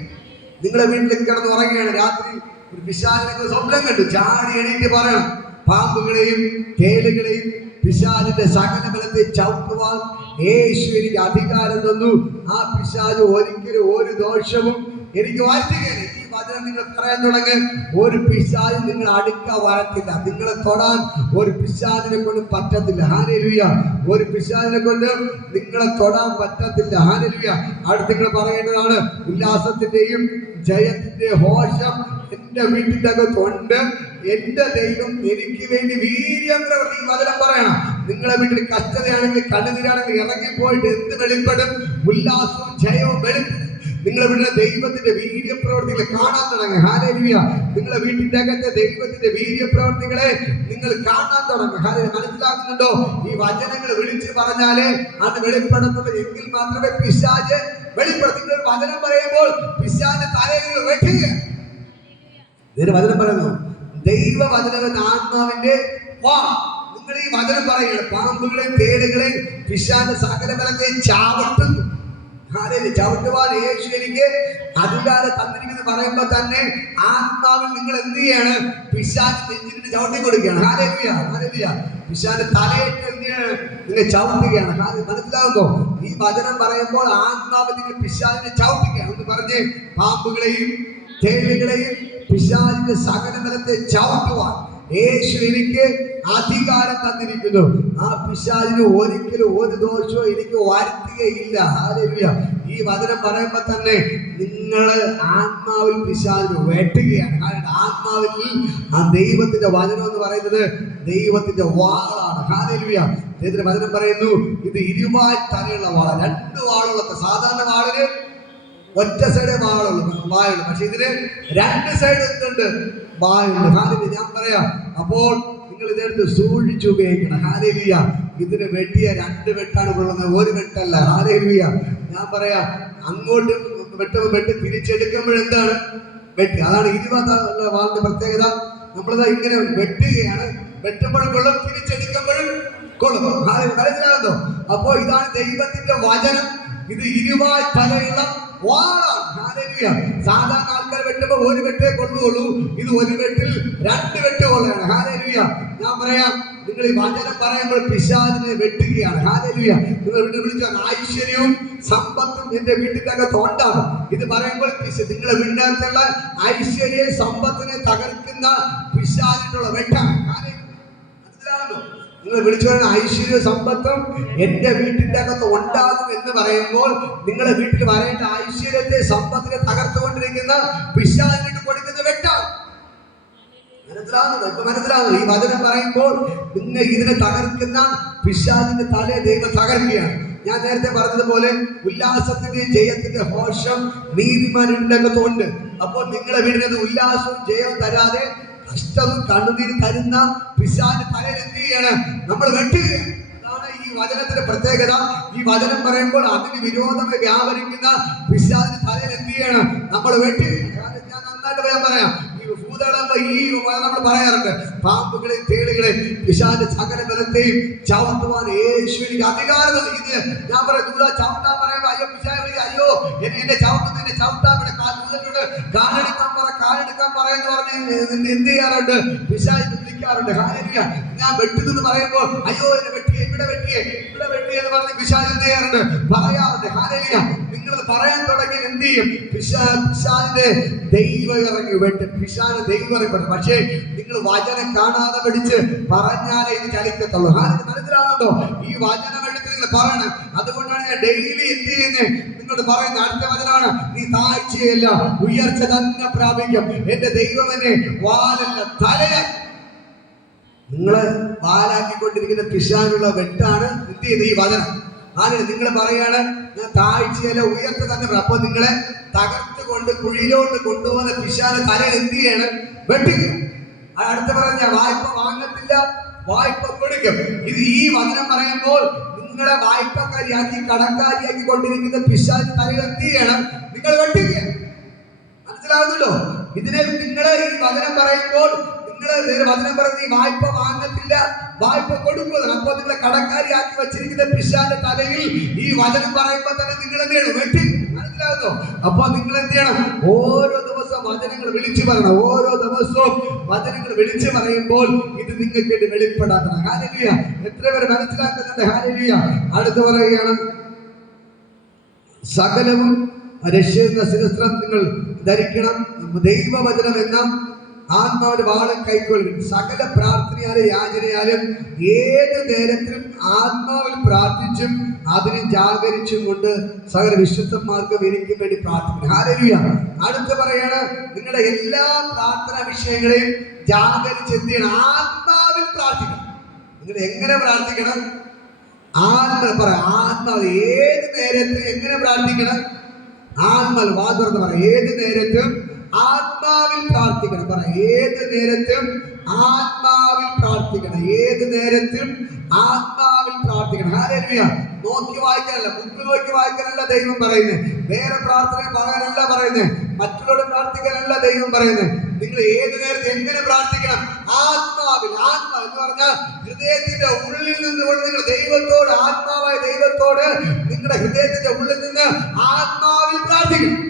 നിങ്ങളെ വീട്ടിൽ കിടന്ന് ഉറങ്ങുകയാണ്, രാത്രി ഒരു പിശാചിനെ സ്വപ്നം കണ്ടു, ചാടി എണീറ്റ് പറയണം, പാമ്പുകളെയും തേളുകളെയും പിശാചിന്റെ സകല ബലത്തെ ചവിട്ടുവാൻ യേശു എനിക്ക് അധികാരം തന്നു. ആ പിശാച് ഒരിക്കലും ഒരു ദോഷവും എനിക്ക് വരുത്തുകയില്ല. ഈ വചനം നിങ്ങൾ പറയാൻ തുടങ്ങി, ഒരു പിശാച് നിങ്ങൾ അടുക്കാൻ വരത്തില്ല. നിങ്ങളെ തൊടാൻ ഒരു പിശാചിനെ കൊണ്ട് പറ്റത്തില്ല. ഹല്ലേലൂയ. ഒരു പിശാചിനെ കൊണ്ട് നിങ്ങളെ തൊടാൻ പറ്റത്തില്ല. ഹല്ലേലൂയ. അടുത്ത് നിങ്ങൾ പറയേണ്ടതാണ്, ഉല്ലാസത്തിന്റെയും ജയത്തിന്റെ ഘോഷം എന്റെ വീട്ടിന്റെ അകത്തുണ്ട്. എന്റെ ദൈവം എനിക്ക് വേണ്ടി വീര്യം പ്രവർത്തി. ഈ വചനം പറയണം. നിങ്ങളെ വീട്ടിൽ കഷ്ടതയാണെങ്കിൽ കണ്ണുനീരാണെങ്കിൽ ഇറങ്ങിപ്പോയിട്ട് എന്ത് വെളിപ്പെടും? ഉല്ലാസവും ജയവും വെളിപ്പെടും. നിങ്ങളെ വീട്ടിലെ ദൈവത്തിന്റെ വീര്യപ്രവർത്തികളെ കാണാൻ തുടങ്ങും. ഹല്ലേലൂയ. നിങ്ങളെ വീട്ടിന്റെ അകത്തെ ദൈവത്തിന്റെ വീര്യപ്രവർത്തികളെ നിങ്ങൾ കാണാൻ തുടങ്ങും. ഹല്ലേലൂയ. മനസ്സിലാക്കുന്നുണ്ടോ? ഈ വചനങ്ങൾ വിളിച്ചു പറഞ്ഞാലേ അത് വെളിപ്പെടുത്തുള്ളൂ. എങ്കിൽ മാത്രമേ പിശാച് വെളിപ്പെടുത്തും. നിങ്ങൾ വചനം പറയുമ്പോൾ പിശാച് തലയിൽ വെട്ടുക. ഇതിന് വചനം പറയുന്നു, ദൈവവചനം എന്ന ആത്മാവിന്റെ വാ. നിങ്ങൾ ഈ വചനം പറയുകയാണ്, പാമ്പുകളെയും തേടുകളെയും പിശാച് സകല ബലത്തെയും ചാവട്ടുന്നു. ചവിട്ടുവാൻ യേശു എനിക്ക് അധികാരം തന്നിരിക്കുന്നു പറയുമ്പോ തന്നെ ആത്മാവിൽ നിങ്ങൾ എന്ത് ചെയ്യാണ്? പിശാച് നെഞ്ചിട്ട് ചവിട്ടി കൊടുക്കുകയാണ്. Hallelujah, hallelujah. പിശാച് തലയിട്ട് നിങ്ങൾ ചവിട്ടുകയാണ്. മനസ്സിലാവുന്നോ? ഈ വചനം പറയുമ്പോൾ ആത്മാവ് നിങ്ങൾ പിശാചിനെ ചവിട്ടുകയാണ് എന്ന് പറഞ്ഞ് പാമ്പുകളെയും തേളുകളെയും പിശാചിന്റെ സകല ബലത്തെ ചവിട്ടുവാൻ യേശു എനിക്ക് അധികാരം തന്നിരിക്കുന്നു. ആ പിശാചിന് ഒരിക്കലും ഒരു ദോഷവും എനിക്ക് വരുത്തുകയില്ല. ഹല്ലേലൂയ. ഈ വചനം പറയുമ്പോ തന്നെ നിങ്ങള് ആത്മാവിൽ പിശാചിനെ വെട്ടുകയാണ്. കാരണം ആത്മാവിൽ ആ ദൈവത്തിന്റെ വചനം എന്ന് പറയുന്നത് ദൈവത്തിന്റെ വാളാണ്. ഹല്ലേലൂയ. ദൈവത്തിന്റെ വചനം പറയുന്നു ഇത് ഇരുവാൾ തലയുള്ള വാള, രണ്ട് വാളുള്ള. സാധാരണ വാളിന് ഒറ്റ സൈഡ് വായുള്ളൂ, പക്ഷെ ഇതിന് രണ്ട് സൈഡ് എന്തുണ്ട്? വായുണ്ട്. ഹാലേലൂയ. ഞാൻ പറയാം, അപ്പോൾ നിങ്ങൾ ഇതെടുത്ത് സൂക്ഷിച്ചു ഉപയോഗിക്കണം. ഹാലേലൂയ. ഇതിന് വെട്ടിയ രണ്ട് വെട്ടാണ് കൊള്ളുന്നത്, ഒരു വെട്ടല്ല. ഹാലേലൂയ. ഞാൻ പറയാം, അങ്ങോട്ട് വെട്ട് തിരിച്ചെടുക്കുമ്പോഴെന്താണ് വെട്ടി? അതാണ് 20 വാളിന്റെ പ്രത്യേകത. നമ്മളിതാ ഇങ്ങനെ വെട്ടുകയാണ്, വെട്ടുമ്പോഴും കൊള്ളും, തിരിച്ചെടുക്കുമ്പോഴും കൊള്ളും. മനസ്സിലാകുന്നോ? അപ്പോ ഇതാണ് ദൈവത്തിന്റെ വചനം. ഇത് ഇരുവാൾ തലയുള്ള വാളാണ്. ഹല്ലേലൂയ. സാധാരണ ആൾക്കാർ വെട്ടുമ്പോൾ ഒരു വെട്ടേ കൊള്ളുകയുള്ളൂ, ഇത് ഒരു വെട്ടിൽ രണ്ട് വെട്ട് കൊള്ളുകയാണ്. ഹല്ലേലൂയ. ഞാൻ പറയാം, നിങ്ങൾ ഈ വചനം പറയുമ്പോൾ പിശാചിനെ വെട്ടുകയാണ്. ഹല്ലേലൂയ. നിങ്ങൾ വിളിച്ച ഐശ്വര്യവും സമ്പത്തും എന്റെ വീട്ടിന്റെ അകത്ത് ഉണ്ടാകും. ഇത് പറയുമ്പോൾ നിങ്ങളെ വീടിനകത്തുള്ള ഐശ്വര്യ സമ്പത്തിനെ തകർക്കുന്ന പിശാചിനുള്ള വെട്ടാണ്. മനസ്സിലാകുന്നു? നിങ്ങൾ വിളിച്ചു പറയുന്ന ഐശ്വര്യ സമ്പത്തും എന്റെ വീട്ടിന്റെ അകത്ത് ഉണ്ടാകും എന്ന് പറയുമ്പോൾ നിങ്ങളുടെ വീട്ടിൽ വരേണ്ട ഐശ്വര്യത്തെ സമ്പത്തിനെ തകർത്തുകൊണ്ടിരിക്കുന്ന പിശാചിന് കൊടുക്കുന്ന വെട്ടാണ്. മനസ്സിലാവുന്നത്? ഇപ്പൊ മനസ്സിലാവുന്നത്? ഈ വചനം പറയുമ്പോൾ നിങ്ങൾ ഇതിനെ തകർക്കുന്ന പിശാചിന്റെ തലയെ ദൈവം തകർക്കുകയാണ്. ഞാൻ നേരത്തെ പറഞ്ഞതുപോലെ ഉല്ലാസത്തിന്റെ ജയത്തിന്റെ ഹോഷം നീതിമാനുണ്ട്. അപ്പോൾ നിങ്ങളുടെ വീടിനത് ഉല്ലാസവും ജയവും തരാതെ കഷ്ടവും കണ്ണുനീര് തരുന്ന പിശാചിന്റെ തലയിൽ എന്ത് ചെയ്യാണ്? നമ്മൾ വെട്ടുകയാണ്. അതാണ് ഈ വചനത്തിന്റെ പ്രത്യേകത. ഈ വചനം പറയുമ്പോൾ അതിന് വിരോധമായി വ്യാപരിക്കുന്ന പിശാചിന്റെ തലയിൽ എന്ത് ചെയ്യാണ്? നമ്മൾ വെട്ടുകയാണ്. ഞാൻ നന്നായിട്ട് പറയാം, ഈ നമ്മൾ പറയാറുണ്ട്, പാമ്പുകളെ തേളുകളെ പിശാചിന്റെ സകല ബലത്തെയും ചവിട്ടുവാൻ യേശുവിന് അധികാരം. ഇത് ഞാൻ പറയാം, ചവിട്ടാൻ പറയുമ്പോ അയ്യോ പിശാച്, അയ്യോ എന്നെ ചവിട്ടുന്നു, എന്നെ ചവിട്ടാൻ കാലെടുക്കാൻ പറയുന്ന പറഞ്ഞ് എന്ത് ചെയ്യാറുണ്ട്? പിശാച് വിളിക്കാറുണ്ട്. ഹല്ലേലൂയ. ഞാൻ വെട്ടുന്നെന്ന് പറയുമ്പോൾ അയ്യോ എന്നെ വെട്ടിയേ, ഇവിടെ വെട്ടിയേ എന്ന് പറഞ്ഞ് പിശാച് എന്ത് ചെയ്യാറുണ്ട്? പറയാറുണ്ട്. ഹല്ലേലൂയ. നിങ്ങൾ പറയാൻ തുടങ്ങി എന്ത് ചെയ്യും? പിശാചിന്റെ ദൈവം ഇറങ്ങി വെട്ടും. പിശാചിന്റെ ദൈവം ഇറങ്ങി. പക്ഷേ നിങ്ങൾ വചനം കാണാതെ പഠിച്ച് പറഞ്ഞാലേ ഇത് ചലിക്കത്തുള്ളൂ. മനസ്സിലാകുന്നുണ്ടോ? ഈ വചനം എടുത്ത് നിങ്ങൾ പറയണം. അതുകൊണ്ടാണ് ഞാൻ ഡെയിലി എന്ത് ചെയ്യുന്നത് നിങ്ങളോട് പറയുന്നത്. അടുത്ത വചനമാണ്, നീ താഴ്ചയല്ല ഉയർച്ച തന്നെ പ്രാപിക്കും. എന്റെ ദൈവം എന്നെ വാലല്ല തലയാ. നിങ്ങള് വാലാക്കിക്കൊണ്ടിരിക്കുന്ന പിശാചിനുള്ള വെട്ടാണ് എന്ത് ചെയ്യുന്നത്? ഈ വചനം. അങ്ങനെ നിങ്ങൾ പറയാണ്, ഞാൻ താഴ്ചയല്ല ഉയർച്ച തന്നെ. അപ്പൊ നിങ്ങളെ തകർത്തുകൊണ്ട് കുഴിയിലോട്ട് കൊണ്ടുപോകുന്ന പിശാച് തലയിൽ എന്ത് ചെയ്യാണ്? വെട്ടുക. അടുത്ത പറഞ്ഞ വായ്പ വാങ്ങത്തില്ല, വായ്പ കൊടുക്കും. ഇത് ഈ വചനം പറയുമ്പോൾ നിങ്ങളെ വായ്പക്കാരിയാക്കി കടക്കാരിയാക്കി കൊണ്ടിരിക്കുന്ന പിശാച് തലയിൽ എന്ത് ചെയ്യണം? നിങ്ങൾ വെട്ടുക. മനസ്സിലാവുന്നുണ്ടോ? ഇതിനെ നിങ്ങളെ ഈ വചനം പറയുമ്പോൾ വചനം പറഞ്ഞ് വായ്പ വാങ്ങത്തില്ല, വായ്പ കൊടുക്കുന്നത്. അപ്പൊ നിങ്ങളെ കടക്കാരിയാക്കി വെച്ചിരിക്കുന്ന പിശാചിന്റെ തലയിൽ ഈ വചനം പറയുമ്പോൾ തന്നെ നിങ്ങൾ എന്ത് ചെയ്യണം? വെട്ടി. മനസ്സിലാകുന്നോ? അപ്പൊ നിങ്ങൾ എന്ത് ചെയ്യണം? ഓരോ ദിവസവും വചനങ്ങൾ വിളിച്ചു പറയണം. ഓരോ ദിവസവും വചനങ്ങൾ വിളിച്ചു പറയുമ്പോൾ ഇത് നിങ്ങൾക്ക് വെളിപ്പെടാക്കണം. ഹല്ലേലൂയ. എത്ര പേര് മനസ്സിലാക്കുന്നുണ്ട്? ഹല്ലേലൂയ. അടുത്ത് പറയുകയാണ്, സകലവും രക്ഷിക്കുന്ന ശിരസ്ത്രം നിങ്ങൾ ധരിക്കണം, ദൈവവചനം എന്ന ആത്മാവിന്റെ വാളും കൈക്കൊള്ളും. സകല പ്രാർത്ഥനയാലും യാചനയാലും ഏത് നേരത്തിലും ആത്മാവിൽ പ്രാർത്ഥിച്ചും അതിനെ ജാഗരിച്ചും കൊണ്ട് സകല വിശുദ്ധന്മാർക്കും എനിക്കും വേണ്ടി പ്രാർത്ഥിക്കണം. ഹല്ലേലൂയ. അടുത്ത് പറയാണ്, നിങ്ങളുടെ എല്ലാ പ്രാർത്ഥനാ വിഷയങ്ങളെയും ജാഗരിച്ചെത്തിയാണ് ആത്മാവിൽ പ്രാർത്ഥിക്കണം. നിങ്ങൾ എങ്ങനെ പ്രാർത്ഥിക്കണം? ആത്മാവ് ഏത് നേരത്തും എങ്ങനെ പ്രാർത്ഥിക്കണം? ആത്മാവ് വാതുറന്ന് പറ, ഏത് നേരത്തും ആത്മാവിൽ പ്രാർത്ഥിക്കണം. പറ, ഏത് നേരത്തും ആത്മാവിൽ പ്രാർത്ഥിക്കണം. ഏത് നേരത്തും ആത്മാവിൽ പ്രാർത്ഥിക്കണം. ഹല്ലേലൂയ. നോക്കി വായിക്കാനല്ല, ബുക്ക് നോക്കി വായിക്കാനല്ല ദൈവം പറയുന്നത്. വേറെ പ്രാർത്ഥന പറയാനല്ല പറയുന്നത്. മറ്റുള്ളവരോട് പ്രാർത്ഥിക്കാനല്ല ദൈവം പറയുന്നത്. നിങ്ങൾ ഏത് നേരത്തെ എങ്ങനെ പ്രാർത്ഥിക്കണം? ആത്മാവിൽ. ആത്മാവ് എന്ന് പറഞ്ഞാൽ ഹൃദയത്തിന്റെ ഉള്ളിൽ നിന്നുകൊണ്ട് നിങ്ങൾ ദൈവത്തോട്, ആത്മാവായ ദൈവത്തോട് നിങ്ങളുടെ ഹൃദയത്തിന്റെ ഉള്ളിൽ നിന്ന് ആത്മാവിൽ പ്രാർത്ഥിക്കണം.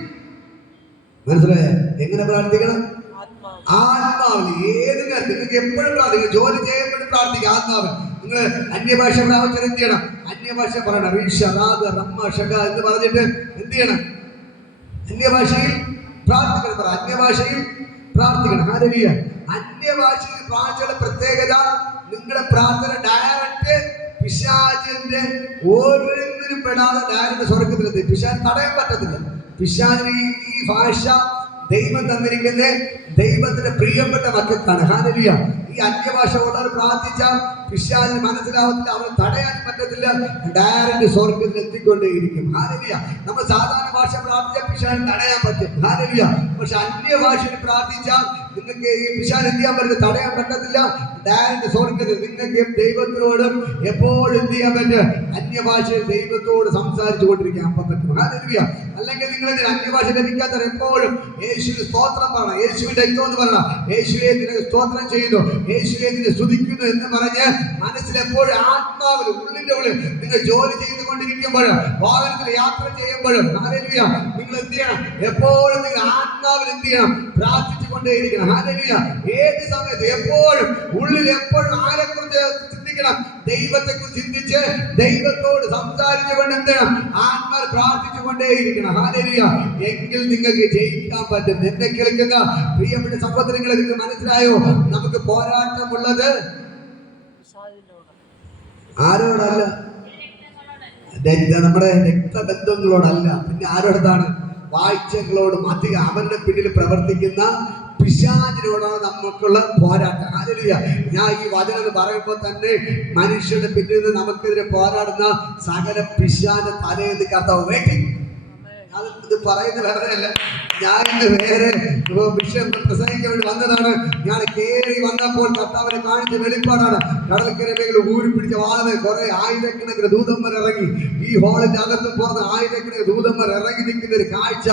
മനസ്സിലായ? എങ്ങനെ പ്രാർത്ഥിക്കണം? ആത്മാവിൽ. ഏത് കാര്യം നിങ്ങൾക്ക് എപ്പോഴും പ്രാർത്ഥിക്കണം. ജോലി ചെയ്യുമ്പോഴും പ്രാർത്ഥിക്കുക ആത്മാവിൽ. നിങ്ങൾ അന്യഭാഷ പ്രാപിച്ചാൽ എന്ത് ചെയ്യണം? അന്യഭാഷ പറയണം. എന്ന് പറഞ്ഞിട്ട് എന്ത് ചെയ്യണം? അന്യഭാഷയിൽ പ്രാർത്ഥിക്കണം. പറ, അന്യഭാഷയിൽ പ്രാർത്ഥിക്കണം. ഹല്ലേലൂയ. അന്യഭാഷയിൽ പ്രാർത്ഥനയുടെ പ്രത്യേകത, നിങ്ങളുടെ പ്രാർത്ഥന ഡയറക്റ്റ് പിശാചിന്റെ ഓരോന്നിനും പെടാതെ ഡയറക്റ്റ് സ്വർഗത്തിലെത്തി. പിശാച് തടയാൻ പറ്റത്തില്ല. പിശാചിന് ഈ ഭാഷ ദൈവം തന്നിരിക്കുന്ന ദൈവത്തിന്റെ പ്രിയപ്പെട്ട മക്കൾക്കാണ്. ഹല്ലേലൂയ. ഈ അന്യഭാഷ ഉള്ളവർ പ്രാർത്ഥിച്ചാൽ പിശാചിന് മനസ്സിലാവത്തില്ല, അവന് തടയാൻ പറ്റത്തില്ല, ഡയറക്റ്റ് സ്വർഗത്തിൽ എത്തിക്കൊണ്ടേയിരിക്കും. ഹല്ലേലൂയ. നമ്മൾ സാധാരണ ഭാഷ പ്രാർത്ഥിച്ചാൽ പിശാചിന് തടയാൻ പറ്റും. ഹല്ലേലൂയ. പക്ഷെ അന്യഭാഷയിൽ പ്രാർത്ഥിച്ചാൽ നിങ്ങൾക്ക് ഈ പിശാചിന് എന്ത് ചെയ്യാൻ പറ്റില്ല? തടയാൻ പറ്റത്തില്ല, ഡയറക്റ്റ് സ്വർഗത്തിൽ. നിങ്ങൾക്ക് ദൈവത്തിനോടും എപ്പോഴും എന്ത് ചെയ്യാൻ പറ്റും? അന്യഭാഷയിൽ ദൈവത്തോട് സംസാരിച്ചു കൊണ്ടിരിക്കാൻ പറ്റും. ഹല്ലേലൂയ. അല്ലെങ്കിൽ നിങ്ങൾ അന്യഭാഷ ലഭിക്കാത്തവർ എപ്പോഴും യേശുവിന് സ്തോത്രം പറയണം. യേശുവിന്റെ എന്ന് പറയണം. യേശുവെ നിനക്ക് സ്തോത്രം ചെയ്യുന്നു, യേശുവെ നിന്നെ സ്തുതിക്കുന്നു എന്ന് പറഞ്ഞ് മനസ്സിലെപ്പോഴും ആത്മാവിൽ ഉള്ളിന്റെ ഉള്ളിൽ നിങ്ങൾ ജോലി ചെയ്തുകൊണ്ടിരിക്കുമ്പോഴും വാഹനത്തിൽ യാത്ര ചെയ്യുമ്പോഴും ഹല്ലേലൂയ നിങ്ങൾ എന്ത് ചെയ്യണം? എപ്പോഴും നിങ്ങൾ ആത്മാവിൽ എന്ത് ചെയ്യണം? പ്രാർത്ഥിച്ചു കൊണ്ടേയിരിക്കണം. ഹല്ലേലൂയ. ഏത് സമയത്ത് എപ്പോഴും ഉള്ളിൽ എപ്പോഴും ആരെക്കുറിച്ച് ചിന്തിക്കണം? ദൈവത്തെ കുറിച്ച് ചിന്തിച്ച് ദൈവത്തോട് സംസാരിച്ചുകൊണ്ട് എന്ത് ചെയ്യണം? ആത്മാവിൽ പ്രാർത്ഥിച്ചു കൊണ്ടേയിരിക്കണം. ഹല്ലേലൂയ. എങ്കിൽ നിങ്ങൾക്ക് ജയിക്കാൻ പറ്റും. എന്നെ കേൾക്കുന്ന പ്രിയപ്പെട്ട സഹോദരങ്ങളെ, നിങ്ങൾക്ക് മനസ്സിലായോ? നമുക്ക് പോരാട്ടമുള്ളത് ആരോടല്ല? നമ്മുടെ രക്തബന്ധങ്ങളോടല്ല. പിന്നെ ആരോടത്താണ്? വാഴ്ചകളോടും അധികം അവരുടെ പിന്നിൽ പ്രവർത്തിക്കുന്ന പിശാചിനോടാണ് നമുക്കുള്ള പോരാട്ടം. ഹല്ലേലൂയ. ഞാൻ ഈ വചനം പറയുമ്പോൾ തന്നെ മനുഷ്യരുടെ പിന്നിൽ നിന്ന് നമുക്കെതിരെ പോരാടുന്ന സകല പിശാചിന്റെ തലയിൽ കർത്താവ് വെട്ടി. ഇത് പറയുന്നത് വെറുതെ അല്ല. ഞാൻ ഇന്ന് വേറെ വിഷയം പ്രസംഗിക്കാൻ വേണ്ടി വന്നതാണ്. ഞാൻ കയറി വന്നപ്പോൾ കർത്താവിനെ കാണിച്ച വെളിപ്പാടാണ്. കടൽക്കരയിൽ ഊരി പിടിച്ച വാഹനം കുറെ ആയിരക്കണക്കിന് ദൂതന്മാർ ഇറങ്ങി, ഈ ഹോളിന്റെ അകത്ത് പുറത്ത് ആയിരക്കണക്കിന് ദൂതന്മാർ ഇറങ്ങി നിൽക്കുന്ന ഒരു കാഴ്ച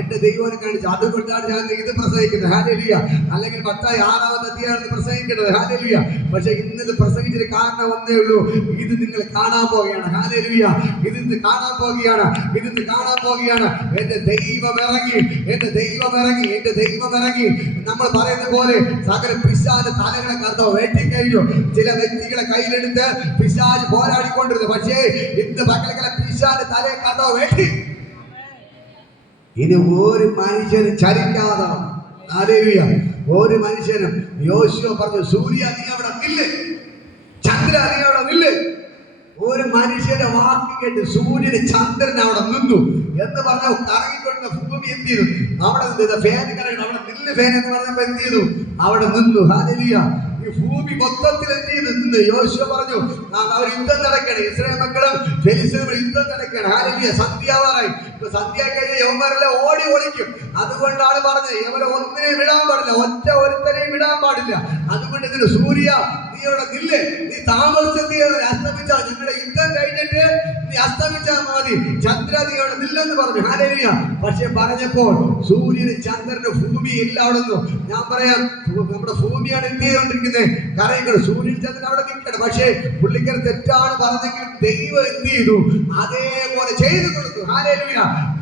എന്റെ ദൈവനെ കാണിച്ചു. അതുകൊണ്ടാണ് ഞാൻ ഇത് പ്രസംഗിക്കുന്നത്. ഹല്ലേലൂയ. അല്ലെങ്കിൽ 6-ാമത്തെ അധ്യായമാണ് പ്രസംഗിക്കേണ്ടത്. ഹല്ലേലൂയ. പക്ഷെ ഇന്നത് പ്രസംഗിച്ചൊരു കാരണം ഒന്നേ ഉള്ളൂ. ഇത് നിങ്ങൾ കാണാൻ പോവുകയാണ്. ഹല്ലേലൂയ. ഇതിന്ന് കാണാൻ പോവുകയാണ്. ഇതിന്ന് കാണാൻ പോവുകയാണ്. എന്റെ ദൈവം ഇറങ്ങി, എന്റെ ദൈവം ഇറങ്ങി, എന്റെ ദൈവം ഇറങ്ങി. നമ്മൾ പറയുന്ന പോലെ സകല പിശാചിന്റെ തലകളെ കർത്താവ് വെട്ടിക്കഴിഞ്ഞു. ചില വ്യക്തികളെ കയ്യിലെടുത്ത് പിശാച് പോരാടിക്കൊണ്ടിരുന്നു. പക്ഷേ ഇന്ന് പകലക്കല പിശാചിന്റെ തലയെ കർത്താവ് വെട്ടി. ഇനി ഒരു മനുഷ്യനും ചലിക്കാതെ. ഹല്ലേലൂയ. ഒരു മനുഷ്യനും. യോശുവ പറഞ്ഞു, സൂര്യ നീ അവിടെ നില്ല്, ചന്ദ്ര നീ അവിടെ നില്ല്. ഒരു മനുഷ്യന്റെ വാക്ക് കേട്ട് സൂര്യന് ചന്ദ്രൻ അവിടെ നിന്നു എന്ന് പറഞ്ഞ കറങ്ങിക്കൊണ്ട ഭൂമി എന്ത് ചെയ്തു? അവിടെ നിന്ന് ഫാൻ കറങ്ങണം. അവിടെ നില്ല് ഫാൻ എന്ന് പറഞ്ഞപ്പോ എന്ത് ചെയ്തു? അവിടെ നിന്നു. ഹല്ലേലൂയ. ഈ ഭൂമി മൊത്തത്തിൽ എന്ത് ചെയ്തു? നിന്ന്. യോശുവ പറഞ്ഞു, അവർ യുദ്ധം നടക്കണം, ഇസ്രായേൽ മക്കളും ഫെലിസ്തീനും യുദ്ധം നടക്കണം. ഹല്ലേലൂയ. സന്ധ്യാവാറായി. ഇപ്പൊ സന്ധ്യ കഴിഞ്ഞ യവന്മാരെല്ലാം ഓടി ഒളിക്കും. അതുകൊണ്ടാണ് പറഞ്ഞത് ഇവരെ ഒന്നിനെയും വിടാൻ പാടില്ല, ഒറ്റ ഒരുത്തനെയും വിടാൻ പാടില്ല. അതുകൊണ്ട് ഇതിന് സൂര്യ നീ അവിടെ നില്ല്, നീ താമസിച്ചെത്തി അസ്തമിച്ചാൽ നിങ്ങളുടെ യുദ്ധം കഴിഞ്ഞിട്ട് നീ അസ്തമിച്ചാൽ മതി. ചന്ദ്ര നീ അവിടെ നില്ലെന്ന് പറഞ്ഞു. ഹല്ലേലൂയ. പക്ഷെ പറഞ്ഞപ്പോൾ സൂര്യന് ചന്ദ്രന് ഭൂമി ഇല്ല അവിടെ നിന്നു. ഞാൻ പറയാം, നമ്മുടെ ഭൂമിയാണ് എന്ത് ചെയ്തുകൊണ്ടിരിക്കുന്നത്? കറയുന്നത്. സൂര്യൻ ചന്ദ്രൻ അവിടെ നിൽക്കണം. പക്ഷേ പുള്ളിക്കർ തെറ്റാണ് പറഞ്ഞെങ്കിലും ദൈവം എന്ത് ചെയ്തു? അതേപോലെ ചെയ്തു കൊടുത്തു. ഹല്ലേലൂയ.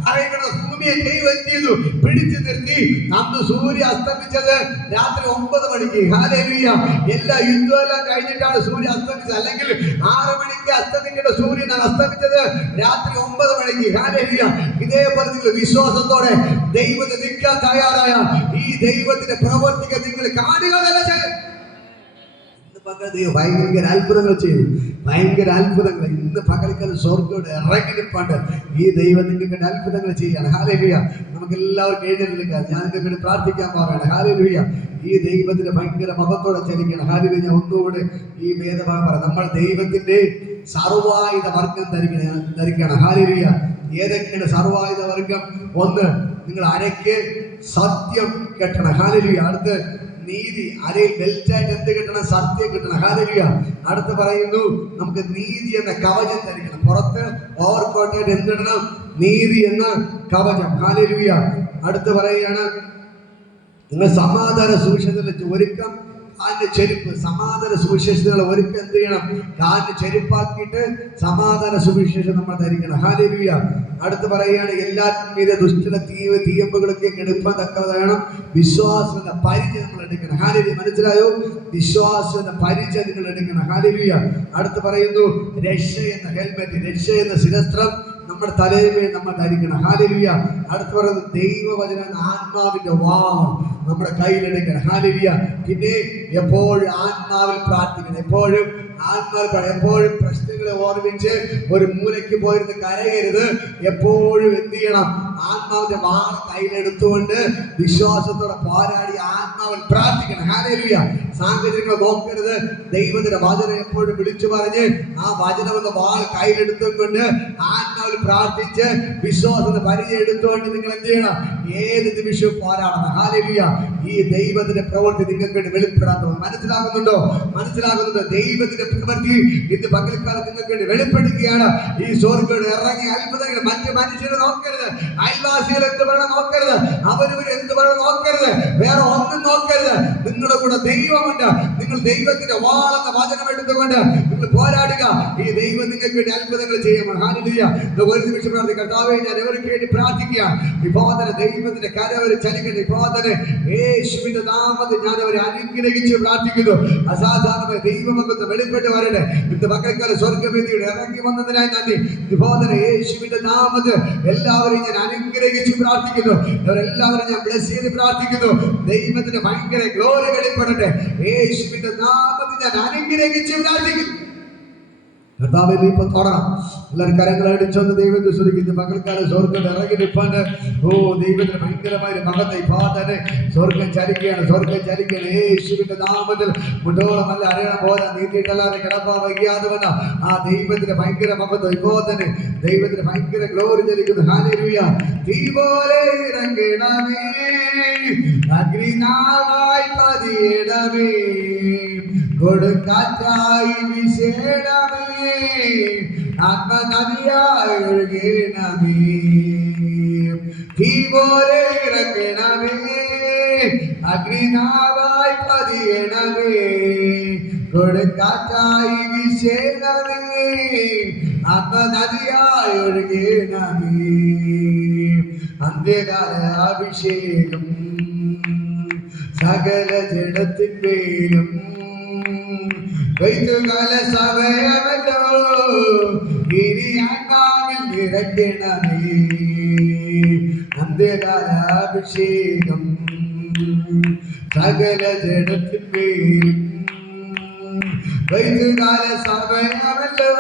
കറയുന്നത് ഭൂമിയെ ദൈവം എന്ത് ചെയ്തു? പിടിച്ചു നിർത്തി. അന്ന് സൂര്യ അസ്തമിച്ചത് രാത്രി 9 മണിക്ക്. ഹല്ലേലൂയ. എല്ലാ യുദ്ധമെല്ലാം കഴിഞ്ഞിട്ടാണ് സൂര്യ അസ്തമിച്ചത്. അല്ലെങ്കിൽ 6 മണിക്ക് അസ്തമിക്കേണ്ട സൂര്യനാണ് അസ്തമിച്ചത് രാത്രി 9 മണിക്ക്. ഹല്ലേലൂയ. ഇതേപോലെ നിങ്ങൾ വിശ്വാസത്തോടെ ദൈവത്തെ നിൽക്കാൻ തയ്യാറായ ഈ ദൈവത്തിന്റെ പ്രവർത്തികൾ നിങ്ങൾ കാണുക തന്നെ ചെയ്യും. ഭയങ്കര അത്ഭുതങ്ങൾ ചെയ്തു. ഭയങ്കര അത്ഭുതങ്ങൾ ഇന്ന് പകൽക്കാലം സ്വർഗ്ഗത്തോട് ഇറങ്ങി നിൽപ്പാണ്ട് ഈ ദൈവം നിങ്ങൾക്ക് അത്ഭുതങ്ങൾ ചെയ്യാണ്. ഹല്ലേലൂയ. നമുക്ക് എല്ലാവർക്കും എഴുന്നേൽക്കാം. ഞാൻ നിങ്ങൾക്ക് പ്രാർത്ഥിക്കാൻ പോവുകയാണ്. ഹല്ലേലൂയ. ഈ ദൈവത്തിന്റെ ഭയങ്കര മഹത്വത്തോടെ ചലിക്കണം. ഹല്ലേലൂയ. ഞാൻ ഒന്നുകൂടെ ഈ വേദഭാഗം പറയാം. നമ്മൾ ദൈവത്തിന്റെ സർവായുധ വർഗം ധരിക്കണം. ഹല്ലേലൂയ. ഏതൊക്കെയാണ് സർവായുധ വർഗം? ഒന്ന്, നിങ്ങൾ അരയ്ക്ക് സത്യം കെട്ടണം. ഹല്ലേലൂയ. അടുത്ത് നീതി, അരയിൽ ബെൽറ്റായിട്ട് എന്ത് കിട്ടണം? സത്യം കിട്ടണം. ഹല്ലേലൂയ. അടുത്ത് പറയുന്നു നമുക്ക് നീതി എന്ന കവചം ധരിക്കണം. പുറത്ത് ഓവർകോട്ടായിട്ട് എന്തിടണം? നീതി എന്ന കവചം. ഹല്ലേലൂയ. അടുത്ത് പറയുകയാണ് നിങ്ങൾ സമാധാന സുവിശേഷത്തിൽ ഒരുക്കം കാലിന്റെ ചെരുപ്പ് സമാധാന സുവിശേഷങ്ങൾ ഒരുക്കം എന്ത് ചെയ്യണം? കാലിന് ചെരുപ്പാക്കിയിട്ട് സമാധാന സുവിശേഷം നമ്മൾ ധരിക്കണം. ഹല്ലേലൂയ. അടുത്ത് പറയുകയാണ്, എല്ലാത്തിനും ദുഷ്ട തീയമ്പുകളൊക്കെ എടുപ്പാൻ തക്കതാണ് വിശ്വാസം എന്ന പരിചയം നമ്മൾ എടുക്കണം. ഹല്ലേലൂയ. മനസ്സിലായോ? വിശ്വാസം എന്ന പരിചയം നിങ്ങൾ എടുക്കണം. ഹല്ലേലൂയ. അടുത്ത് പറയുന്നു, രക്ഷ എന്ന ഹെൽമെറ്റ്, രക്ഷ എന്ന ശിരസ്ത്രം നമ്മുടെ തലയിൽ നമ്മൾ ധരിക്കണം. ഹല്ലേലൂയ. അടുത്ത് പറയുന്നത് ദൈവവചനം ആത്മാവിന്റെ വാൾ നമ്മുടെ കയ്യിലെടുക്കണം. ഹല്ലേലൂയ. പിന്നെ എപ്പോഴും ആത്മാവിൽ പ്രാർത്ഥിക്കണം. എപ്പോഴും എപ്പോഴും പ്രശ്നങ്ങളെ ഓർമ്മിച്ച് ഒരു മൂലയ്ക്ക് പോയിരുന്ന് കരയരുത്. എപ്പോഴും എന്ത് ചെയ്യണം? ആത്മാവിന്റെ വാൾ കയ്യിലെടുത്തുകൊണ്ട് വിശ്വാസത്തോടെ പോരാടി ആത്മാവിൽ പ്രാർത്ഥിക്കണം. ഹല്ലേലൂയ. സാഹചര്യങ്ങൾ നോക്കരുത്. ദൈവത്തിന്റെ വചനം എപ്പോഴും വിളിച്ചു പറഞ്ഞ് ആ വചനം എന്ന വാൾ കയ്യിലെടുത്തുകൊണ്ട് ആത്മാവിൽ പ്രാർത്ഥിച്ച് വിശ്വാസത്തിന്റെ പരിചയം എടുത്തുകൊണ്ട് നിങ്ങൾ എന്ത് ചെയ്യണം? ഏത് നിമിഷവും പോരാടണം. ഹല്ലേലൂയ. ഈ ദൈവത്തിന്റെ പ്രവൃത്തി നിങ്ങൾക്ക് വേണ്ടി വെളിപ്പെടാൻ മനസ്സിലാകുന്നുണ്ടോ? മനസ്സിലാകുന്നുണ്ടോ? ദൈവത്തിന്റെ പ്രവൃത്തി ഇന്ന് പകൽക്കാലം നിങ്ങൾക്ക് വേണ്ടി വെളിപ്പെടുകയാണ്. ഈ സ്വർഗ്ഗത്തിൽ ഇറങ്ങി അത്ഭുതങ്ങൾ മറ്റു മനുഷ്യരെ നോക്കരുത്, അയൽവാസികൾ എന്ത് പറയണം നോക്കരുത്, അവരവർ എന്ത് പറയണം നോക്കരുത്, വേറെ ഒന്നും നോക്കരുത്. നിങ്ങളുടെ കൂടെ ദൈവമുണ്ട്. നിങ്ങൾ ദൈവത്തിന്റെ വാളെന്ന വചനം എടുത്തുകൊണ്ട് നിങ്ങൾ പോരാടുക. ഈ ദൈവം നിങ്ങൾക്ക് വേണ്ടി അത്ഭുതങ്ങൾ ചെയ്യുമ്പോൾ ഹല്ലേലൂയ. ഒരു നിമിഷം പ്രാർത്ഥിക്കുക. കർത്താവേ, ഞാൻ ഇവർക്ക് വേണ്ടി പ്രാർത്ഥിക്കുകയാണ്. ഇപ്പോൾ തന്നെ ദൈവത്തിന്റെ കരവര് ചലിക്കട്ടെ. ഇപ്പോൾ തന്നെ യേശുവിന്റെ നാമത്തിൽ ഞാൻ അവരെ അനുഗ്രഹിച്ച് പ്രാർത്ഥിക്കുന്നു. അസാധാരണമായ ദൈവമകത്ത് വെളിപ്പെട്ട് വരട്ടെ. ഇന്ന് പകൽക്കാലം സ്വർഗ്ഗവേദിയുടെ ഇറങ്ങി വന്നതിനായി നന്ദി. ഇപ്പോൾ തന്നെ യേശുവിന്റെ നാമത്തിൽ എല്ലാവരെയും ഞാൻ അനുഗ്രഹിച്ച് പ്രാർത്ഥിക്കുന്നു. അവരെല്ലാവരും ഞാൻ ബ്ലെസ് ചെയ്ത് പ്രാർത്ഥിക്കുന്നു. ദൈവത്തിന്റെ ഭയങ്കര ഗ്ലോറി വെളിപ്പെടട്ടെ. യേശുവിന്റെ നാമത്തിൽ ഞാൻ അനുഗ്രഹിച്ച് പ്രാർത്ഥിക്കുന്നു. കർത്താവേ, നീ ഇപ്പൊ തൊടണം. എല്ലാവരും കരങ്ങളടിച്ചൊന്ന് ദൈവത്തെ സ്തുതിക്കുന്നു. പകൽക്കാലം സ്വർഗ്ഗം ഇറങ്ങി നിൽപ്പാണ്ട് ദൈവത്തിന് ഭയങ്കരമായ മകത്തെ ഇപ്പോൾ തന്നെ സ്വർഗ്ഗം ചലിക്കുകയാണ്. സ്വർഗ്ഗം ചലിക്കുകയാണ്. യേശുവിന്റെ നാമത്തിൽ മുട്ടോളം നല്ല അറിയണം പോലെ നീട്ടിയിട്ടല്ലാതെ കിടപ്പാൻ വയ്യാതെ വേണ്ട ആ ദൈവത്തിന്റെ ഭയങ്കര മകത്വം ഇപ്പോൾ തന്നെ ദൈവത്തിന് ഭയങ്കര ഗ്ലോറി ചലിക്കുന്നു. ഹല്ലേലൂയ. തീ പോലെ ഇറങ്ങണമേ, അഗ്നിനാളായി പതിയണമേ, കൊടുങ്കാറ്റായി വീശണമേ, ആത്മനദിയായി ഒഴുകണമേ. തീ പോലെ ഇറങ്ങണമേ, അഗ്നിനാളായി പതിയണമേ, കൊടുങ്കാറ്റായി വീശണമേ, ആത്മനദിയായി ഒഴുകണമേ. അന്ത്യകാല അഭിഷേകം സകല ജഡത്തിന്മേലും കൊയ്ത്തുകാല സമയമല്ലോ, ഇനി ആത്മാവിൽ നിറയ്ക്കണമേ. അന്ത്യകാല അഭിഷേകം സകല ജഡത്തിന്മേലും കൊയ്ത്തുകാല സമയമല്ലോ,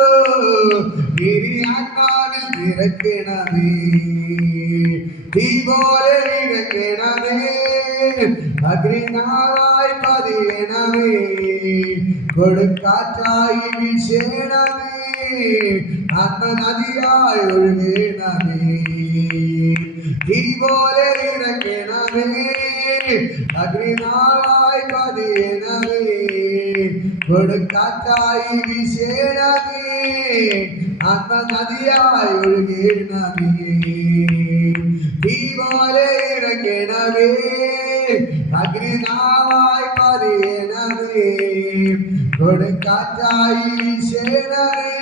ഇനി ആത്മാവിൽ നിറയ്ക്കണമേ. തീ പോലെ ഇറങ്ങണമേ, അഗ്നിനാളായി പതിയണമേ, കൊടുങ്കാറ്റായി വീശണമേ, ആത്മനദിയായി ഒഴുകണമേ. തീ പോലെ ഇറങ്ങണമേ, അഗ്നിനാളായി പതിയണമേ, കൊടുങ്കാറ്റായി വീശണമേ, ആത്മനദിയായി ഒഴുകണമേ. തീ പോലെ ഇറങ്ങണമേ, അഗ്നിനാളായി പതിയണമേ, കൊടുങ്കാറ്റായി വീശണമേ,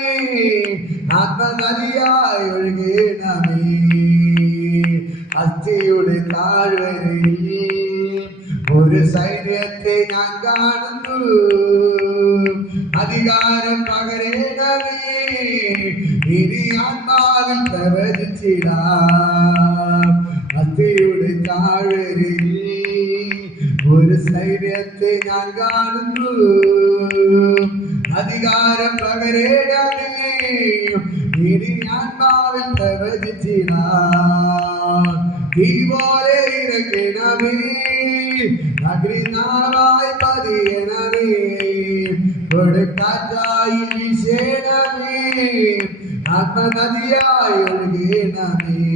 ആത്മനദിയായി ഒഴുകണമേ. അസ്ഥിയുടെ താഴ്വരയിൽ ഒരു സൈന്യത്തെ ഞാൻ കാണുന്നു, അധികാരം പകരണമേ, ഇനി ആത്മാവിൽ പ്രവചിച്ചിടാം. അസ്ഥിയുടെ താഴ്വരയിൽ ഒരു സൈന്യത്തെ ഞാൻ കാണുന്നു, അധികാരം പകരണമേ, ഇനി ആത്മാവിൽ പ്രവചിച്ചിടാം. തീ പോലെ ഇറങ്ങണമേ, അഗ്നിനാളായി പതിയണമേ, കൊടുങ്കാറ്റായി വീശണമേ, ആത്മനദിയായി ഒഴുകണമേ.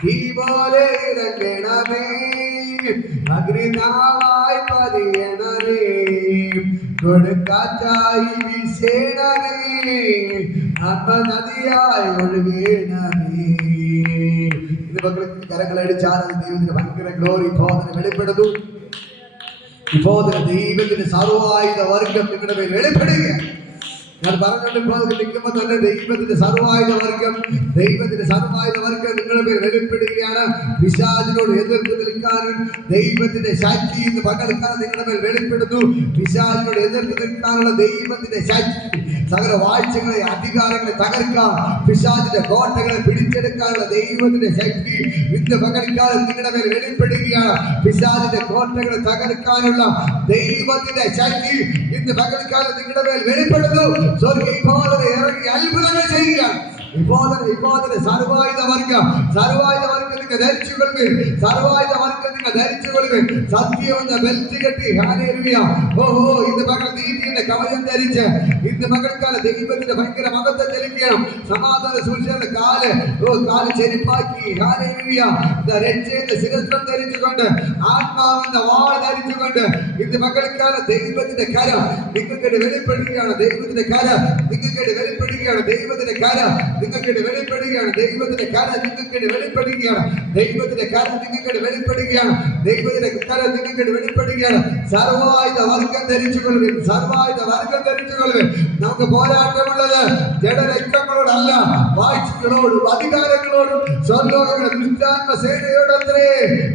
തീ പോലെ ഇറങ്ങണമേ, അഗ്നിനാളായി പതിയണമേ, കൊടുങ്കാറ്റായി വീശണമേ, ആത്മനദിയായി ഒഴുകണമേ. ഇത് കരങ്ങളടിച്ചാൽ ദൈവത്തിന്റെ ഭയങ്കര ഗ്ലോറി ബോധന വെളിപ്പെടുന്നു. ഇപ്പോൾ ദൈവത്തിന്റെ സർവായുധ വർഗം നിങ്ങളുടെ മേൽ വെളിപ്പെടുകയാണ്. ഞാൻ പറഞ്ഞുകൊണ്ട് ഇപ്പോൾ നിൽക്കുമ്പോൾ തന്നെ ദൈവത്തിന്റെ സർവായുധ വർഗം നിങ്ങളുടെ മേൽ വെളിപ്പെടുകയാണ്. പിശാചിനോട് എതിർത്ത് നിൽക്കാനും ദൈവത്തിന്റെ ശക്തി ഇന്ന് പകൽക്കാലം നിങ്ങളുടെ മേൽ വെളിപ്പെടുന്നു. പിശാചിനോട് എതിർത്ത് നിൽക്കാനുള്ള ദൈവത്തിന്റെ ശക്തി, സകല വാഴ്ചകളെ അധികാരങ്ങളെ തകർക്കാൻ, പിശാചിന്റെ കോട്ടകളെ പിടിച്ചെടുക്കാനുള്ള ദൈവത്തിന്റെ ശക്തി ഇന്ന് പകൽക്കാലം നിങ്ങളുടെ മേൽ വെളിപ്പെടുകയാണ്. പിശാചിന്റെ കോട്ടകളെ തകർക്കാനുള്ള ദൈവത്തിന്റെ ശക്തി ഇന്ന് പകൽക്കാലം നിങ്ങളുടെ മേൽ വെളിപ്പെടുന്നു. സ്വർഗ്ഗ ഇപ്പോഴത്തെ ഇറങ്ങി അത്ഭുതങ്ങൾ ചെയ്യുകയാണ്. ഇപ്പോഴത്തെ സർവായുധ വർഗം നിങ്ങൾ ധരിച്ചുകൊള്ളുക. നിങ്ങൾ ധരിച്ചുകൊള്ളുക. സത്യം എന്ന ബെൽറ്റ് കെട്ടി ഹല്ലേലൂയ. ഇന്ന് പകൽ നീതിയുടെ കവചം ധരിച്ച് ഇന്ന് പകൽക്കാല ദൈവത്തിന്റെ ഭയങ്കര മഹത്വം ധരിക്കണം. സമാധാന സൂക്ഷിച്ച കാല് ചെരുപ്പാക്കി ഹല്ലേലൂയ. രക്ഷയുടെ ശിരസ്ത്രം ധരിച്ചുകൊണ്ട് ആത്മാവെന്ന വാൾ ധരിച്ചുകൊണ്ട് ഇന്ന് പകൽക്കാല ദൈവത്തിന്റെ കരം നിങ്ങൾക്ക് വെളിപ്പെടുകയാണ്. ദൈവത്തിന്റെ കരം നിങ്ങൾക്ക് വെളിപ്പെടുകയാണ്. ദൈവത്തിന്റെ കരം നിങ്ങൾക്ക് വെളിപ്പെടുകയാണ്. ദൈവത്തിന്റെ കരം നിങ്ങൾക്ക് വെളിപ്പെടുകയാണ്. ദൈവത്തിന്റെ കരം നിങ്ങൾക്ക് വെളിപ്പെടുകയാണ്. ദൈവത്തിന്റെ കരം നിങ്ങൾക്ക് വെളിപ്പെടുകയാണ്. സർവായുധ വർഗം ധരിച്ചുകൊള്ളുവിൻ. സർവായുധ വർഗം ധരിച്ചുകൊള്ളുവിൻ. നമുക്ക് പോരാട്ടമുള്ളത് ജഡരക്തങ്ങളോടല്ല, വാഴ്ചകളോടും അധികാരങ്ങളോടും സ്വർലോകങ്ങളുടെ ദുഷ്ടാത്മ സേനയോടത്രേ.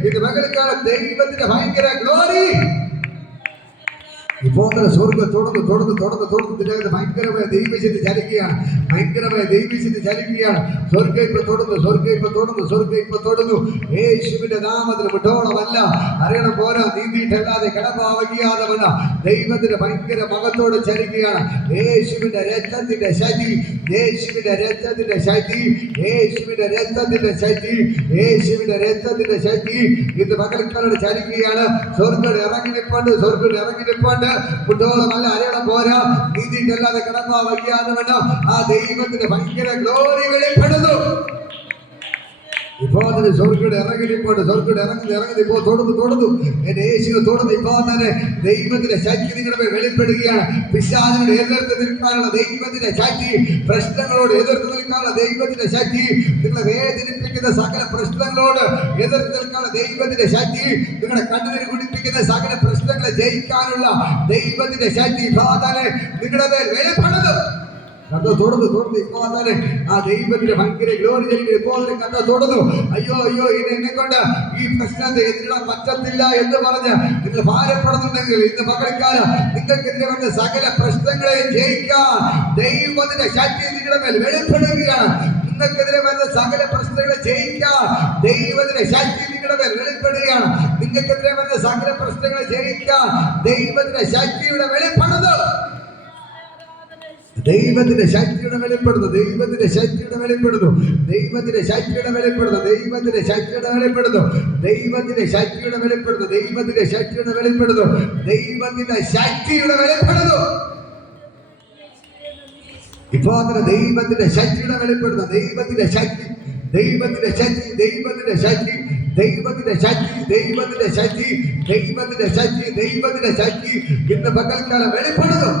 ഇത് പകൽക്കാലം ദൈവത്തിന്റെ ഭയങ്കര ഗ്ലോറി ഇപ്പോൾ സ്വർഗ്ഗം തുടർന്ന് ഭയങ്കരമായ ദൈവശക്തി ചലിക്കുകയാണ്. സ്വർഗ്ഗം ഇപ്പൊ തുടർന്നു. യേശുവിന്റെ നാമത്തിൽ വിട്ടോളമല്ല, അറിയണം പോരാ, നീന്തിയിട്ടല്ലാതെ കടപ്പാവകിയാതമല്ല, ദൈവത്തിന്റെ ഭയങ്കര മകത്തോടെ ചലിക്കുകയാണ്. യേശുവിന്റെ രക്തത്തിന്റെ ശക്തി ഇത് പകൽക്കാലോട് ചലിക്കുകയാണ്. സ്വർഗ്ഗം ഇറങ്ങി നിൽപ്പുണ്ട്. കുട്ടോളമല്ല, അറിയണം പോരാ, നീതിയിട്ടല്ലാതെ കടപ്പാ വയ്യാതെ വേണം. ആ ദൈവത്തിന്റെ ഭയങ്കര ഗ്ലോറി വെളിപ്പെടുന്നു. ഇപ്പോൾ തന്നെ സ്വർഗ്ഗം ഇറങ്ങിപ്പോണ്ട്. ഇപ്പോൾ തുടർന്നു എന്റെ യേശുവിനെ തുടർന്ന് ഇപ്പോൾ തന്നെ ദൈവത്തിന്റെ ശക്തി നിങ്ങളുടെ വെളിപ്പെടുകയാണ്. പിശാചിനോട് എതിർത്ത് നിൽക്കാനുള്ള ദൈവത്തിന്റെ ശക്തി, പ്രശ്നങ്ങളോട് എതിർത്ത് നിൽക്കാനുള്ള ദൈവത്തിന്റെ ശക്തി, നിങ്ങളെ വേദനിപ്പിക്കുന്ന സകല പ്രശ്നങ്ങളോട് എതിർത്ത് നിൽക്കാനുള്ള ദൈവത്തിന്റെ ശക്തി, നിങ്ങളുടെ കണ്ണുനീർ കുടിപ്പിക്കുന്ന സകല പ്രശ്നങ്ങളെ ജയിക്കാനുള്ള ദൈവത്തിന്റെ ശക്തി ഇപ്പോൾ തന്നെ നിങ്ങളുടെ മേൽ വെളിപ്പെടുന്നു. തുടർന്ന് ഇപ്പോൾ തന്നെ ആ ദൈവത്തിന്റെ ഭയങ്കര ഗ്ലോറി ഇപ്പോൾ തുടർന്നു. അയ്യോ എന്നെ കൊണ്ട് ഈ പ്രശ്നത്തെ എതിരിടാൻ പറ്റത്തില്ല എന്ന് പറഞ്ഞ് നിങ്ങൾ ഭാരപ്പെടുന്നുണ്ടെങ്കിൽ ഇന്ന് പകൽക്കാലം നിങ്ങൾക്കെതിരെ വന്ന സകല പ്രശ്നങ്ങളെ ജയിക്കാൻ ദൈവത്തിന്റെ ശക്തി നിങ്ങളുടെ മേൽ വെളിപ്പെടുകയാണ്. നിങ്ങൾക്കെതിരെ വരുന്ന സകല പ്രശ്നങ്ങളെ ജയിക്കാൻ ദൈവത്തിന്റെ ശക്തി നിങ്ങളുടെ മേൽ വെളിപ്പെടുകയാണ്. നിങ്ങൾക്കെതിരെ വരുന്ന സകല പ്രശ്നങ്ങളെ ജയിക്കാൻ ദൈവത്തിന്റെ ശക്തിയുടെ വെളിപ്പെടുന്നു. ദൈവത്തിന്റെ ശക്തിയുടെ വെളിപ്പെടുന്നു. ഇപ്പോൾ അങ്ങനെ ദൈവത്തിന്റെ ശക്തിയുടെ വെളിപ്പെടുന്നു. ദൈവത്തിന്റെ ശക്തി ഇന്ന് പകൽക്കാലം വെളിപ്പെടുന്നു.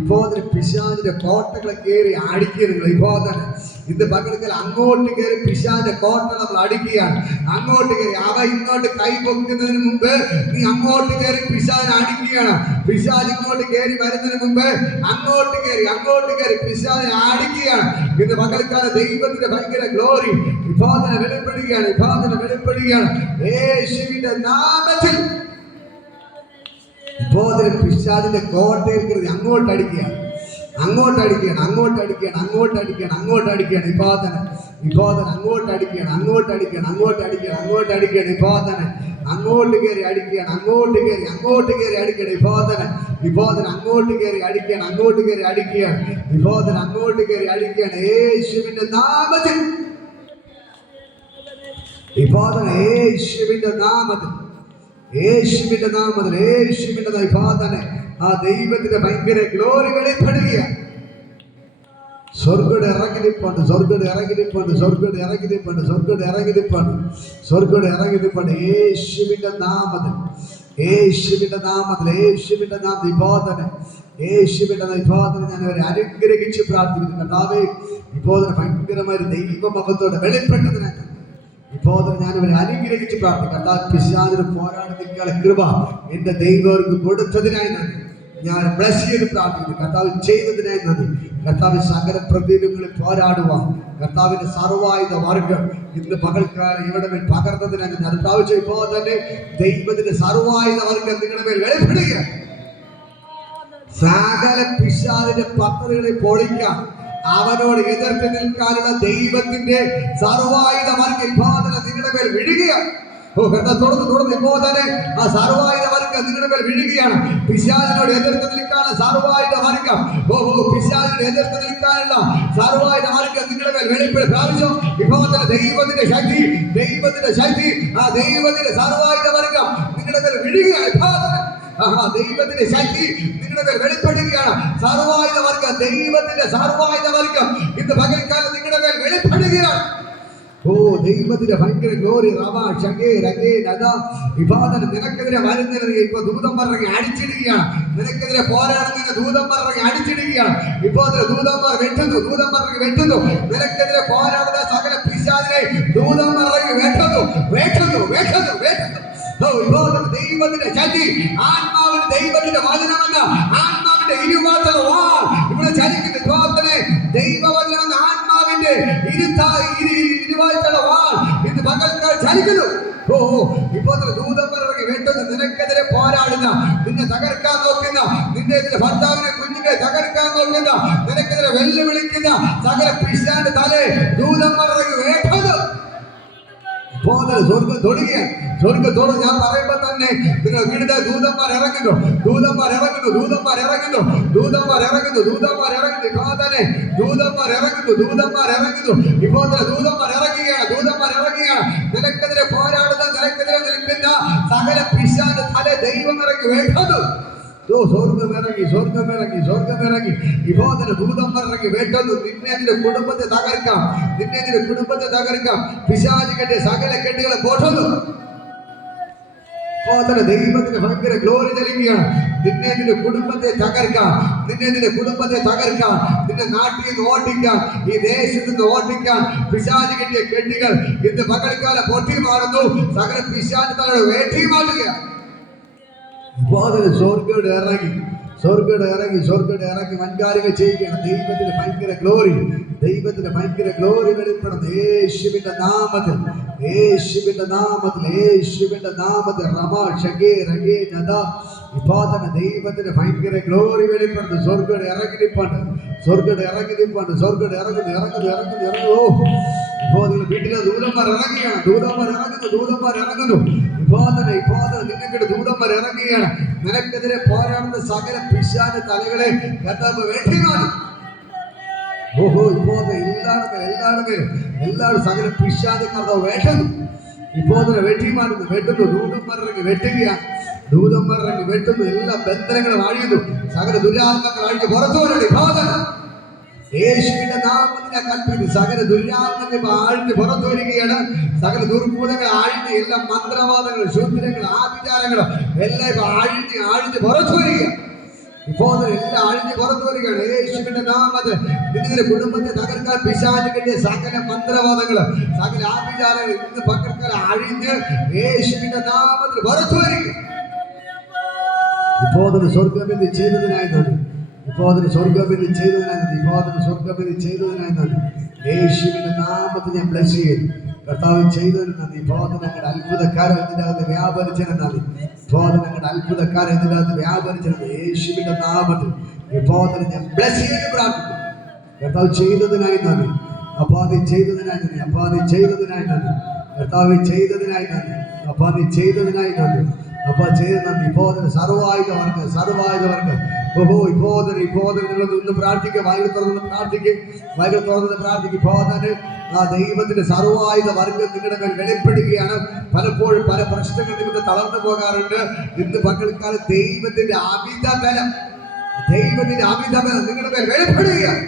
ഇപ്പോൾ പിശാചിന്റെ കോട്ടകളെ കയറി അടിക്കരുത്. ഇപ്പോൾ തന്നെ ഇന്ന് പകൽക്കാലം അങ്ങോട്ട് കയറി പിശാചിന്റെ കോട്ട നമ്മൾ അടിക്കുകയാണ്. അങ്ങോട്ട് കയറി അവ ഇങ്ങോട്ട് കൈ പൊക്കുന്നതിന് മുമ്പ് നീ അങ്ങോട്ട് കയറി പിശാചിനെ അടിക്കുകയാണ്. പിശാച് ഇങ്ങോട്ട് കയറി വരുന്നതിന് മുമ്പ് അങ്ങോട്ട് കയറി പിശാചിനെ അടിക്കുകയാണ്. ഇന്ന് പകൽക്കാലം ദൈവത്തിന്റെ ഭയങ്കര ഗ്ലോറി ഇപ്പോൾ തന്നെ വെളിപ്പെടുകയാണ്. യേശുവിന്റെ നാമത്തിൽ പിശാചിന്റെ കോട്ടയിൽ കയറി അങ്ങോട്ട് അടിക്കുകയാണ്. അങ്ങോട്ട് അടിക്കുകയാണ്. ഇപ്പോൾ തന്നെ അങ്ങോട്ട് അടിക്കുകയാണ്. ഇപ്പോൾ തന്നെ അങ്ങോട്ട് കയറി അടിക്കുകയാണ്. അങ്ങോട്ട് കയറി അടിക്കുകയാണ്. ഇപ്പോൾ തന്നെ അങ്ങോട്ട് കയറി അടിക്കുകയാണ്. ഇപ്പോൾ തന്നെ അങ്ങോട്ട് കയറി അടിക്കുകയാണ്. യേശുവിന്റെ നാമത്തിൽ ഇപ്പോൾ തന്നെ യേശുവിന്റെ നാമത്തിൽ ആ ദൈവത്തിന്റെ ഭയങ്കര ഗ്ലോറി വെളിപ്പെടുകയാണ്. സ്വർഗ്ഗം ഇറങ്ങി നിൽപ്പുണ്ട്. യേശുവിന്റെ നാമത്തിൽ ഞാൻ അവരെ അനുഗ്രഹിച്ച് പ്രാർത്ഥിക്കുന്നു. കർത്താവേ, ഇപ്പോൾ ഭയങ്കരമായ ദൈവമഹത്വത്തോടെ വെളിപ്പെട്ടതിനാണ് ഇപ്പോൾ ഞാൻ ഇവരെ അനുഗ്രഹിച്ച് പ്രാർത്ഥിക്കാം. കർത്താവ് പിശാചിന് പോരാടി നിൽക്കാനുള്ള കൃപ എന്റെ ദൈവർക്ക് കൊടുത്തതിനായി നന്ദി. ഞാൻ ബ്ലസ് ചെയ്ത് പ്രാർത്ഥിക്കുന്നു. കർത്താവ് ചെയ്തതിനായി നന്ദി. കർത്താവ് സകല പ്രതികൂലങ്ങളിൽ പോരാടുവാൻ കർത്താവിന്റെ സർവായുധ വർഗം ഇന്ന് പകൽക്കാലം ഇവിടെ മേൽ പകർന്നതിനായി കർത്താവ് ഇപ്പോൾ തന്നെ ദൈവത്തിന്റെ സർവായുധ വർഗം നിങ്ങളുടെ മേൽ വെളിപ്പെടുക. സകല പിശാചിന്റെ പദ്ധതികളെ പൊളിക്കാൻ അവനോട് എതിർത്ത് നിൽക്കാനുള്ള ദൈവത്തിന്റെ സർവായുധ വർഗം നിങ്ങളുടെ മേൽ വിഴുകയാണ്. തുടർന്ന് ഇപ്പോൾ തന്നെ ആ സർവായുധ വർഗം നിങ്ങളുടെ മേൽ വിഴുകയാണ്. പിശാചിനോട് എതിർത്ത് നിൽക്കാനുള്ള സർവായുധ വർഗം, പിശാചിനോട് എതിർത്ത് നിൽക്കാനുള്ള സർവായുധ വർഗം നിങ്ങളുടെ മേൽ വെളിപ്പെടുത്തി പ്രാപിച്ചോ. ഇപ്പോൾ തന്നെ ദൈവത്തിന്റെ ശക്തി, ദൈവത്തിന്റെ ശക്തി, ആ ദൈവത്തിന്റെ സർവായുധ വർഗം നിങ്ങളുടെ മേൽ വിഴുകയാണ്. ദൈവത്തിന്റെ ശക്തി നിങ്ങളുടെ മേൽ വെളിപ്പെടുകയാണ്. സർവായുധ വർഗം, ദൈവത്തിന്റെ സർവായുധ വർഗം ഇന്ന് പകൽക്കാലം നിങ്ങളുടെ മേൽ വെളിപ്പെടുകയാണ്. ഓ ദൈവത്തിന്റെ ഭയങ്കര ഗ്ലോറി വിവാദന നിനക്കെതിരെ വരുന്നതിന് ഇപ്പൊ ദൂതന്മാർ അടിച്ചിടുകയാണ്. നിനക്കെതിരെ പോരാടുന്നതിന് ദൂതന്മാർ അടിച്ചിടുകയാണ്. ഇപ്പൊ ദൂതന്മാർ വെട്ടുന്നു, ദൂതന്മാർ വെട്ടുന്നു. നിനക്കെതിരെ പോരാടുന്ന സകല പിശാചിനെ ദൂതന്മാർ വെട്ടുന്നു, വെട്ടുന്നു, വെട്ടുന്നു, വെട്ടുന്നു. ദൈവത്തിന്റെ ശക്തി, ആത്മാവിന്റെ ദൈവത്തിന്റെ വചനമെന്ന ആത്മാവിന്റെ ഇരുവാത്തല വാൾ ഇവിടെ ചലിക്കുന്ന ദൈവവചനം ആത്മാവിന്റെ ഇരുവാത്തല വാൾ ഇന്ന് പകൽക്കാൽ ചലിക്കുന്നു. ഇപ്പോൾ ദൂതന്മാരിറങ്ങി വേണ്ടത് നിനക്കെതിരെ പോരാടുന്ന, നിന്നെ തകർക്കാൻ നോക്കുന്ന, നിന്റെ ഭർത്താവിനെ കുഞ്ഞിനെ തകർക്കാൻ നോക്കുന്ന, നിനക്കെതിരെ വെല്ലുവിളിക്കുന്ന സകല പിശാചിന്റെ തലേ ദൂതന്മാരിറങ്ങി വേണ്ടത്. സ്വർഗം തൊടുക, സ്വർഗത്തോട് ഞാൻ പറയുമ്പോ തന്നെ നിങ്ങൾ വീടിന്റെ ദൂതന്മാർ ഇറങ്ങുന്നു, ദൂതന്മാർ ഇറങ്ങുന്നു, ദൂതന്മാർ ഇറങ്ങുന്നു, ദൂതന്മാർ ഇറങ്ങുന്നു, ദൂതന്മാർ ഇറങ്ങുന്നു. ഇപ്പോൾ തന്നെ ദൂതന്മാർ ഇറങ്ങുന്നു, ദൂതന്മാർ ഇറങ്ങുന്നു. ഇപ്പോൾ തന്നെ ദൂതന്മാർ ഇറങ്ങുകയാണ്, ദൂതന്മാർ ഇറങ്ങുകയാണ്. നിനക്കെതിരെ പോരാടുന്ന, നിനക്കെതിരെ നിൽക്കുന്ന സകല പിശാചിന്റെ തല ദൈവം ഇറങ്ങി വേണ്ടത്. സ്വർഗമിറങ്ങി, സ്വർഗമിറങ്ങി, സ്വർഗമിറങ്ങി. ഇപ്പോൾ തന്നെ ദൂതന്മാർ ഇറങ്ങി വേണ്ടത്. നിന്നെ നിന്റെ കുടുംബത്തെ തകർക്കാം, നിന്നെ നിന്റെ കുടുംബത്തെ തകർക്കാം. പിശാച് കെട്ടിയ സകല കെട്ടുകളെ പോറ്റുന്നു. ദൈവത്തിന് ഭയങ്കര ഗ്ലോറി നൽകുകയാണ്. നിന്നെ നിന്റെ കുടുംബത്തെ തകർക്കാം, നിന്നെ നിന്റെ കുടുംബത്തെ തകർക്കാം, നിന്റെ നാട്ടിൽ നിന്ന് ഓട്ടിക്കാൻ, ഈ ദേശത്ത് നിന്ന് ഓട്ടിക്കാൻ പിശാച് കെട്ടിയ കെട്ടുകൾ ഇന്ന് പകൽക്കാലം പൊട്ടി മാറുന്നു. സകല പിശാച് തങ്ങളുടെ വേട്ടി മാറ്റുക. സ്വർഗയുടെ ഇറങ്ങി, സ്വർഗയുടെ ഇറങ്ങി, സ്വർഗയുടെ ഇറങ്ങി വൻകാര്യങ്ങൾ ചെയ്യുകയാണ്. ദൈവത്തിന്റെ ഭയങ്കര ഗ്ലോറി, ദൈവത്തിന്റെ ഭയങ്കര ഗ്ലോറി വെളിപ്പെടുന്നു. യേശുവിന്റെ നാമത്തിൽ, യേശുവിന്റെ നാമത്തിൽ, യേശുവിന്റെ നാമത്തിൽ ഇപ്പോൾ തന്നെ ദൈവത്തിന്റെ ഭയങ്കര ഗ്ലോറി വെളിപ്പെടുന്നു. സ്വർഗയുടെ ഇറങ്ങി നിൽപ്പാണ്ട്, സ്വർഗയുടെ ഇറങ്ങി നിൽപ്പാണ്ട്, സ്വർഗയുടെ ഇറങ്ങുന്നു, ഇറങ്ങുന്നു, ഇറങ്ങുന്നു, ഇറങ്ങുന്നു. ഇപ്പോൾ നിങ്ങൾ വീട്ടിലെ ദൂതന്മാർ ഇറങ്ങുകയാണ്, ദൂതന്മാർ ഇറങ്ങുന്നു, ദൂതന്മാർ ഇറങ്ങുന്നു. ഇപ്പോൾ തന്നെ നിനക്കിട്ട് ദൂതന്മാർ ഇറങ്ങുകയാണ്. നിനക്കെതിരെ പോരാടുന്ന സകല പിശാചിന്റെ തലകളെ കർത്താവ് വെട്ടിമാറും. ഇപ്പോൾ എല്ലാവരും സകല പിശാചിന്റെ കർത്താവ് വേട്ടുന്നു. ഇപ്പോൾ തന്നെ വെട്ടിമാറുന്നു, വെട്ടുന്നു. ദൂതന്മാർ ഇറങ്ങി വെട്ടുകയാണ്, ദൂതന്മാർ ഇറങ്ങി വെട്ടുന്നു. എല്ലാ ബന്ധനങ്ങളും അഴിയുന്നു, സകല ദുരാത്മകൾ അഴിഞ്ഞ് പുറത്തു വരട്ടെ. യേശുവിന്റെ നാമത്തിനെ കൽപ്പിക്കുന്നു. സകല ദുരാത്മകൾ ആഴ്ന്ന് പുറത്തു വരികയാണ്. സകല ദുർഭൂതങ്ങൾ ആഴ്ന്ന്, എല്ലാ മന്ത്രവാദങ്ങളും ശൂദ്രങ്ങളും ആഭിചാരങ്ങളും എല്ലാം ഇപ്പൊ ആഴ്ന്ന് പുറത്തു വരിക. ഇപ്പോൾ എല്ലാം ആഴ്ന്ന് പുറത്തു വരികയാണ്. യേശുവിന്റെ നാമത്തിൽ നിങ്ങളുടെ കുടുംബത്തെ തകർക്കാൻ പിശാച് കെട്ടിയ സകല മന്ത്രവാദങ്ങളും സകല ആഭിചാരങ്ങളും ഇന്ന് പകർക്കാൻ അഴിഞ്ഞ് യേശുവിന്റെ നാമത്തിൽ പുറത്തു വരിക. ഇപ്പോൾ സ്വർഗ്ഗബലി ചെയ്തതിനായി നന്ദി. ഇപ്പോൾ സ്വർഗ്ഗബലി ചെയ്തതിനായി നന്ദി. ഇപ്പോൾ സ്വർഗ്ഗബലി ചെയ്തതിനായി നന്ദി. യേശുവിന്റെ നാമത്തിൽ ഞാൻ ബ്ലസ് ചെയ്യുന്നു. കർത്താവ് ചെയ്തതിന് നന്ദി. ഇപ്പോൾ ഞങ്ങളുടെ അത്ഭുതക്കാരൻ ഇതിനകത്ത് വ്യാപരിച്ചതിന് നന്ദി. ഇപ്പോൾ ഞങ്ങളുടെ അത്ഭുതക്കാരൻ ഇതിനകത്ത് വ്യാപരിച്ചത് യേശുവിന്റെ നാമത്തിൽ ഇപ്പോൾ ഞാൻ ബ്ലസ് ചെയ്ത് പ്രാർത്ഥിക്കുന്നു. കർത്താവ് ചെയ്തതിനായി നന്ദി. അപ്പാതി ചെയ്തതിനായി നന്ദി. അപ്പാതി ചെയ്തതിനായി നന്ദി. കർത്താവ് ചെയ്തതിനായി നന്ദി. അപ്പാതി ചെയ്തതിനായി നന്ദി. അപ്പൊ ചെയ്ത് നന്ദി. ഇപ്പോൾ സർവായുധവർക്ക്, സർവായുധവർക്ക് ഇപ്പോൾ നിങ്ങളൊന്ന് പ്രാർത്ഥിക്കുക. വൈകി തുറന്ന് പ്രാർത്ഥിക്കും, വൈകി തുറന്ന് പ്രാർത്ഥിക്കും. ഇപ്പോൾ തന്നെ ആ ദൈവത്തിന്റെ സർവായുധ വർഗം നിങ്ങളുടെ മേൽ വെളിപ്പെടുകയാണ്. പലപ്പോഴും പല പ്രശ്നങ്ങൾ നിമിത്തം തളർന്നു പോകാറുണ്ട്. ഇന്ന് പകൽക്കാലം ദൈവത്തിന്റെ അമിത ബലം, ദൈവത്തിന്റെ അമിത ബലം നിങ്ങളുടെ മേൽ വെളിപ്പെടുകയാണ്.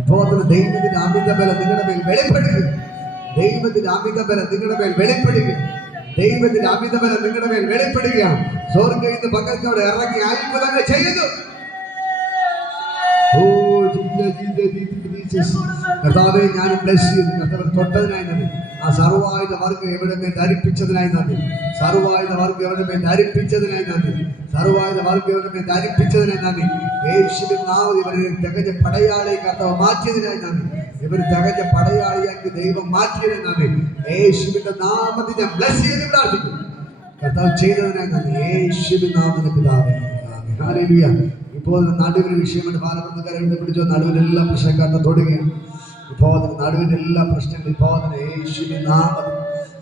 ഇപ്പോൾ ദൈവത്തിന്റെ അമിത ബലം നിങ്ങളുടെ മേൽ വെളിപ്പെടുക. ദൈവത്തിന്റെ അമിത ബലം നിങ്ങളുടെ മേൽ വെളിപ്പെടുക. ദൈവത്തിന്റെ അമിത ബലം നിങ്ങളുടെ മേൽ വെളിപ്പെടുകയാണ്. സ്വർഗ്ഗം ഇന്ന് പകൽക്കവിടെ ഇറങ്ങി അത്ഭുതങ്ങൾ ചെയ്യുന്നു. കർത്താവേ, ഞാൻ ബ്ലസ് ചെയ്യുന്നു. കർത്താവ് തൊട്ടതിനായി നന്ദി. ആ സർവായുധ വർഗ്ഗം എവിടെ മേൽ ധരിപ്പിച്ചതിനായി നന്ദി. സർവായുധ വർഗ്ഗം എവിടെ മേൽ ധരിപ്പിച്ചതിനായി നന്ദി. സർവായുധ വർഗ്ഗം എവിടെ മേൽ ധരിപ്പിച്ചതിനായി നന്ദി. യേശുവിൻ നാമത്തിൽ ഇവരെ തികഞ്ഞ പടയാളി കർത്താവ് മാറ്റിയതിനായി നന്ദി. ഇവർ തികഞ്ഞ പടയാളിയാക്കി ദൈവം മാറ്റിയതിനായി നന്ദി. യേശുവിന്റെ നാമത്തിൽ ഞാൻ ബ്ലസ് ചെയ്ത് പ്രാർത്ഥിക്കുന്നു. കർത്താവ് ചെയ്തതിനായി നന്ദി. യേശുവിൻ നാമത്തിൽ പിതാവേ, ആമേൻ. ഹല്ലേലൂയ. ഇപ്പോൾ നടുവിന് വിഷയമായിട്ട് പാലപ്പുറത്തുകാരെ പിടിച്ചോ. നടുവിനെല്ലാം പ്രശ്നക്കാരനെ തൊടുകയാണ്. ഇപ്പോൾ നടുവിന്റെ എല്ലാ പ്രശ്നങ്ങളും ഇപ്പോൾ യേശുവിൻ നാമത്തിൽ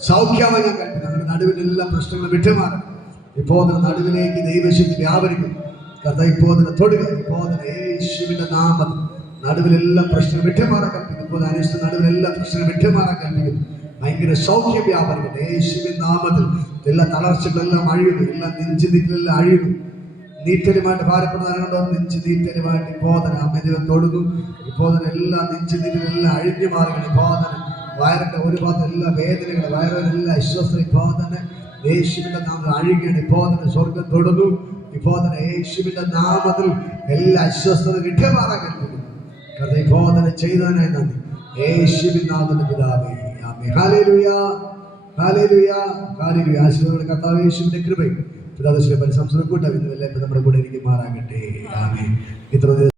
സൗഖ്യമായി ഞാൻ കൽപ്പിക്കുന്നു. നമ്മുടെ നടുവിന്റെ എല്ലാ പ്രശ്നങ്ങളും വിട്ടുമാറും. ഇപ്പോൾ നടുവിലേക്ക് ദൈവശക്തി വ്യാപരിക്കും. കർത്താവ് ഇപ്പോൾ തൊടുക. ഇപ്പോൾ യേശുവിന്റെ നാമത്തിൽ നടുവിലെല്ലാം പ്രശ്നം വിട്ടുമാറാൻ കൽപ്പിക്കുന്നു. ഇപ്പോൾ അനുഷ്ഠ നടുവിലെല്ലാം പ്രശ്നം വിട്ടുമാറാൻ കൽപ്പിക്കുന്നു. ഭയങ്കര സൗഖ്യ വ്യാപരിക്കട്ടെ യേശുവിൻ നാമത്തിൽ. എല്ലാ തളർച്ചകളെല്ലാം അഴിയുന്നു. എല്ലാ നെഞ്ചുനീറ്റലെല്ലാം അഴിയുന്നു. നീറ്റലുമായിട്ട് ഭാരപ്പെടുന്നവരുണ്ടോ? നെഞ്ച് നീറ്റലുമായിട്ട് ഇപ്പോതന അമ്മ തൊടുന്നു. ഇപ്പോതന എല്ലാ നെഞ്ചുനീറ്റലെല്ലാം അഴിഞ്ഞു മാറുകയാണ്. ഇപ്പോതന വയറിന്റെ ഒരു ഭാഗത്ത് എല്ലാ വേദനകളും വയറിലെല്ലാം അസ്വസ്ഥത ഇപ്പോതന യേശുവിന്റെ നാമത്തിൽ അഴിയുകയാണ്. ഇപ്പോതന സ്വർഗം തൊടുന്നു. ഇപ്പോതന യേശുവിന്റെ നാമത്തിൽ എല്ലാ അസ്വസ്ഥത വിട്ടുമാറാൻ കൽപ്പിക്കുന്നു. കർത്താവേ ഇപ്പോതന ചെയ്തതിനായി നന്ദി. യേശുവിൻ നാമത്തിൽ പിതാവേ, ആമേൻ. Hallelujah, hallelujah, hallelujah. ആശീർവാദം കർത്താവേ യേശുവിന്റെ കൃപയും പിതാവിന്റെ പരിസംസർക്കൂട്ടം ഇന്ന് എല്ലാം നമ്മുടെ കൂടെ ഇരിക്കുമാറാകട്ടെ. ആമേൻ. ഇത്ര